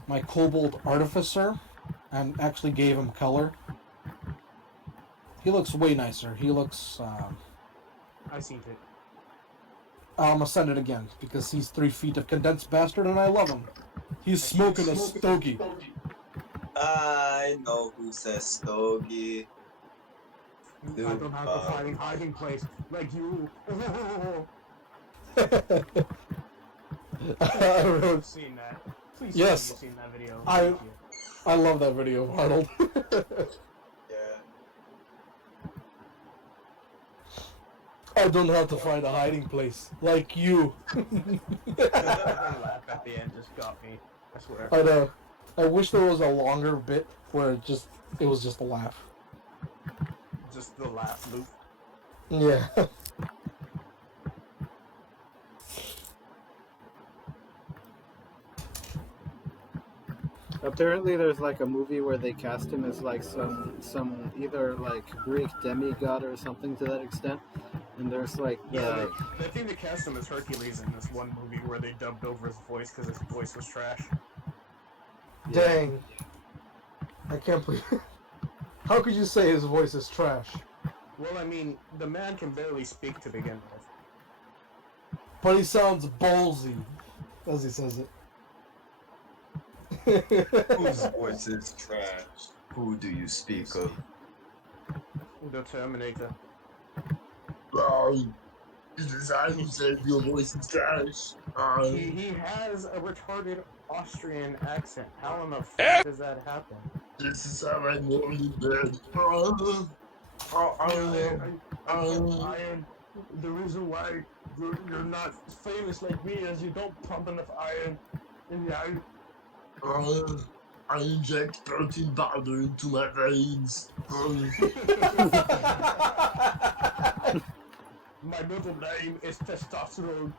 my Kobold Artificer and actually gave him color. He looks way nicer. He looks. I seen it. I'm gonna send it again because he's 3 feet of condensed bastard and I love him. He's smoking a stogie. I know who says stogie. Dude, I don't have a hiding place like you. I've seen that. Please yes. tell me you've seen that video. I love that video, Arnold. Yeah. I don't have to find a hiding place like you. That laugh at the end just got me. I swear. I know. I wish there was a longer bit where it was just a laugh. Just the laugh loop. Yeah. Apparently there's like a movie where they cast him as like some either like Greek demigod or something to that extent. And there's like I think they cast him as Hercules in this one movie where they dubbed over his voice because his voice was trash. Dang. I can't believe. How could you say his voice is trash? Well, I mean, the man can barely speak to begin with. But he sounds ballsy as he says it. Whose voice is trash? Who do you speak of? The Terminator. I said your voice is trash. He has a retarded Austrian accent. How in the fuck does that happen? This is how I normally bed. Iron. The reason why you're not famous like me is you don't pump enough iron in the iron. I inject protein powder into my veins. My middle name is testosterone.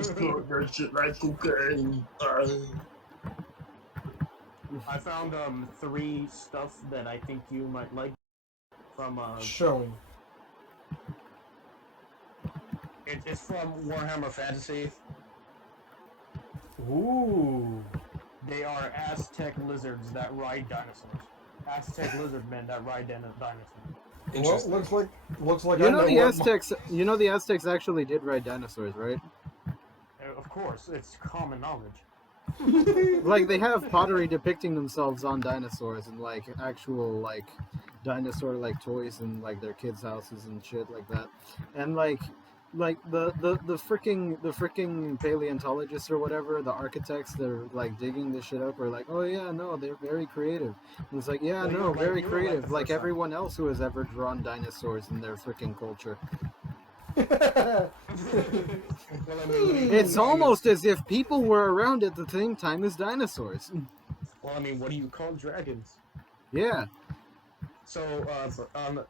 Snort that shit like cocaine. I found 3 stuff that I think you might like. from Showing. it's from Warhammer Fantasy. Ooh. They are Aztec lizards that ride dinosaurs. Aztec lizard men that ride dinosaurs. Well, Interesting. looks like You I know know the what Aztecs. You know the Aztecs actually did ride dinosaurs, right? Of course, it's common knowledge. Like they have pottery depicting themselves on dinosaurs and like actual like dinosaur like toys in like their kids' houses and shit like that. And like the freaking paleontologists or whatever, the architects, they're like digging this shit up, are like, oh yeah, no, they're very creative. And it's like, yeah, Well, no, very you were right creative, the like first time. everyone else who has ever drawn dinosaurs in their freaking culture. Well, I mean, It's almost as if people were around at the same time as dinosaurs. well, I mean, what do you call dragons? Yeah. So, on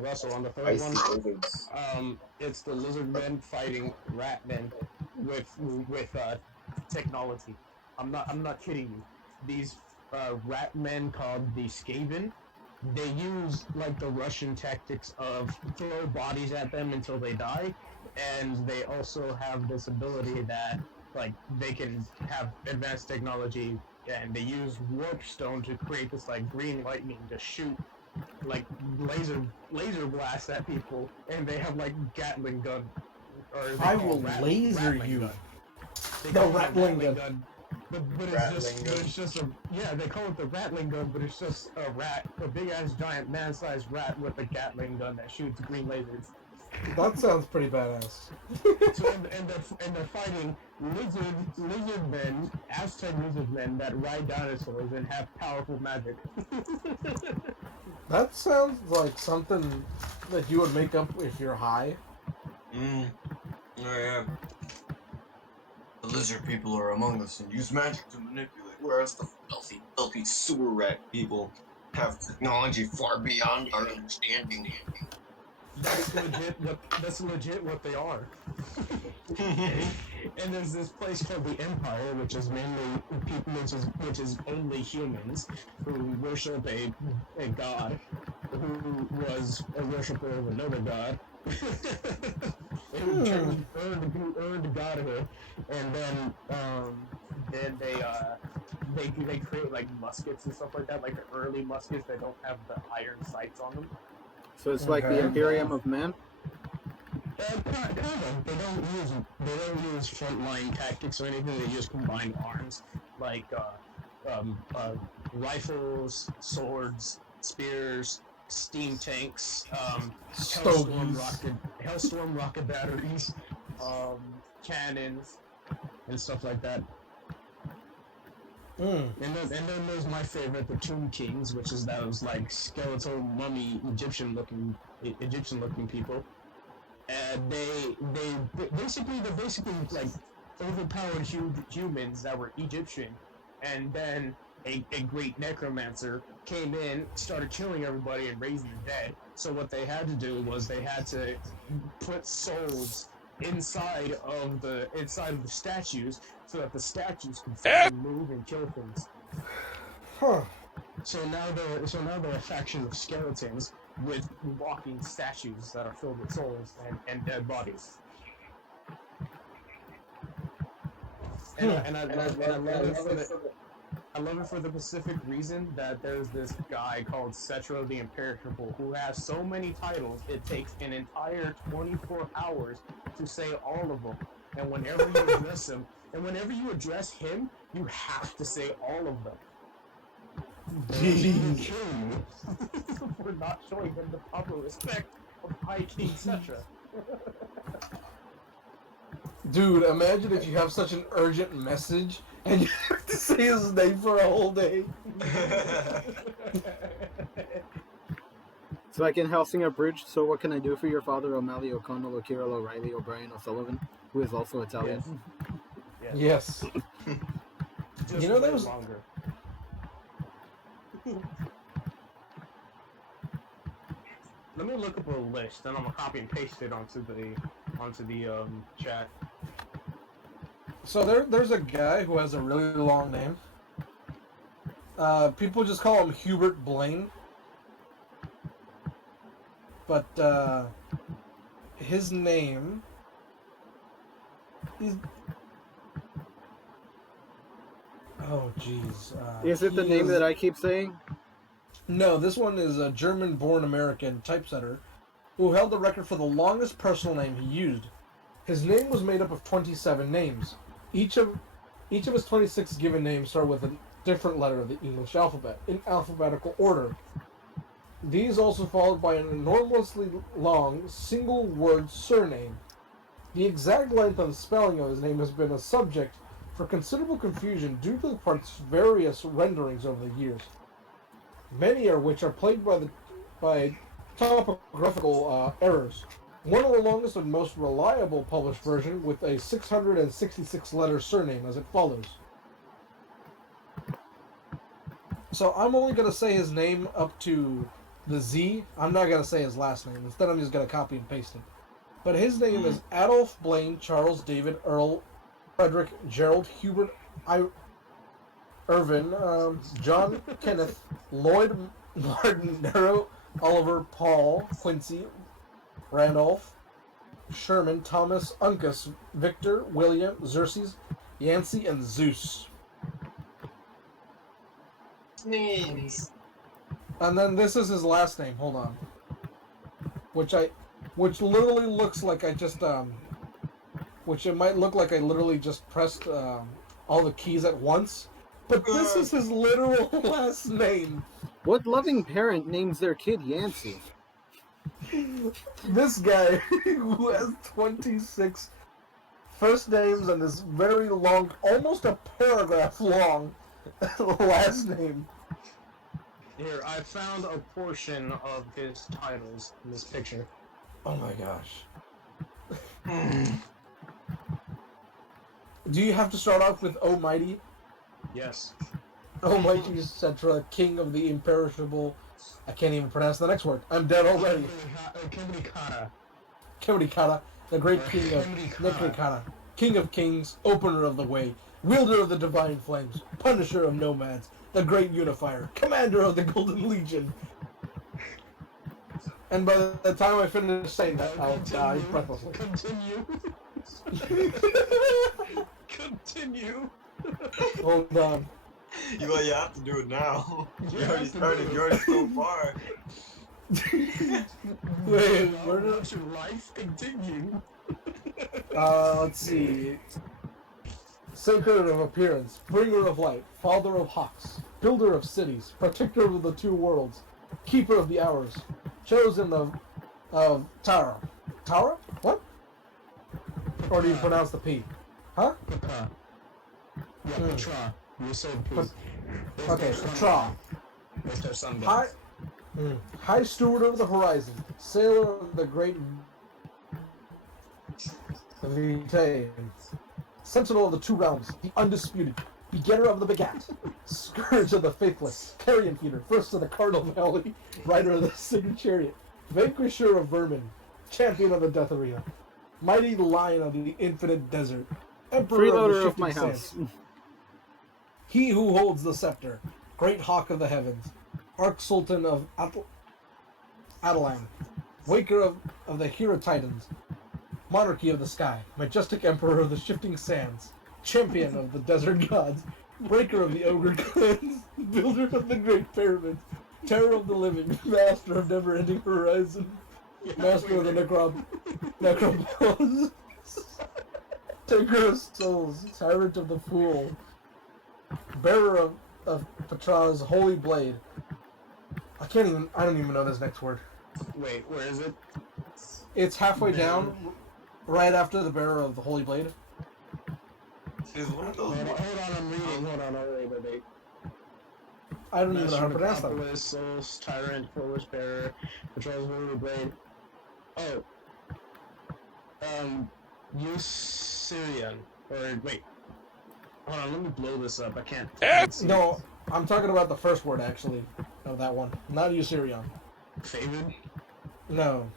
Russell, on the third Ice one, lizards. it's the lizard men fighting rat men with technology. I'm not kidding you. These rat men called the Skaven, they use like the Russian tactics of throw bodies at them until they die, and they also have this ability that like they can have advanced technology, and they use warp stone to create this like green lightning to shoot like laser blasts at people, and they have like Gatling gun, or they I call will laser Ratling you. gun. They The call it a rattling gun. but Rattling gun. it's just a yeah, they call it the Rattling gun, but it's just a rat, a big ass giant man-sized rat with a Gatling gun that shoots green lasers. That sounds pretty badass. So and they're fighting lizard men, Aztec lizard men that ride dinosaurs and have powerful magic. That sounds like something that you would make up if you're high. Oh yeah. The lizard people are among us and use magic to manipulate, whereas the filthy sewer rat people have technology far beyond our understanding. That's legit what they are. And there's this place called the Empire, which is mainly people, which is only humans who worship a god who was a worshiper of another god. And earned godhood, and then they create like muskets and stuff like that, like the early muskets that don't have the iron sights on them. So it's like the Okay. Imperium of Man. Kind of. They don't use frontline tactics or anything. They use combined arms, like rifles, swords, spears, steam tanks, Stogies. Hellstorm rocket batteries, cannons, and stuff like that. Mm. And then there's my favorite, the Tomb Kings, which is those like skeletal mummy Egyptian looking people. They're basically like overpowered humans that were Egyptian, and then a great necromancer came in, started killing everybody and raising the dead. So what they had to do was they had to put souls inside of the statues so that the statues could fucking move and kill things. Huh. So now they're a faction of skeletons with walking statues that are filled with souls and dead bodies. And I love it for the specific reason that there's this guy called Cetro the Imperishable who has so many titles it takes an entire 24 hours to say all of them. And whenever you address him, you have to say all of them. Jeez. Kill you for not showing him the proper respect of High King Cetra. Dude, imagine if you have such an urgent message and you have to say his name for a whole day. It's like in Helsing Abridged. So what can I do for your father, O'Malley, O'Connell, O'Kirill, O'Reilly, O'Brien, O'Sullivan, who is also Italian? Yes. Just You know, way there's- longer. Let me look up a list, and I'm gonna copy and paste it onto the chat. So there's a guy who has a really long name. People just call him Hubert Blaine. but his name is. Oh, jeez. Is it the name that I keep saying? No, this one is a German-born American typesetter who held the record for the longest personal name he used. His name was made up of 27 names. Each of his 26 given names start with a different letter of the English alphabet, in alphabetical order. These also followed by an enormously long, single-word surname. The exact length and spelling of his name has been a subject for considerable confusion due to the part's various renderings over the years. Many of which are plagued by topographical errors. One of the longest and most reliable published version with a 666-letter surname as it follows. So I'm only going to say his name up to the Z. I'm not going to say his last name. Instead, I'm just going to copy and paste it. But his name is Adolf Blaine Charles David Earl Frederick Gerald Hubert Irvin John Kenneth Lloyd Martin Nero Oliver Paul Quincy Randolph Sherman Thomas Uncas Victor William Xerxes Yancey and Zeus. Names. And then this is his last name. Hold on. Which literally looks like I just which it might look like I literally just pressed all the keys at once. But this is his literal last name. What loving parent names their kid Yancey? This guy who has 26 first names and this very long, almost a paragraph long last name. Here, I found a portion of his titles in this picture. Oh my gosh. Do you have to start off with Almighty? Yes. Almighty Cetra, King of the Imperishable. I can't even pronounce the next word. I'm dead already. Kemrikara, the great king of Nekrikara, King of Kings, Opener of the Way, Wielder of the Divine Flames, Punisher of Nomads, the Great Unifier, Commander of the Golden Legion. And by the time I finish saying that, I'll die breathlessly. Continue. Hold on. You have to do it now. You already started. You're already so far. Wait, Where does your life continue? let's see. Sacred of appearance, bringer of light, father of hawks, builder of cities, protector of the two worlds, keeper of the hours, chosen of Tara. Tara? What? Or do you pronounce the P? Huh? Yeah, Petra. You said P. Okay, Petra. With their sunburns. High steward of the horizon, sailor of the great Vitae, sentinel of the two realms, the undisputed, begetter of the begat, scourge of the faithless, carrion feeder, first of the Cardinal Valley, rider of the sacred chariot, vanquisher of vermin, champion of the death arena, mighty lion of the infinite desert, emperor of the Freeloader of shifting my sands, house. he who holds the scepter, great hawk of the heavens, Arch-Sultan of Atalan, waker of the hero titans, monarchy of the sky, majestic emperor of the shifting sands, champion of the desert gods, breaker of the ogre clans, builder of the great pyramids, terror of the living, master of never-ending horizon, master of the necropolis, taker of souls, tyrant of the fool, bearer of Petra's holy blade. I don't even know this next word. Wait, where is it? It's halfway down, right after the bearer of the holy blade. Is one of those. Hold on, I'm reading. Hold on, wait. I don't even know how to pronounce that. Necropolis, Souls, Tyrant, Forward Bearer, Patrol's Holy Blade. Oh. Usurian. Or, wait. Hold on, let me blow this up. I can't see. No, I'm talking about the first word, actually, of that one. Not Usurian. Favored? No.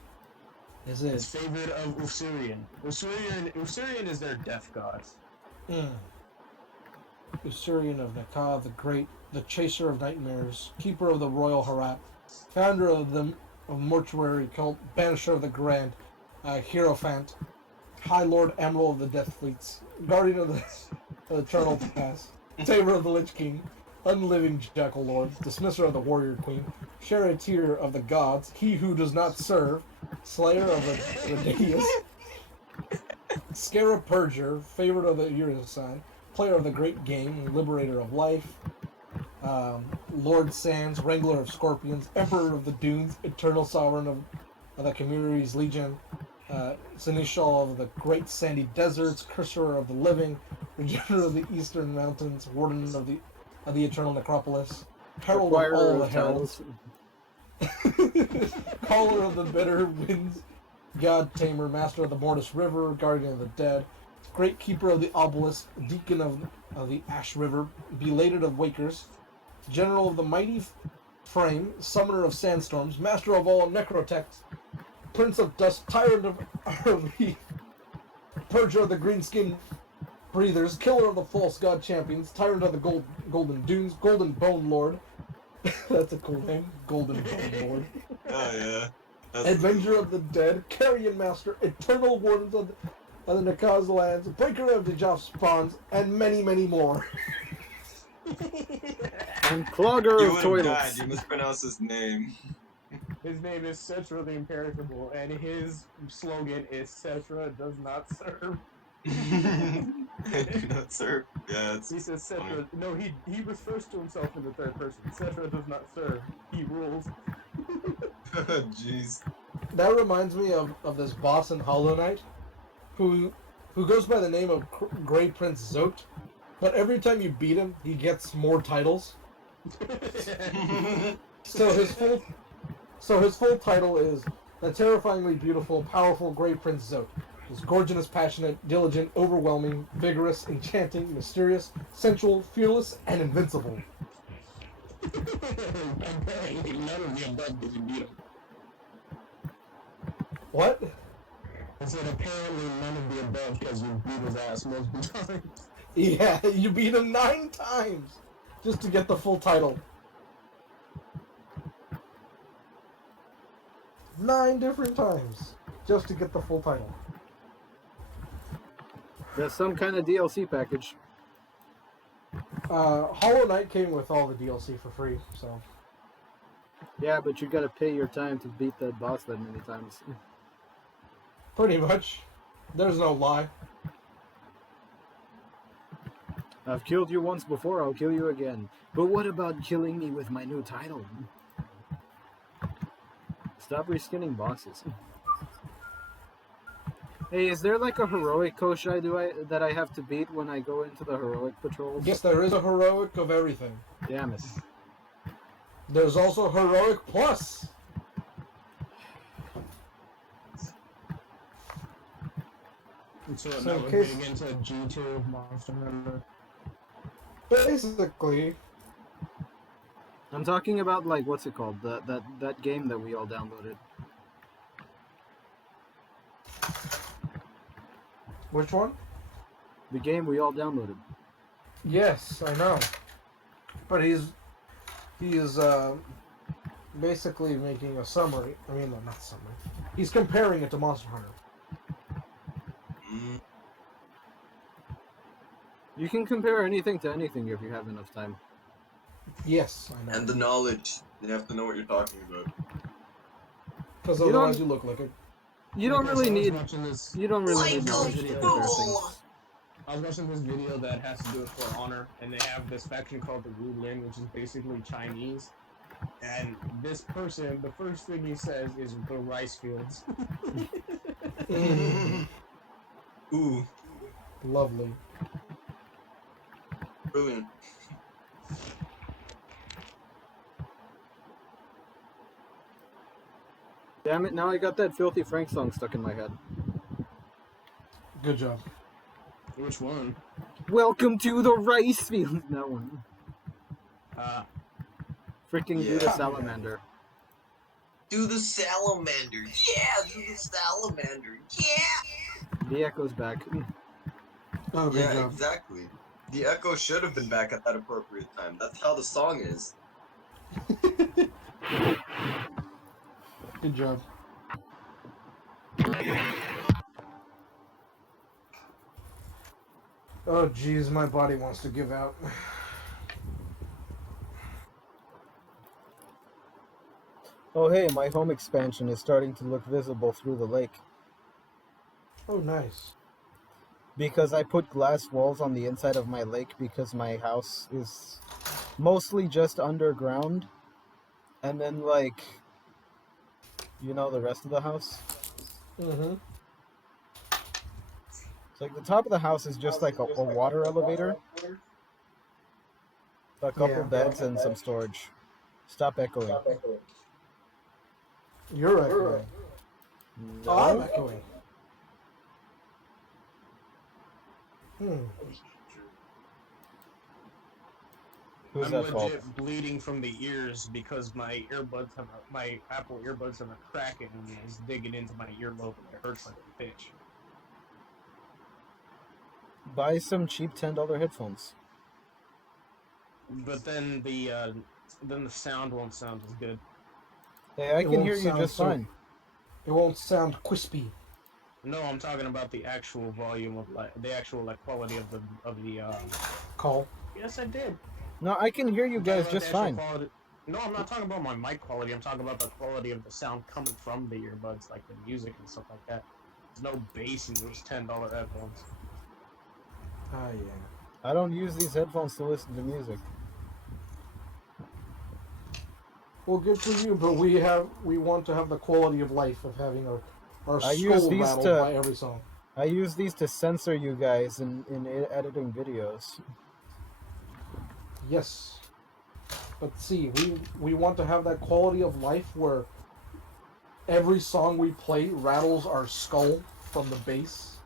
Is It's it? favored of Usurian. Usurian is their death god. Usurian of Naka, the Great, the Chaser of Nightmares, Keeper of the Royal Harat, Founder of the of Mortuary Cult, Banisher of the Grand, Hierophant, High Lord Emerald of the Death Fleets, Guardian of the Eternal Pass, Saber of the Lich King, Unliving Jackal Lord, Dismisser of the Warrior Queen, Charioteer of the Gods, He Who Does Not Serve, Slayer of the Radius, Scarab Purger, Favorite of the Urizen, Player of the Great Game, Liberator of Life, Lord Sands, Wrangler of Scorpions, Emperor of the Dunes, Eternal Sovereign of the Community's Legion, Seneschal of the Great Sandy Deserts, Curser of the Living, Regener of the Eastern Mountains, Warden of the Eternal Necropolis, Herald of Acquirer all the of Heralds, titles. Caller of the Bitter Winds, God Tamer, Master of the Mortis River, Guardian of the Dead, Great Keeper of the Obelisk, Deacon of the Ash River, Belated of Wakers, General of the Mighty Frame, Summoner of Sandstorms, Master of all Necrotechs, Prince of Dust, Tyrant of Arleaf, Purger of the Greenskin Breathers, Killer of the False God Champions, Tyrant of the Golden Dunes, Golden Bone Lord. That's a cool name, Golden Bone Lord. Oh yeah. That's Avenger of the Dead, Carrion Master, Eternal Wardens of the Nakaz Lands, Breaker of the Joff Spawns, and many, many more. And clogger You of would have died. toilets. You mispronounced his name. His name is Cetra the Imperishable, and his slogan is Cetra does not serve. I do not serve. Yeah, it's He says funny. Cetra. No, he refers to himself in the third person. Cetra does not serve. He rules. Jeez. That reminds me of this boss in Hollow Knight, who goes by the name of Grey Prince Zote, but every time you beat him, he gets more titles. So his full title is the terrifyingly beautiful, powerful Grey Prince Zote. He's gorgeous, passionate, diligent, overwhelming, vigorous, enchanting, mysterious, sensual, fearless, and invincible. Apparently, none of the above did you beat him. What? I said apparently none of the above because you beat his ass multiple times. Yeah, you beat him 9 times just to get the full title. 9 different times just to get the full title. That's some kind of DLC package. Hollow Knight came with all the DLC for free, so. Yeah, but you gotta pay your time to beat that boss that many times. Pretty much. There's no lie. I've killed you once before, I'll kill you again. But what about killing me with my new title? Stop reskinning bosses. Hey, is there like a heroic Koshai that I have to beat when I go into the heroic patrols? Yes, there is a heroic of everything. Damn it. There's also heroic plus. So So now in we're case- getting into G2 Monster Hunter. Basically, I'm talking about like what's it called? That game that we all downloaded. which one? The game we all downloaded. Yes, I know. But he is basically making a summary. I mean, no, not summary. He's comparing it to Monster Hunter. Mm. You can compare anything to anything if you have enough time. Yes, I know. And the knowledge. You have to know what you're talking about. Because You otherwise don't- you look like a... You don't really need. Watching this, You don't really need Like a knowledge to compare fool! things. I was watching this video that has to do with For Honor, and they have this faction called the Wu Lin, which is basically Chinese. And this person, the first thing he says is the rice fields. Ooh, Lovely. brilliant. Damn it! Now I got that Filthy Frank song stuck in my head. Good job. Which one? Welcome to the rice field. That one. Freaking do the Yeah. salamander. Do the salamander. Yeah, do the salamander. Yeah. The echo's back. Oh, good Yeah, job. exactly. The echo should have been back at that appropriate time. That's how the song is. Good job. Oh, jeez, my body wants to give out. Oh hey, my home expansion is starting to look visible through the lake. Oh, nice. Because I put glass walls on the inside of my lake because my house is mostly just underground. And then, like, you know, the rest of the house? Mm-hmm. It's like the top of the house is just like a water elevator, a couple Yeah. beds, and some storage. Stop echoing. You're echoing. Oh, I'm No? echoing. Who's I'm that fault? legit bleeding from the ears because my Apple earbuds have a crack in them and it's digging into my earlobe and it hurts like a bitch. Buy some cheap $10 headphones. But then the sound won't sound as good. Hey, I It can won't hear you sound just so- fine. It won't sound crispy. No, I'm talking about the actual volume of the actual quality of the. Call. Yes, I did. No, I can hear you I'm talking guys about just the actual fine. quality. No, I'm not talking about my mic quality. I'm talking about the quality of the sound coming from the earbuds, like the music and stuff like that. There's no bass in those $10 headphones. Ah, yeah. I don't use these headphones to listen to music. Well, good for you, but we want to have the quality of life of having our I use skull these rattled to- by every song. I use these to censor you guys in editing videos. Yes. But see, we want to have that quality of life where every song we play rattles our skull from the bass.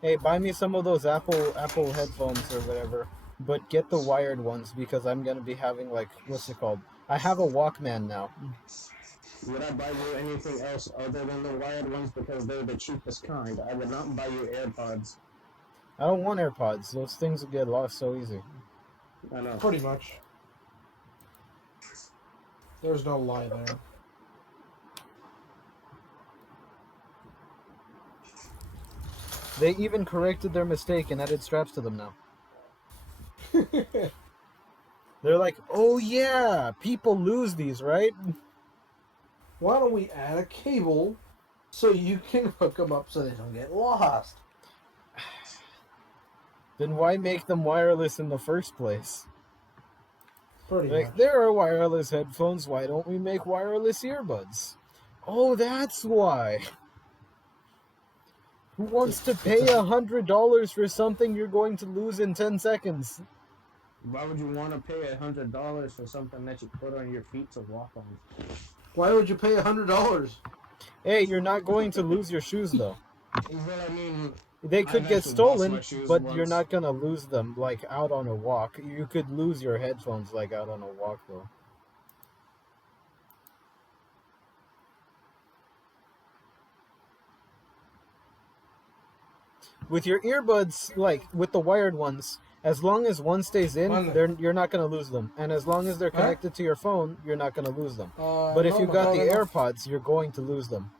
Hey, buy me some of those Apple headphones or whatever, but get the wired ones because I'm gonna be having like what's it called? I have a Walkman now. Would I buy you anything else other than the wired ones because they're the cheapest kind? I would not buy you AirPods. I don't want AirPods. Those things will get lost so easy. I know. Pretty much. There's no lie there. They even corrected their mistake and added straps to them now. They're like, oh yeah, people lose these, right? Why don't we add a cable so you can hook them up so they don't get lost? Then why make them wireless in the first place? Pretty Like, much. there are wireless headphones, why don't we make wireless earbuds? Oh, that's why. Who wants to pay $100 for something you're going to lose in 10 seconds? Why would you want to pay $100 for something that you put on your feet to walk on? Why would you pay $100? Hey, you're not going to lose your shoes, though. Well, I mean, They could I've get actually lost stolen, my shoes but once. you're not gonna lose them, like, out on a walk. You could lose your headphones, like, out on a walk, though. With your earbuds, like, with the wired ones, as long as one stays in, you're not gonna lose them. And as long as they're connected to your phone, you're not gonna lose them. But if you got the AirPods, you're going to lose them.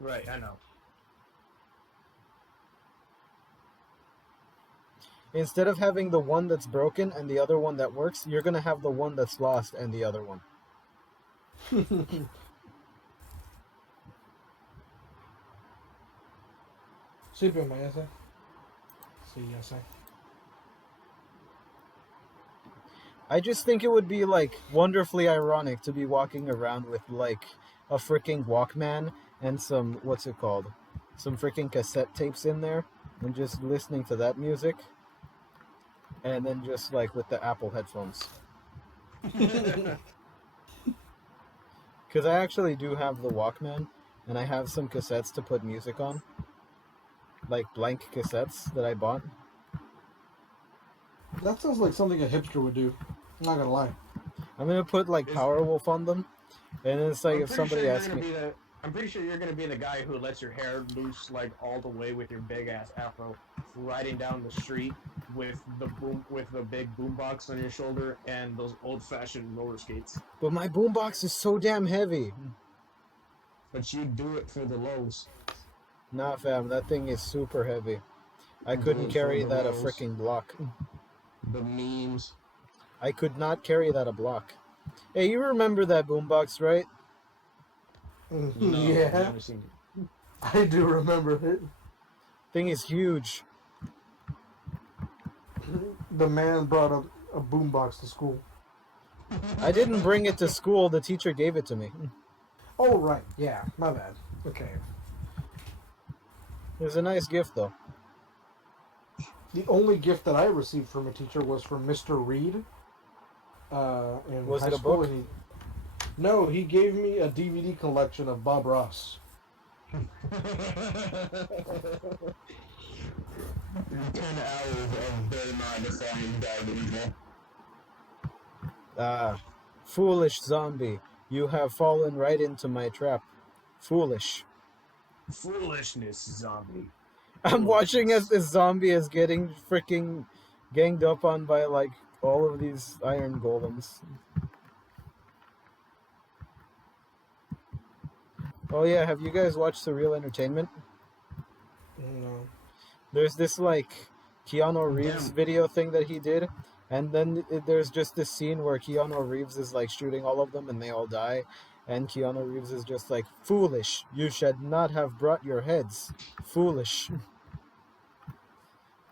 Right, I know. Instead of having the one that's broken and the other one that works, you're gonna have the one that's lost and the other one. Sí, pero me hace. Sí, ya sé. I just think it would be, like, wonderfully ironic to be walking around with, like, a freaking Walkman and some, what's it called? Some freaking cassette tapes in there and just listening to that music. And then just, like, with the Apple headphones. Because I actually do have the Walkman, and I have some cassettes to put music on. Like, blank cassettes that I bought. That sounds like something a hipster would do. I'm not gonna lie. I'm gonna put, like, Powerwolf on them. And it's like, if somebody asks me... I'm pretty sure you're gonna be the guy who lets your hair loose, like, all the way with your big-ass afro, riding down the street, with the big boombox on your shoulder and those old-fashioned roller skates. But my boombox is so damn heavy. But you do it for the lows. Nah, fam, that thing is super heavy. I Do couldn't it for carry the that a lows. freaking block. The memes. I could not carry that a block. Hey, you remember that boombox, right? No, I've Yeah, never seen it. I do remember it. Thing is huge. The man brought a boombox to school. I didn't bring it to school. The teacher gave it to me. Oh, right. Yeah, my bad. Okay. It was a nice gift, though. The only gift that I received from a teacher was from Mr. Reed. In Was high it a school, book? and no, he gave me a DVD collection of Bob Ross. 10 hours of very mind-defying diagonal. Ah, foolish zombie. You have fallen right into my trap. Foolish. Foolishness, zombie. I'm watching as this zombie is getting freaking ganged up on by, like, all of these iron golems. Oh yeah, have you guys watched Surreal Entertainment? No. There's this, like, Keanu Reeves Damn. video thing that he did, and then there's just this scene where Keanu Reeves is, like, shooting all of them and they all die, and Keanu Reeves is just like, foolish, you should not have brought your heads. Foolish.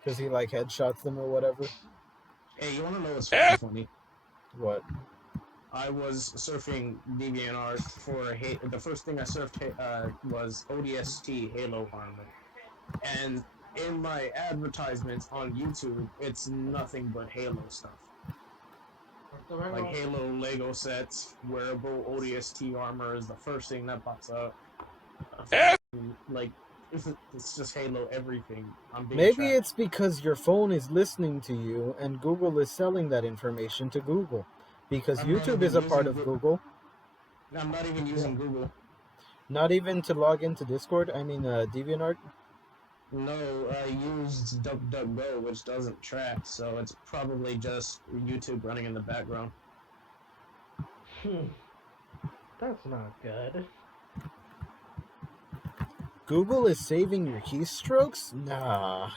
Because he, like, headshots them or whatever. Hey, you wanna know what's funny? What? I was surfing DeviantArt for the first thing I surfed was ODST Halo armor, and in my advertisements on YouTube, it's nothing but Halo stuff, like Halo Lego sets, wearable ODST armor is the first thing that pops up. Like it's just Halo everything. I'm being Maybe tracked. it's because your phone is listening to you and Google is selling that information to Google. Because I'm not YouTube even is a part using of Google. I'm not even using Google. Not even to log into Discord, DeviantArt. No, I used DuckDuckGo, which doesn't track, so it's probably just YouTube running in the background. That's not good. Google is saving your keystrokes? Nah.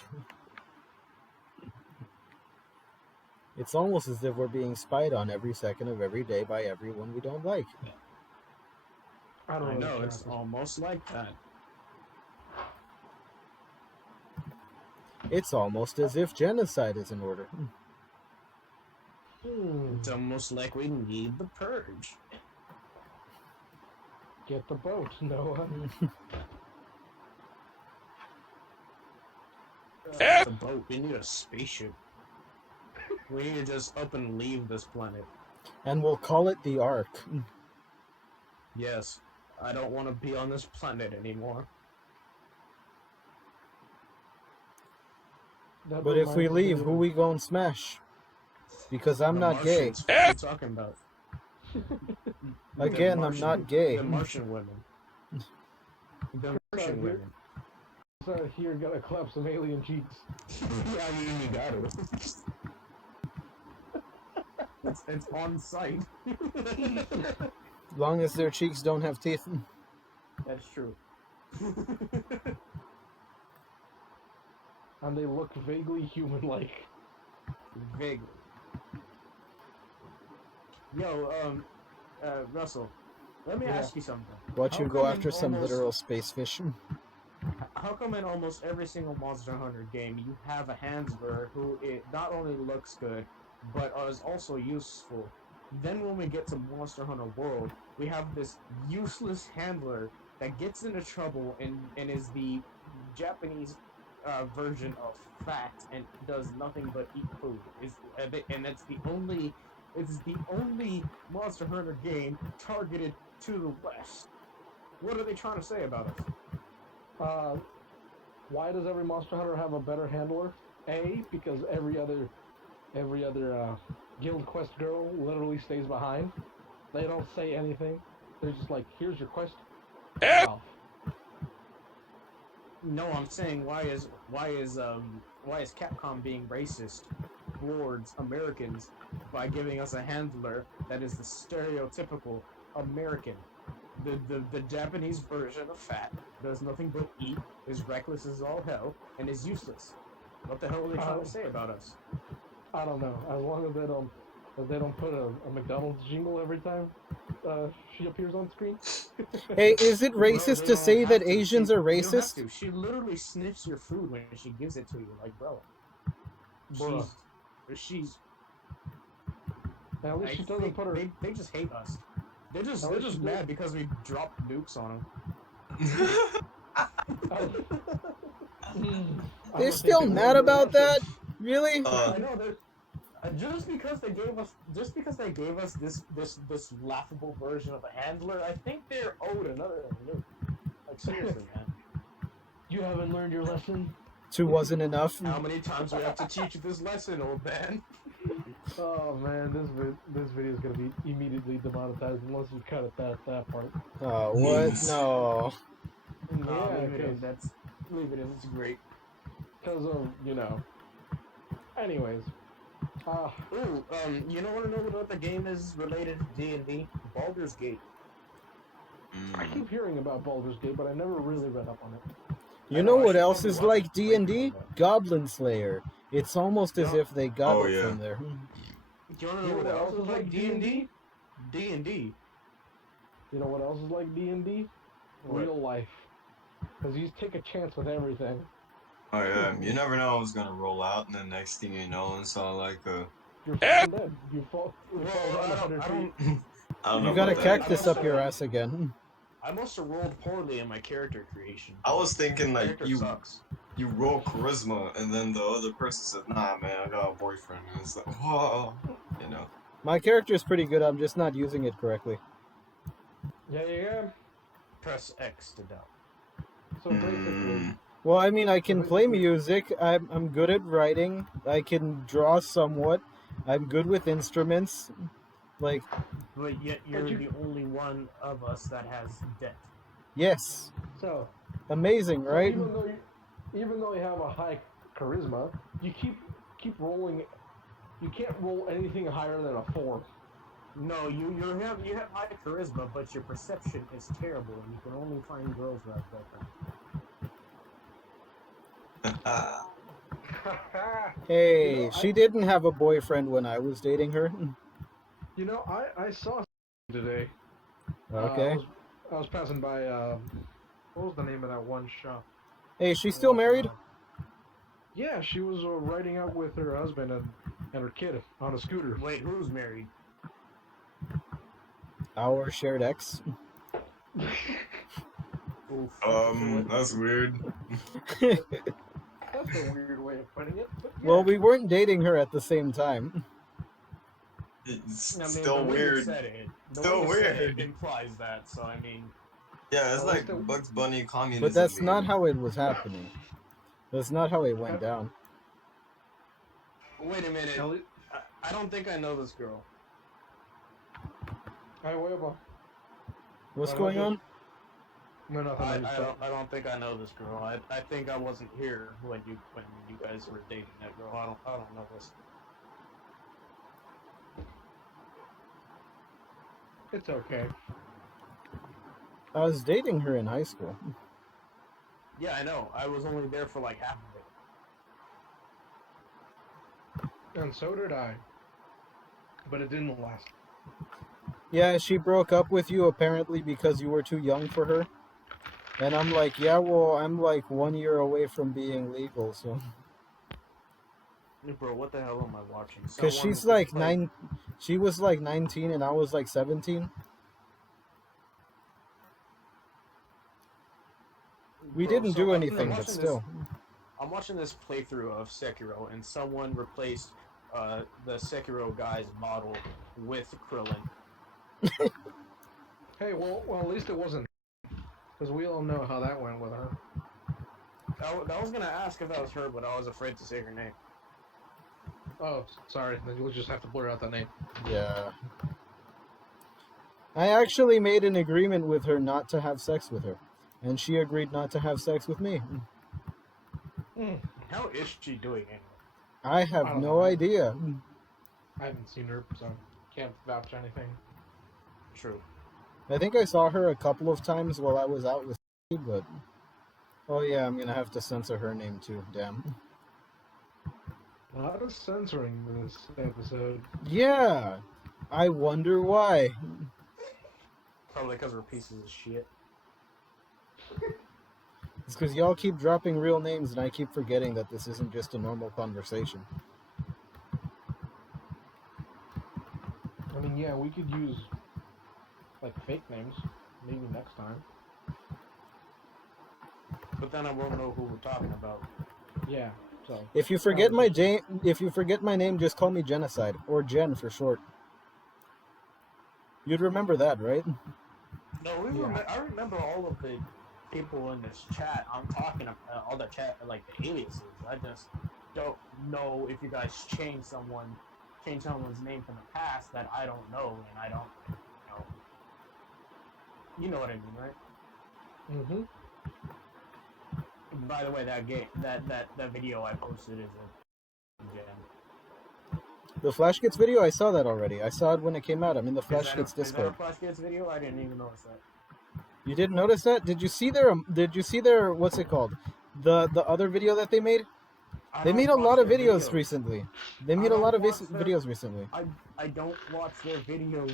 It's almost as if we're being spied on every second of every day by everyone we don't like. I don't I know, really it's care. almost like that. It's almost as if genocide is in order. It's almost like we need the purge. Get the boat, Noah. The boat, we need a spaceship. We need to just up and leave this planet. And we'll call it the Ark. Yes, I don't want to be on this planet anymore. That But if we reminds leave, me- who we gonna smash? Because I'm The not gay. Martians, what are you talking about? Again, The I'm not gay. The Martian women. The Martian women. So here, gotta clap some alien cheeks. Yeah, I mean, you got it. It's on site. Long as their cheeks don't have teeth. That's true. And they look vaguely human-like. Vaguely. Yo, Russell, let me ask you something. Watch How you go come after in some almost- literal space fish. How come in almost every single Monster Hunter game you have a handler who not only looks good, but is also useful? Then when we get to Monster Hunter World, we have this useless handler that gets into trouble and is the Japanese version of fat and does nothing but eat food. And it's the only Monster Hunter game targeted to the West. What are they trying to say about us? Why does every Monster Hunter have a better handler? A, because every other Guild Quest girl literally stays behind. They don't say anything. They're just like, here's your quest. Off. No, I'm saying why is Capcom being racist towards Americans by giving us a handler that is the stereotypical American? The Japanese version of fat does nothing but eat, is reckless as all hell, and is useless. What the hell are they trying to say about us? I don't know. As long as they don't put a McDonald's jingle every time she appears on screen. Hey, is it Bro, racist they to don't say have that to. Asians are You don't have racist? to. She literally sniffs your food when she gives it to you. Like, bro, Bruh. she's. At least I she doesn't think put her. they just hate us. They're At just least she mad because we dropped nukes on Mm, I They're don't think still they mad learned their about lesson. that? Really? them. I know they're just because they gave us this laughable version of a handler. I think they're owed another nuke. Like seriously, man. You haven't learned your lesson. 2 wasn't enough. How many times do we have to teach you this lesson, old man? Oh man, this video is gonna be immediately demonetized unless you cut it that part. Oh, what? Jeez. No. Nah, Yeah, leave it in. 'cause- Leave it in. It's great. Because of Anyways, Ooh, you know what other game is related to D&D? Baldur's Gate. I keep hearing about Baldur's Gate, but I never really read up on it. You I know I what should else probably is watch like a D&D? playthrough of that. Goblin Slayer. It's almost as Yeah. if they got Oh, it yeah. from there. Do you wanna know what else is like D&D? D&D. You know what else is like D&D? What? Real life. Because you take a chance with everything. Oh yeah, you never know what's gonna roll out, and then next thing you know, it's all like You're fucking dead. You fall Well, down 100 I feet. don't. I don't You know got a about that. cactus up your ass again. I must have rolled poorly in my character creation. I was thinking My like character you sucks. roll charisma, and then the other person said, "Nah, man, I got a boyfriend," and it's like, whoa, you know. My character is pretty good, I'm just not using it correctly. Yeah. Press X to doubt. So basically, Well, I mean, I can play basically- music, I'm good at writing, I can draw somewhat, I'm good with instruments. Like, But yet you're you- the only one of us that has debt. yes. so Amazing, right? even though you have a high charisma, you keep rolling. You can't roll anything higher than a 4. No, you have high charisma, but your perception is terrible, and you can only find girls who have boyfriends. Hey, she didn't have a boyfriend when I was dating her. I saw today. Okay. I was passing by. What was the name of that one shop? Hey, she's still married? Yeah, she was riding out with her husband and her kid on a scooter. Wait, who's married? Our shared ex. Oof. That's weird. That's a weird way of putting it. But yeah. Well, we weren't dating her at the same time. It's I mean, still the way you weird. said it, the Still way you said weird. it implies that. So I mean, Yeah, it's Well, like still- Bugs Bunny communism. But that's meme. not how it was happening. That's not how it went down. wait a minute. I don't think I know this girl. What's going on? No, nothing. I don't think I know this girl. I think I wasn't here when you guys were dating that girl. I don't know this. It's okay. I was dating her in high school. Yeah, I know. I was only there for like half of it. And so did I. But it didn't last. Yeah, she broke up with you apparently because you were too young for her. And I'm like, yeah, well, I'm like 1 year away from being legal, so. Bro, what the hell am I watching? Because she's like she was like 19 and I was like 17. We didn't do anything, but still. I'm watching this playthrough of Sekiro, and someone replaced the Sekiro guy's model with Krillin. Hey, well, at least it wasn't. Because we all know how that went with her. I was gonna ask if that was her, but I was afraid to say her name. Oh, sorry. Then you'll just have to blur out the name. Yeah. I actually made an agreement with her not to have sex with her. And she agreed not to have sex with me. How is she doing anyway? I have I don't no know. idea. I haven't seen her, so can't vouch anything. True. I think I saw her a couple of times while I was out with you, but oh yeah, I'm gonna have to censor her name too. Damn. A lot of censoring this episode. Yeah, I wonder why. Probably because we're pieces of shit. It's because y'all keep dropping real names, and I keep forgetting that this isn't just a normal conversation. I mean, yeah, we could use like fake names maybe next time. But then I won't know who we're talking about. Yeah. So If you forget my name, just call me Genocide or Jen for short. You'd remember that, right? No, I remember all of the people in this chat. I'm talking about all the chat, like the aliases. I just don't know if you guys change someone's name from the past that I don't know, and I don't know. You know what I mean, right? Mm-hmm. By the way, that video I posted is a jam. The Flash Gets video, I saw that already. I saw it when it came out. I'm in the Flash Gets Is that Discord. a Flash Kids video? I didn't even notice that. You didn't notice that? Did you see their what's it called? The other video that they made? They made a lot of videos recently. They made a lot of videos recently. I don't watch their videos.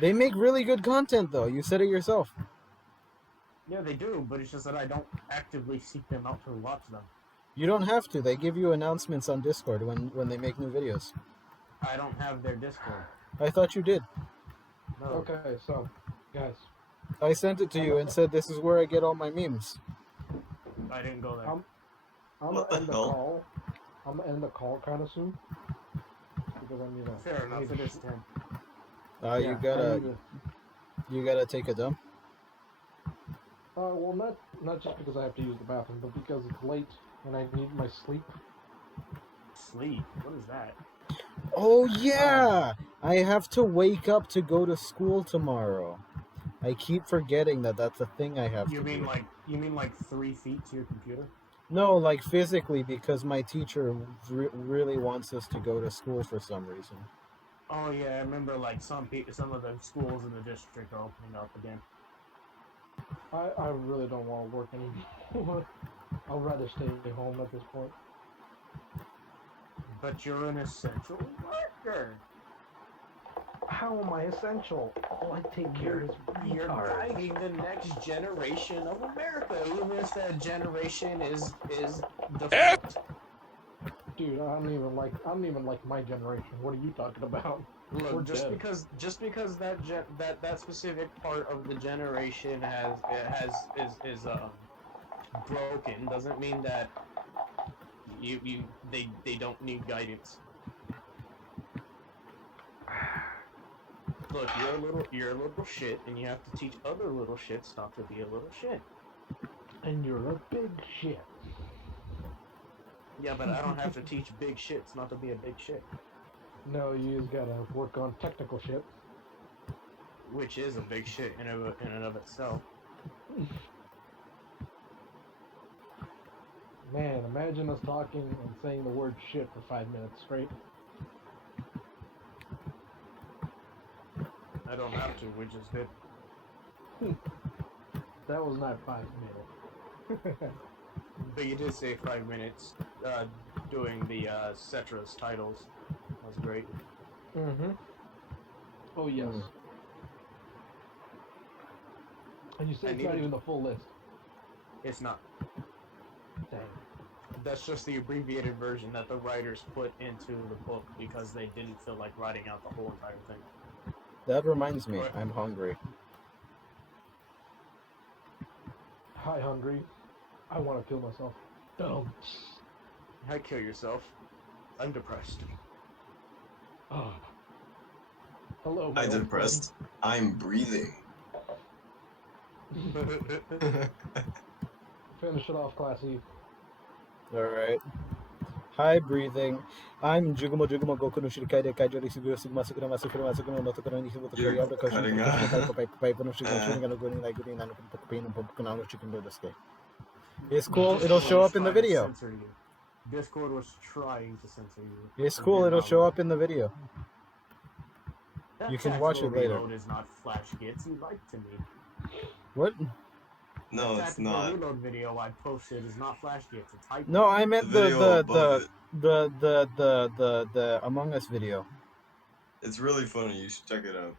They make really good content though. You said it yourself. Yeah, they do, but it's just that I don't actively seek them out to watch them. You don't have to. They give you announcements on Discord when they make new videos. I don't have their Discord. I thought you did. No. Okay, so guys, I sent it to you and said this is where I get all my memes. I didn't go there. I'm What gonna end the the hell? call. I'm gonna end the call kind of soon because I need a. Fair enough, I need it is to- 10. You I need gotta take a dump. well, not just because I have to use the bathroom, but because it's late and I need my sleep. Sleep? What is that? Oh yeah, I have to wake up to go to school tomorrow. I keep forgetting that that's a thing I have to do. You mean like 3 feet to your computer? No, like physically, because my teacher really wants us to go to school for some reason. Oh yeah, I remember like some of the schools in the district are opening up again. I really don't want to work anymore. I'll rather stay home at this point. But you're an essential worker. How am I essential? All I take care of is You're retards. guiding the next generation of America, even if that generation is defunct. Dude, I don't even like my generation. What are you talking about? We're Look, just dead. because that specific part of the generation is broken doesn't mean that they don't need guidance. Look, you're a little shit, and you have to teach other little shits not to be a little shit. And you're a big shit. Yeah, but I don't have to teach big shits not to be a big shit, No, you just gotta work on technical shit. which is a big shit in and of itself. Man, imagine us talking and saying the word shit for 5 minutes straight. I don't have to, which is good. That was not 5 minutes. But you did say 5 minutes doing the Cetra's titles. That was great. Mm-hmm. Oh, yes. Mm. And you said it's not even the full list. It's not. Dang. That's just the abbreviated version that the writers put into the book because they didn't feel like writing out the whole entire thing. That reminds me, I'm hungry. Hi, hungry. I want to kill myself. Dumb. How kill yourself? I'm depressed. Oh. Hello, my I'm old depressed. I'm breathing. friend. Finish it off, Classy. Alright. Hi, breathing. I'm Jugumo Jugumo Goku no Shirikai de Kaijori Suguro Sigma Sukura Masukura Masukura no Tokoro Nishi Moto You're Koyabra cutting Koshin out. Pai Pai no Shigan Shuringa no Guri Nai Guri Nano Pokupino Pokuno Chicken Deske. It's cool. It'll show up in the video. Discord was trying to censor you. It's cool. It'll show up in the video. That You can watch it later. Reload is not Flash Gits. You lied to me. What? No, The it's tactical not. reload video I posted is not Flash Gits. It's hype. No, I meant The video above the Among Us video. It's really funny. You should check it out.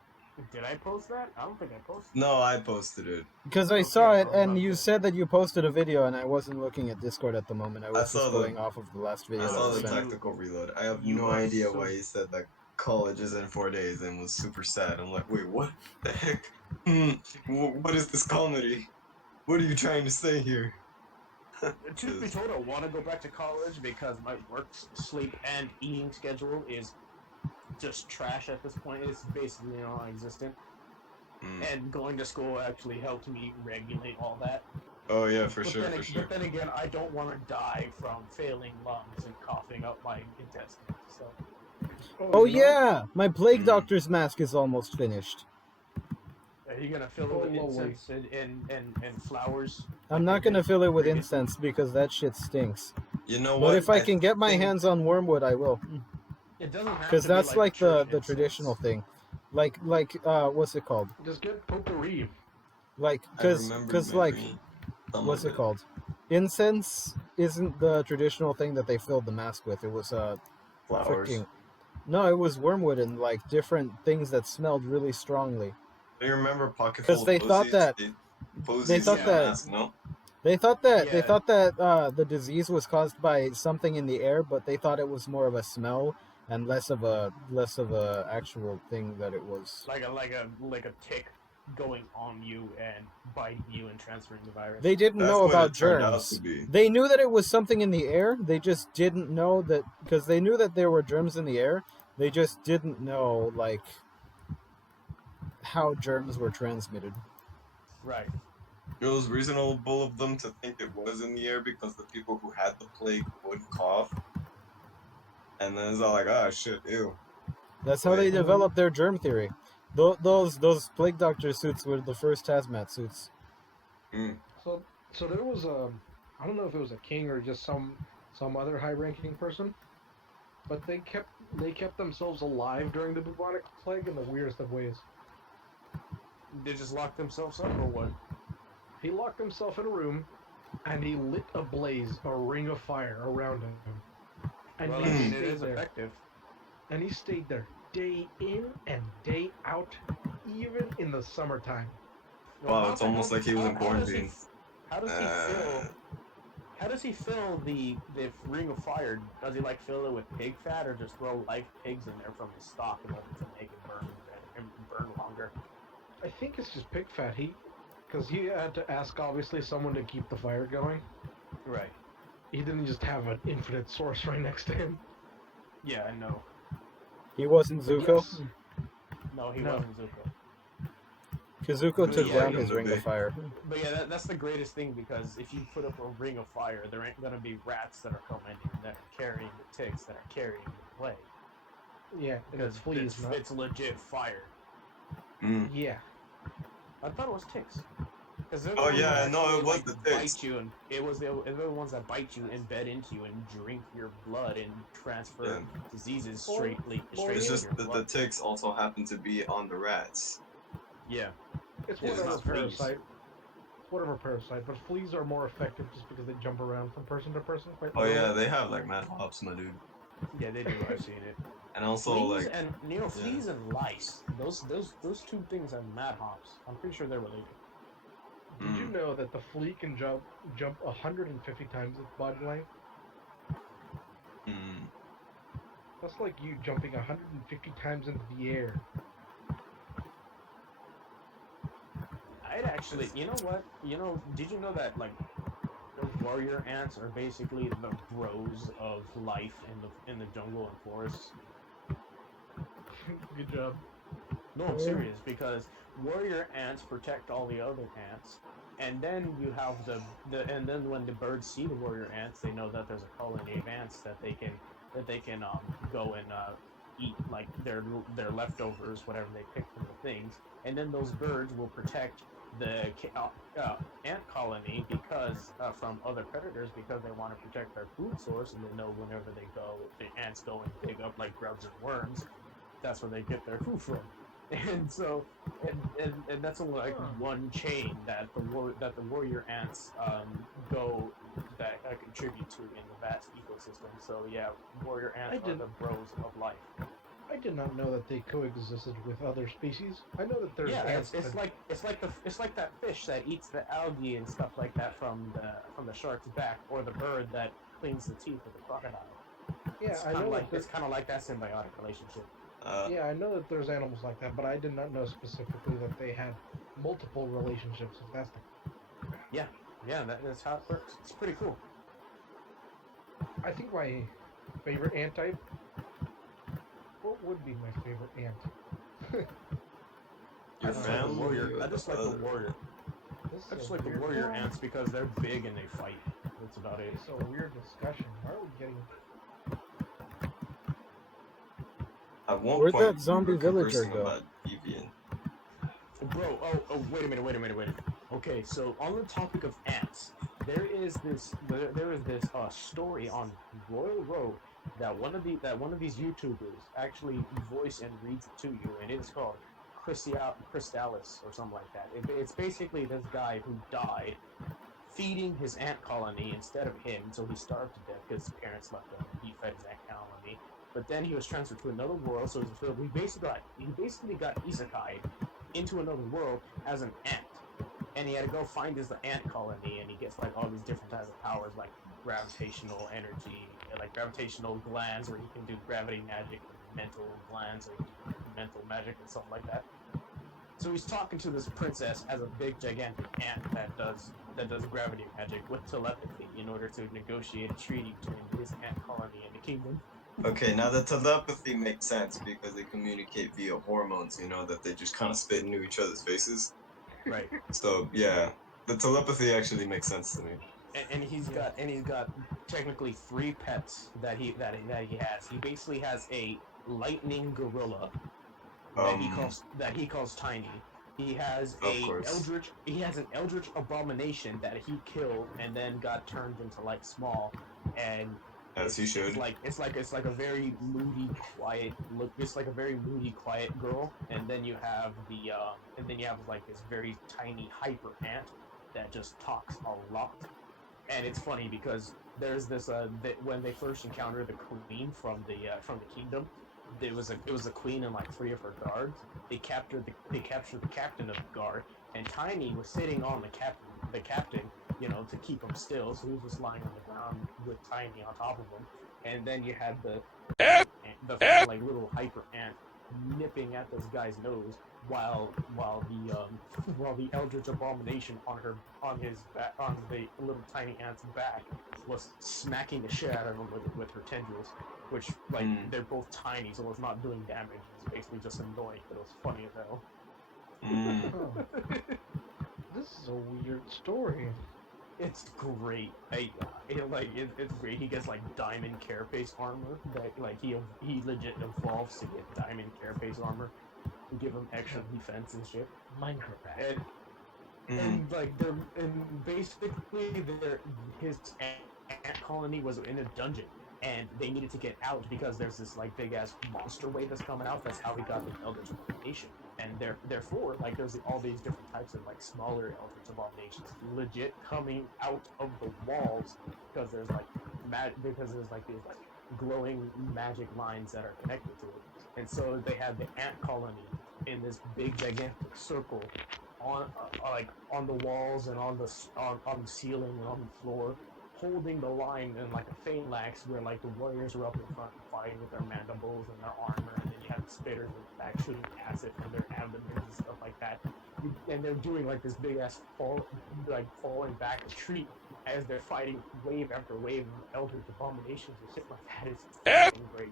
Did I post that? I don't think I posted. No, I posted it. Because I saw it, and you said that you posted a video, and I wasn't looking at Discord at the moment. I was saw just the- going off of the last video. I saw that the was sent. tactical reload. I have You no are idea so- why he said that college is in 4 days and was super sad. I'm like, wait, what the heck? What is this comedy? What are you trying to say here? Truth be told, I want to go back to college because my work, sleep, and eating schedule is just trash at this point. It's basically non-existent. And going to school actually helped me regulate all that. Oh yeah, for But sure, then, for sure. But then again, I don't want to die from failing lungs and coughing up my intestines. So. Oh yeah, my plague doctor's mask is almost finished. Are you gonna fill it with incense and flowers? I'm not gonna fill it with incense because that shit stinks. You know what? But if I can get my hands on wormwood, I will. It doesn't have to Because be that's like the church traditional incense. thing. Like what's it called? Just get potpourri. Like I because remember like maybe some what's of it called? Incense isn't the traditional thing that they filled the mask with. It was Flowers. freaking no, it was wormwood and like different things that smelled really strongly. Do you remember pocketful? Because they thought that they thought that- mask, no? They thought that Yeah. the disease was caused by something in the air, but they thought it was more of a smell and less of a actual thing that it was. Like a tick going on you and biting you and transferring the virus. They didn't That's know what about it turned out germs. to be. They knew that it was something in the air. They just didn't know that because they knew that there were germs in the air. They just didn't know like how germs were transmitted. Right. It was reasonable of them to think it was in the air because the people who had the plague would cough. And then it's all like, ah, shit, ew. That's how they developed their germ theory. Those plague doctor suits were the first hazmat suits. So there was I don't know if it was a king or just some other high-ranking person, but they kept themselves alive during the bubonic plague in the weirdest of ways. They just locked themselves up or what? He locked himself in a room, and he lit ablaze a ring of fire around him. And Well, he I mean, it stayed is there. effective. And he stayed there day in and day out, even in the summertime. Wow, how it's the almost hell- like he was in how does he- quarantine. How does he fill? How does he fill the ring of fire? Does he like fill it with pig fat or just throw live pigs in there from his stock in order to make it burn longer? I think it's just pig fat. Because he had to ask, obviously, someone to keep the fire going. Right. He didn't just have an infinite source right next to him. Yeah, I know. He wasn't Zuko. Yes. No, he No. wasn't Zuko. Because Zuko took Yeah, down he his was ring a of fire. But yeah, that's the greatest thing because if you put up a ring of fire, there ain't gonna be rats that are coming in that are carrying the ticks that are carrying the plague. Yeah, and Because it's fleas, not... it's legit fire. Yeah. I thought it was ticks. Oh, yeah, no, it was the ticks. Bite you and they're the ones that bite you, embed into you, and drink your blood and transfer diseases straight It's into just your that the blood. ticks also happen to be on the rats. Yeah. It's Yeah, it's whatever not fleas. parasite. It's whatever parasite, but fleas are more effective just because they jump around from person to person. Quite Oh yeah, literally. they have like mad hops, my dude. Yeah, they do. I've seen it. And also Fleas like, and fleas and lice. Those two things have mad hops. I'm pretty sure they're related. Did you know that the flea can jump 150 times its body length? That's like you jumping 150 times into the air. I'd actually, you know what? Did you know that like the warrior ants are basically the bros of life in the jungle and forests? Good job. No, I'm serious because warrior ants protect all the other ants, and then you have and then when the birds see the warrior ants, they know that there's a colony of ants that they can go and eat like their leftovers, whatever they pick from the things, and then those birds will protect the ant colony because from other predators because they want to protect their food source and they know whenever they go, the ants go and dig up like grubs and worms. That's where they get their food from. And so, and that's only like one chain that the warrior ants go that contribute to in the vast ecosystem. So yeah, warrior ants are the bros of life. I did not know that they coexisted with other species. I know that there's Yeah, ants. it's like that fish that eats the algae and stuff like that from the shark's back, or the bird that cleans the teeth of the crocodile. Yeah, I know that It's kind of like that symbiotic relationship. yeah, I know that there's animals like that, but I did not know specifically that they had multiple relationships. If that's the Yeah, yeah, that's how it works. It's pretty cool. I think my favorite ant type. What would be my favorite ant? Your I just like the family. warrior. Or I just the like the other? warrior. This I is just a like the weird warrior one. ants because they're big and they fight. That's about it. It's a weird discussion. Why are we getting? At one Where'd point, that zombie we were villager conversing go? about deviant. Bro, wait a minute. Okay, so on the topic of ants, there is this story on Royal Road that one of these YouTubers actually voice and reads it to you, and it is called Crystalis or something like that. It's basically this guy who died feeding his ant colony instead of him, so he starved to death because his parents left him. And he fed his ant colony, but then he was transferred to another world. So he basically got isekai into another world as an ant, and he had to go find his ant colony, and he gets like all these different types of powers, like gravitational energy, like gravitational glands, where he can do gravity magic, and mental glands, where he can do mental magic and something like that. So he's talking to this princess as a big gigantic ant that does gravity magic with telepathy in order to negotiate a treaty between his ant colony and the kingdom. Okay, now the telepathy makes sense because they communicate via hormones, you know, that they just kind of spit into each other's faces. Right. So, yeah, the telepathy actually makes sense to me. And he's got technically three pets that he has. He basically has a lightning gorilla that he calls Tiny. He has Of course. an eldritch abomination that he killed and then got turned into like small, and As he should. it's like a very moody, quiet look. It's like a very moody, quiet girl, and then you have like this very tiny hyper ant that just talks a lot. And it's funny because there's this when they first encountered the queen from the kingdom, it was a queen and like three of her guards. They captured the captain of the guard, and Tiny was sitting on the captain, you know, to keep him still. So he was just lying on the ground with Tiny on top of him. And then you had the like little hyper ant nipping at this guy's nose while the eldritch abomination on the little tiny ant's back was smacking the shit out of him with her tendrils, which like they're both tiny, so it's not doing damage. It's basically just annoying, but it was funny as hell. This is a weird story. It's great. It's great. He gets like diamond carapace armor that like he legit evolves to get diamond carapace armor to give him extra defense and shit. Minecraft. And basically his ant colony was in a dungeon, and they needed to get out because there's this like big ass monster wave that's coming out. That's how he got the eldritch abomination. And therefore, like, there's all these different types of like smaller eldritch abominations legit coming out of the walls because there's like these like glowing magic lines that are connected to it. And so they had the ant colony in this big gigantic circle on the walls and on the ceiling and on the floor, holding the line in like a phalanx where like the warriors were up in front fighting with their mandibles and their armor, and then you have the spitters in the back shooting acid from their abdomens and stuff like that. And they're doing like this big ass falling back retreat as they're fighting wave after wave of eldritch abominations and shit like that. It's fucking great.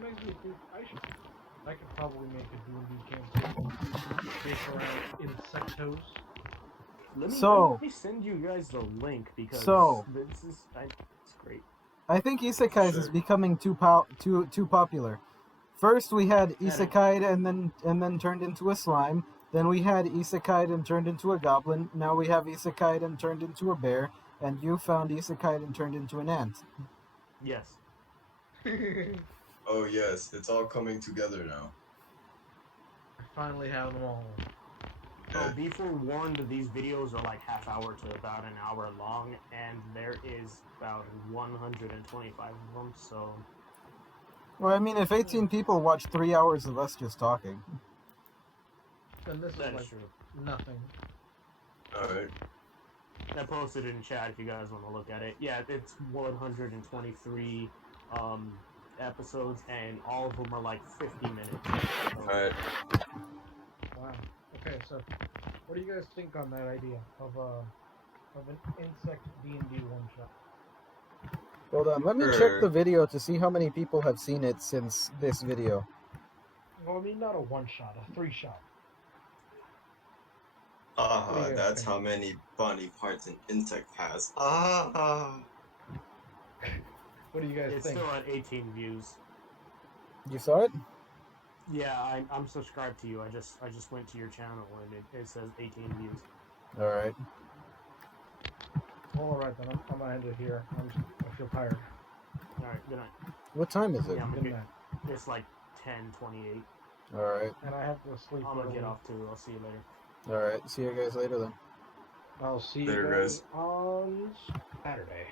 Makes me think I could probably make a D&D campaign based around insectos. So- let me send you guys the link because it's great. I think isekais is becoming too popular. First we had isekai and then turned into a slime. Then we had isekai and turned into a goblin. Now we have isekai and turned into a bear. And you found isekai and turned into an ant. Yes. Oh yes, it's all coming together now. I finally have them all. So be forewarned, these videos are like half hour to about an hour long, and there is about 125 of them. So Well, I mean, if 18 people watch 3 hours of us just talking. Then this that is is like true. nothing. Alright. I posted in chat if you guys want to look at it. Yeah, it's 123 episodes, and all of them are like 50 minutes. So, Alright. Wow. Okay, so what do you guys think on that idea of an insect D&D one shot? Hold on, let me check the video to see how many people have seen it since this video. Well, I mean, not a one shot, a 3-shot. Haha, What do you guys that's think? how many body parts an insect has. Ah. What do you guys it's think? still at 18 views. You saw it? Yeah, I'm subscribed to you. I just went to your channel and it says 18 views. Alright. Well, all right then. I'm gonna end it here. I feel tired. All right, good night. What time is it? Yeah, I'm Good gonna night. get, it's like 10:28. Alright. And I have to sleep I'm gonna early. get off too. I'll see you later. Alright. See you guys later then. I'll see you Later, guys guys. on Saturday.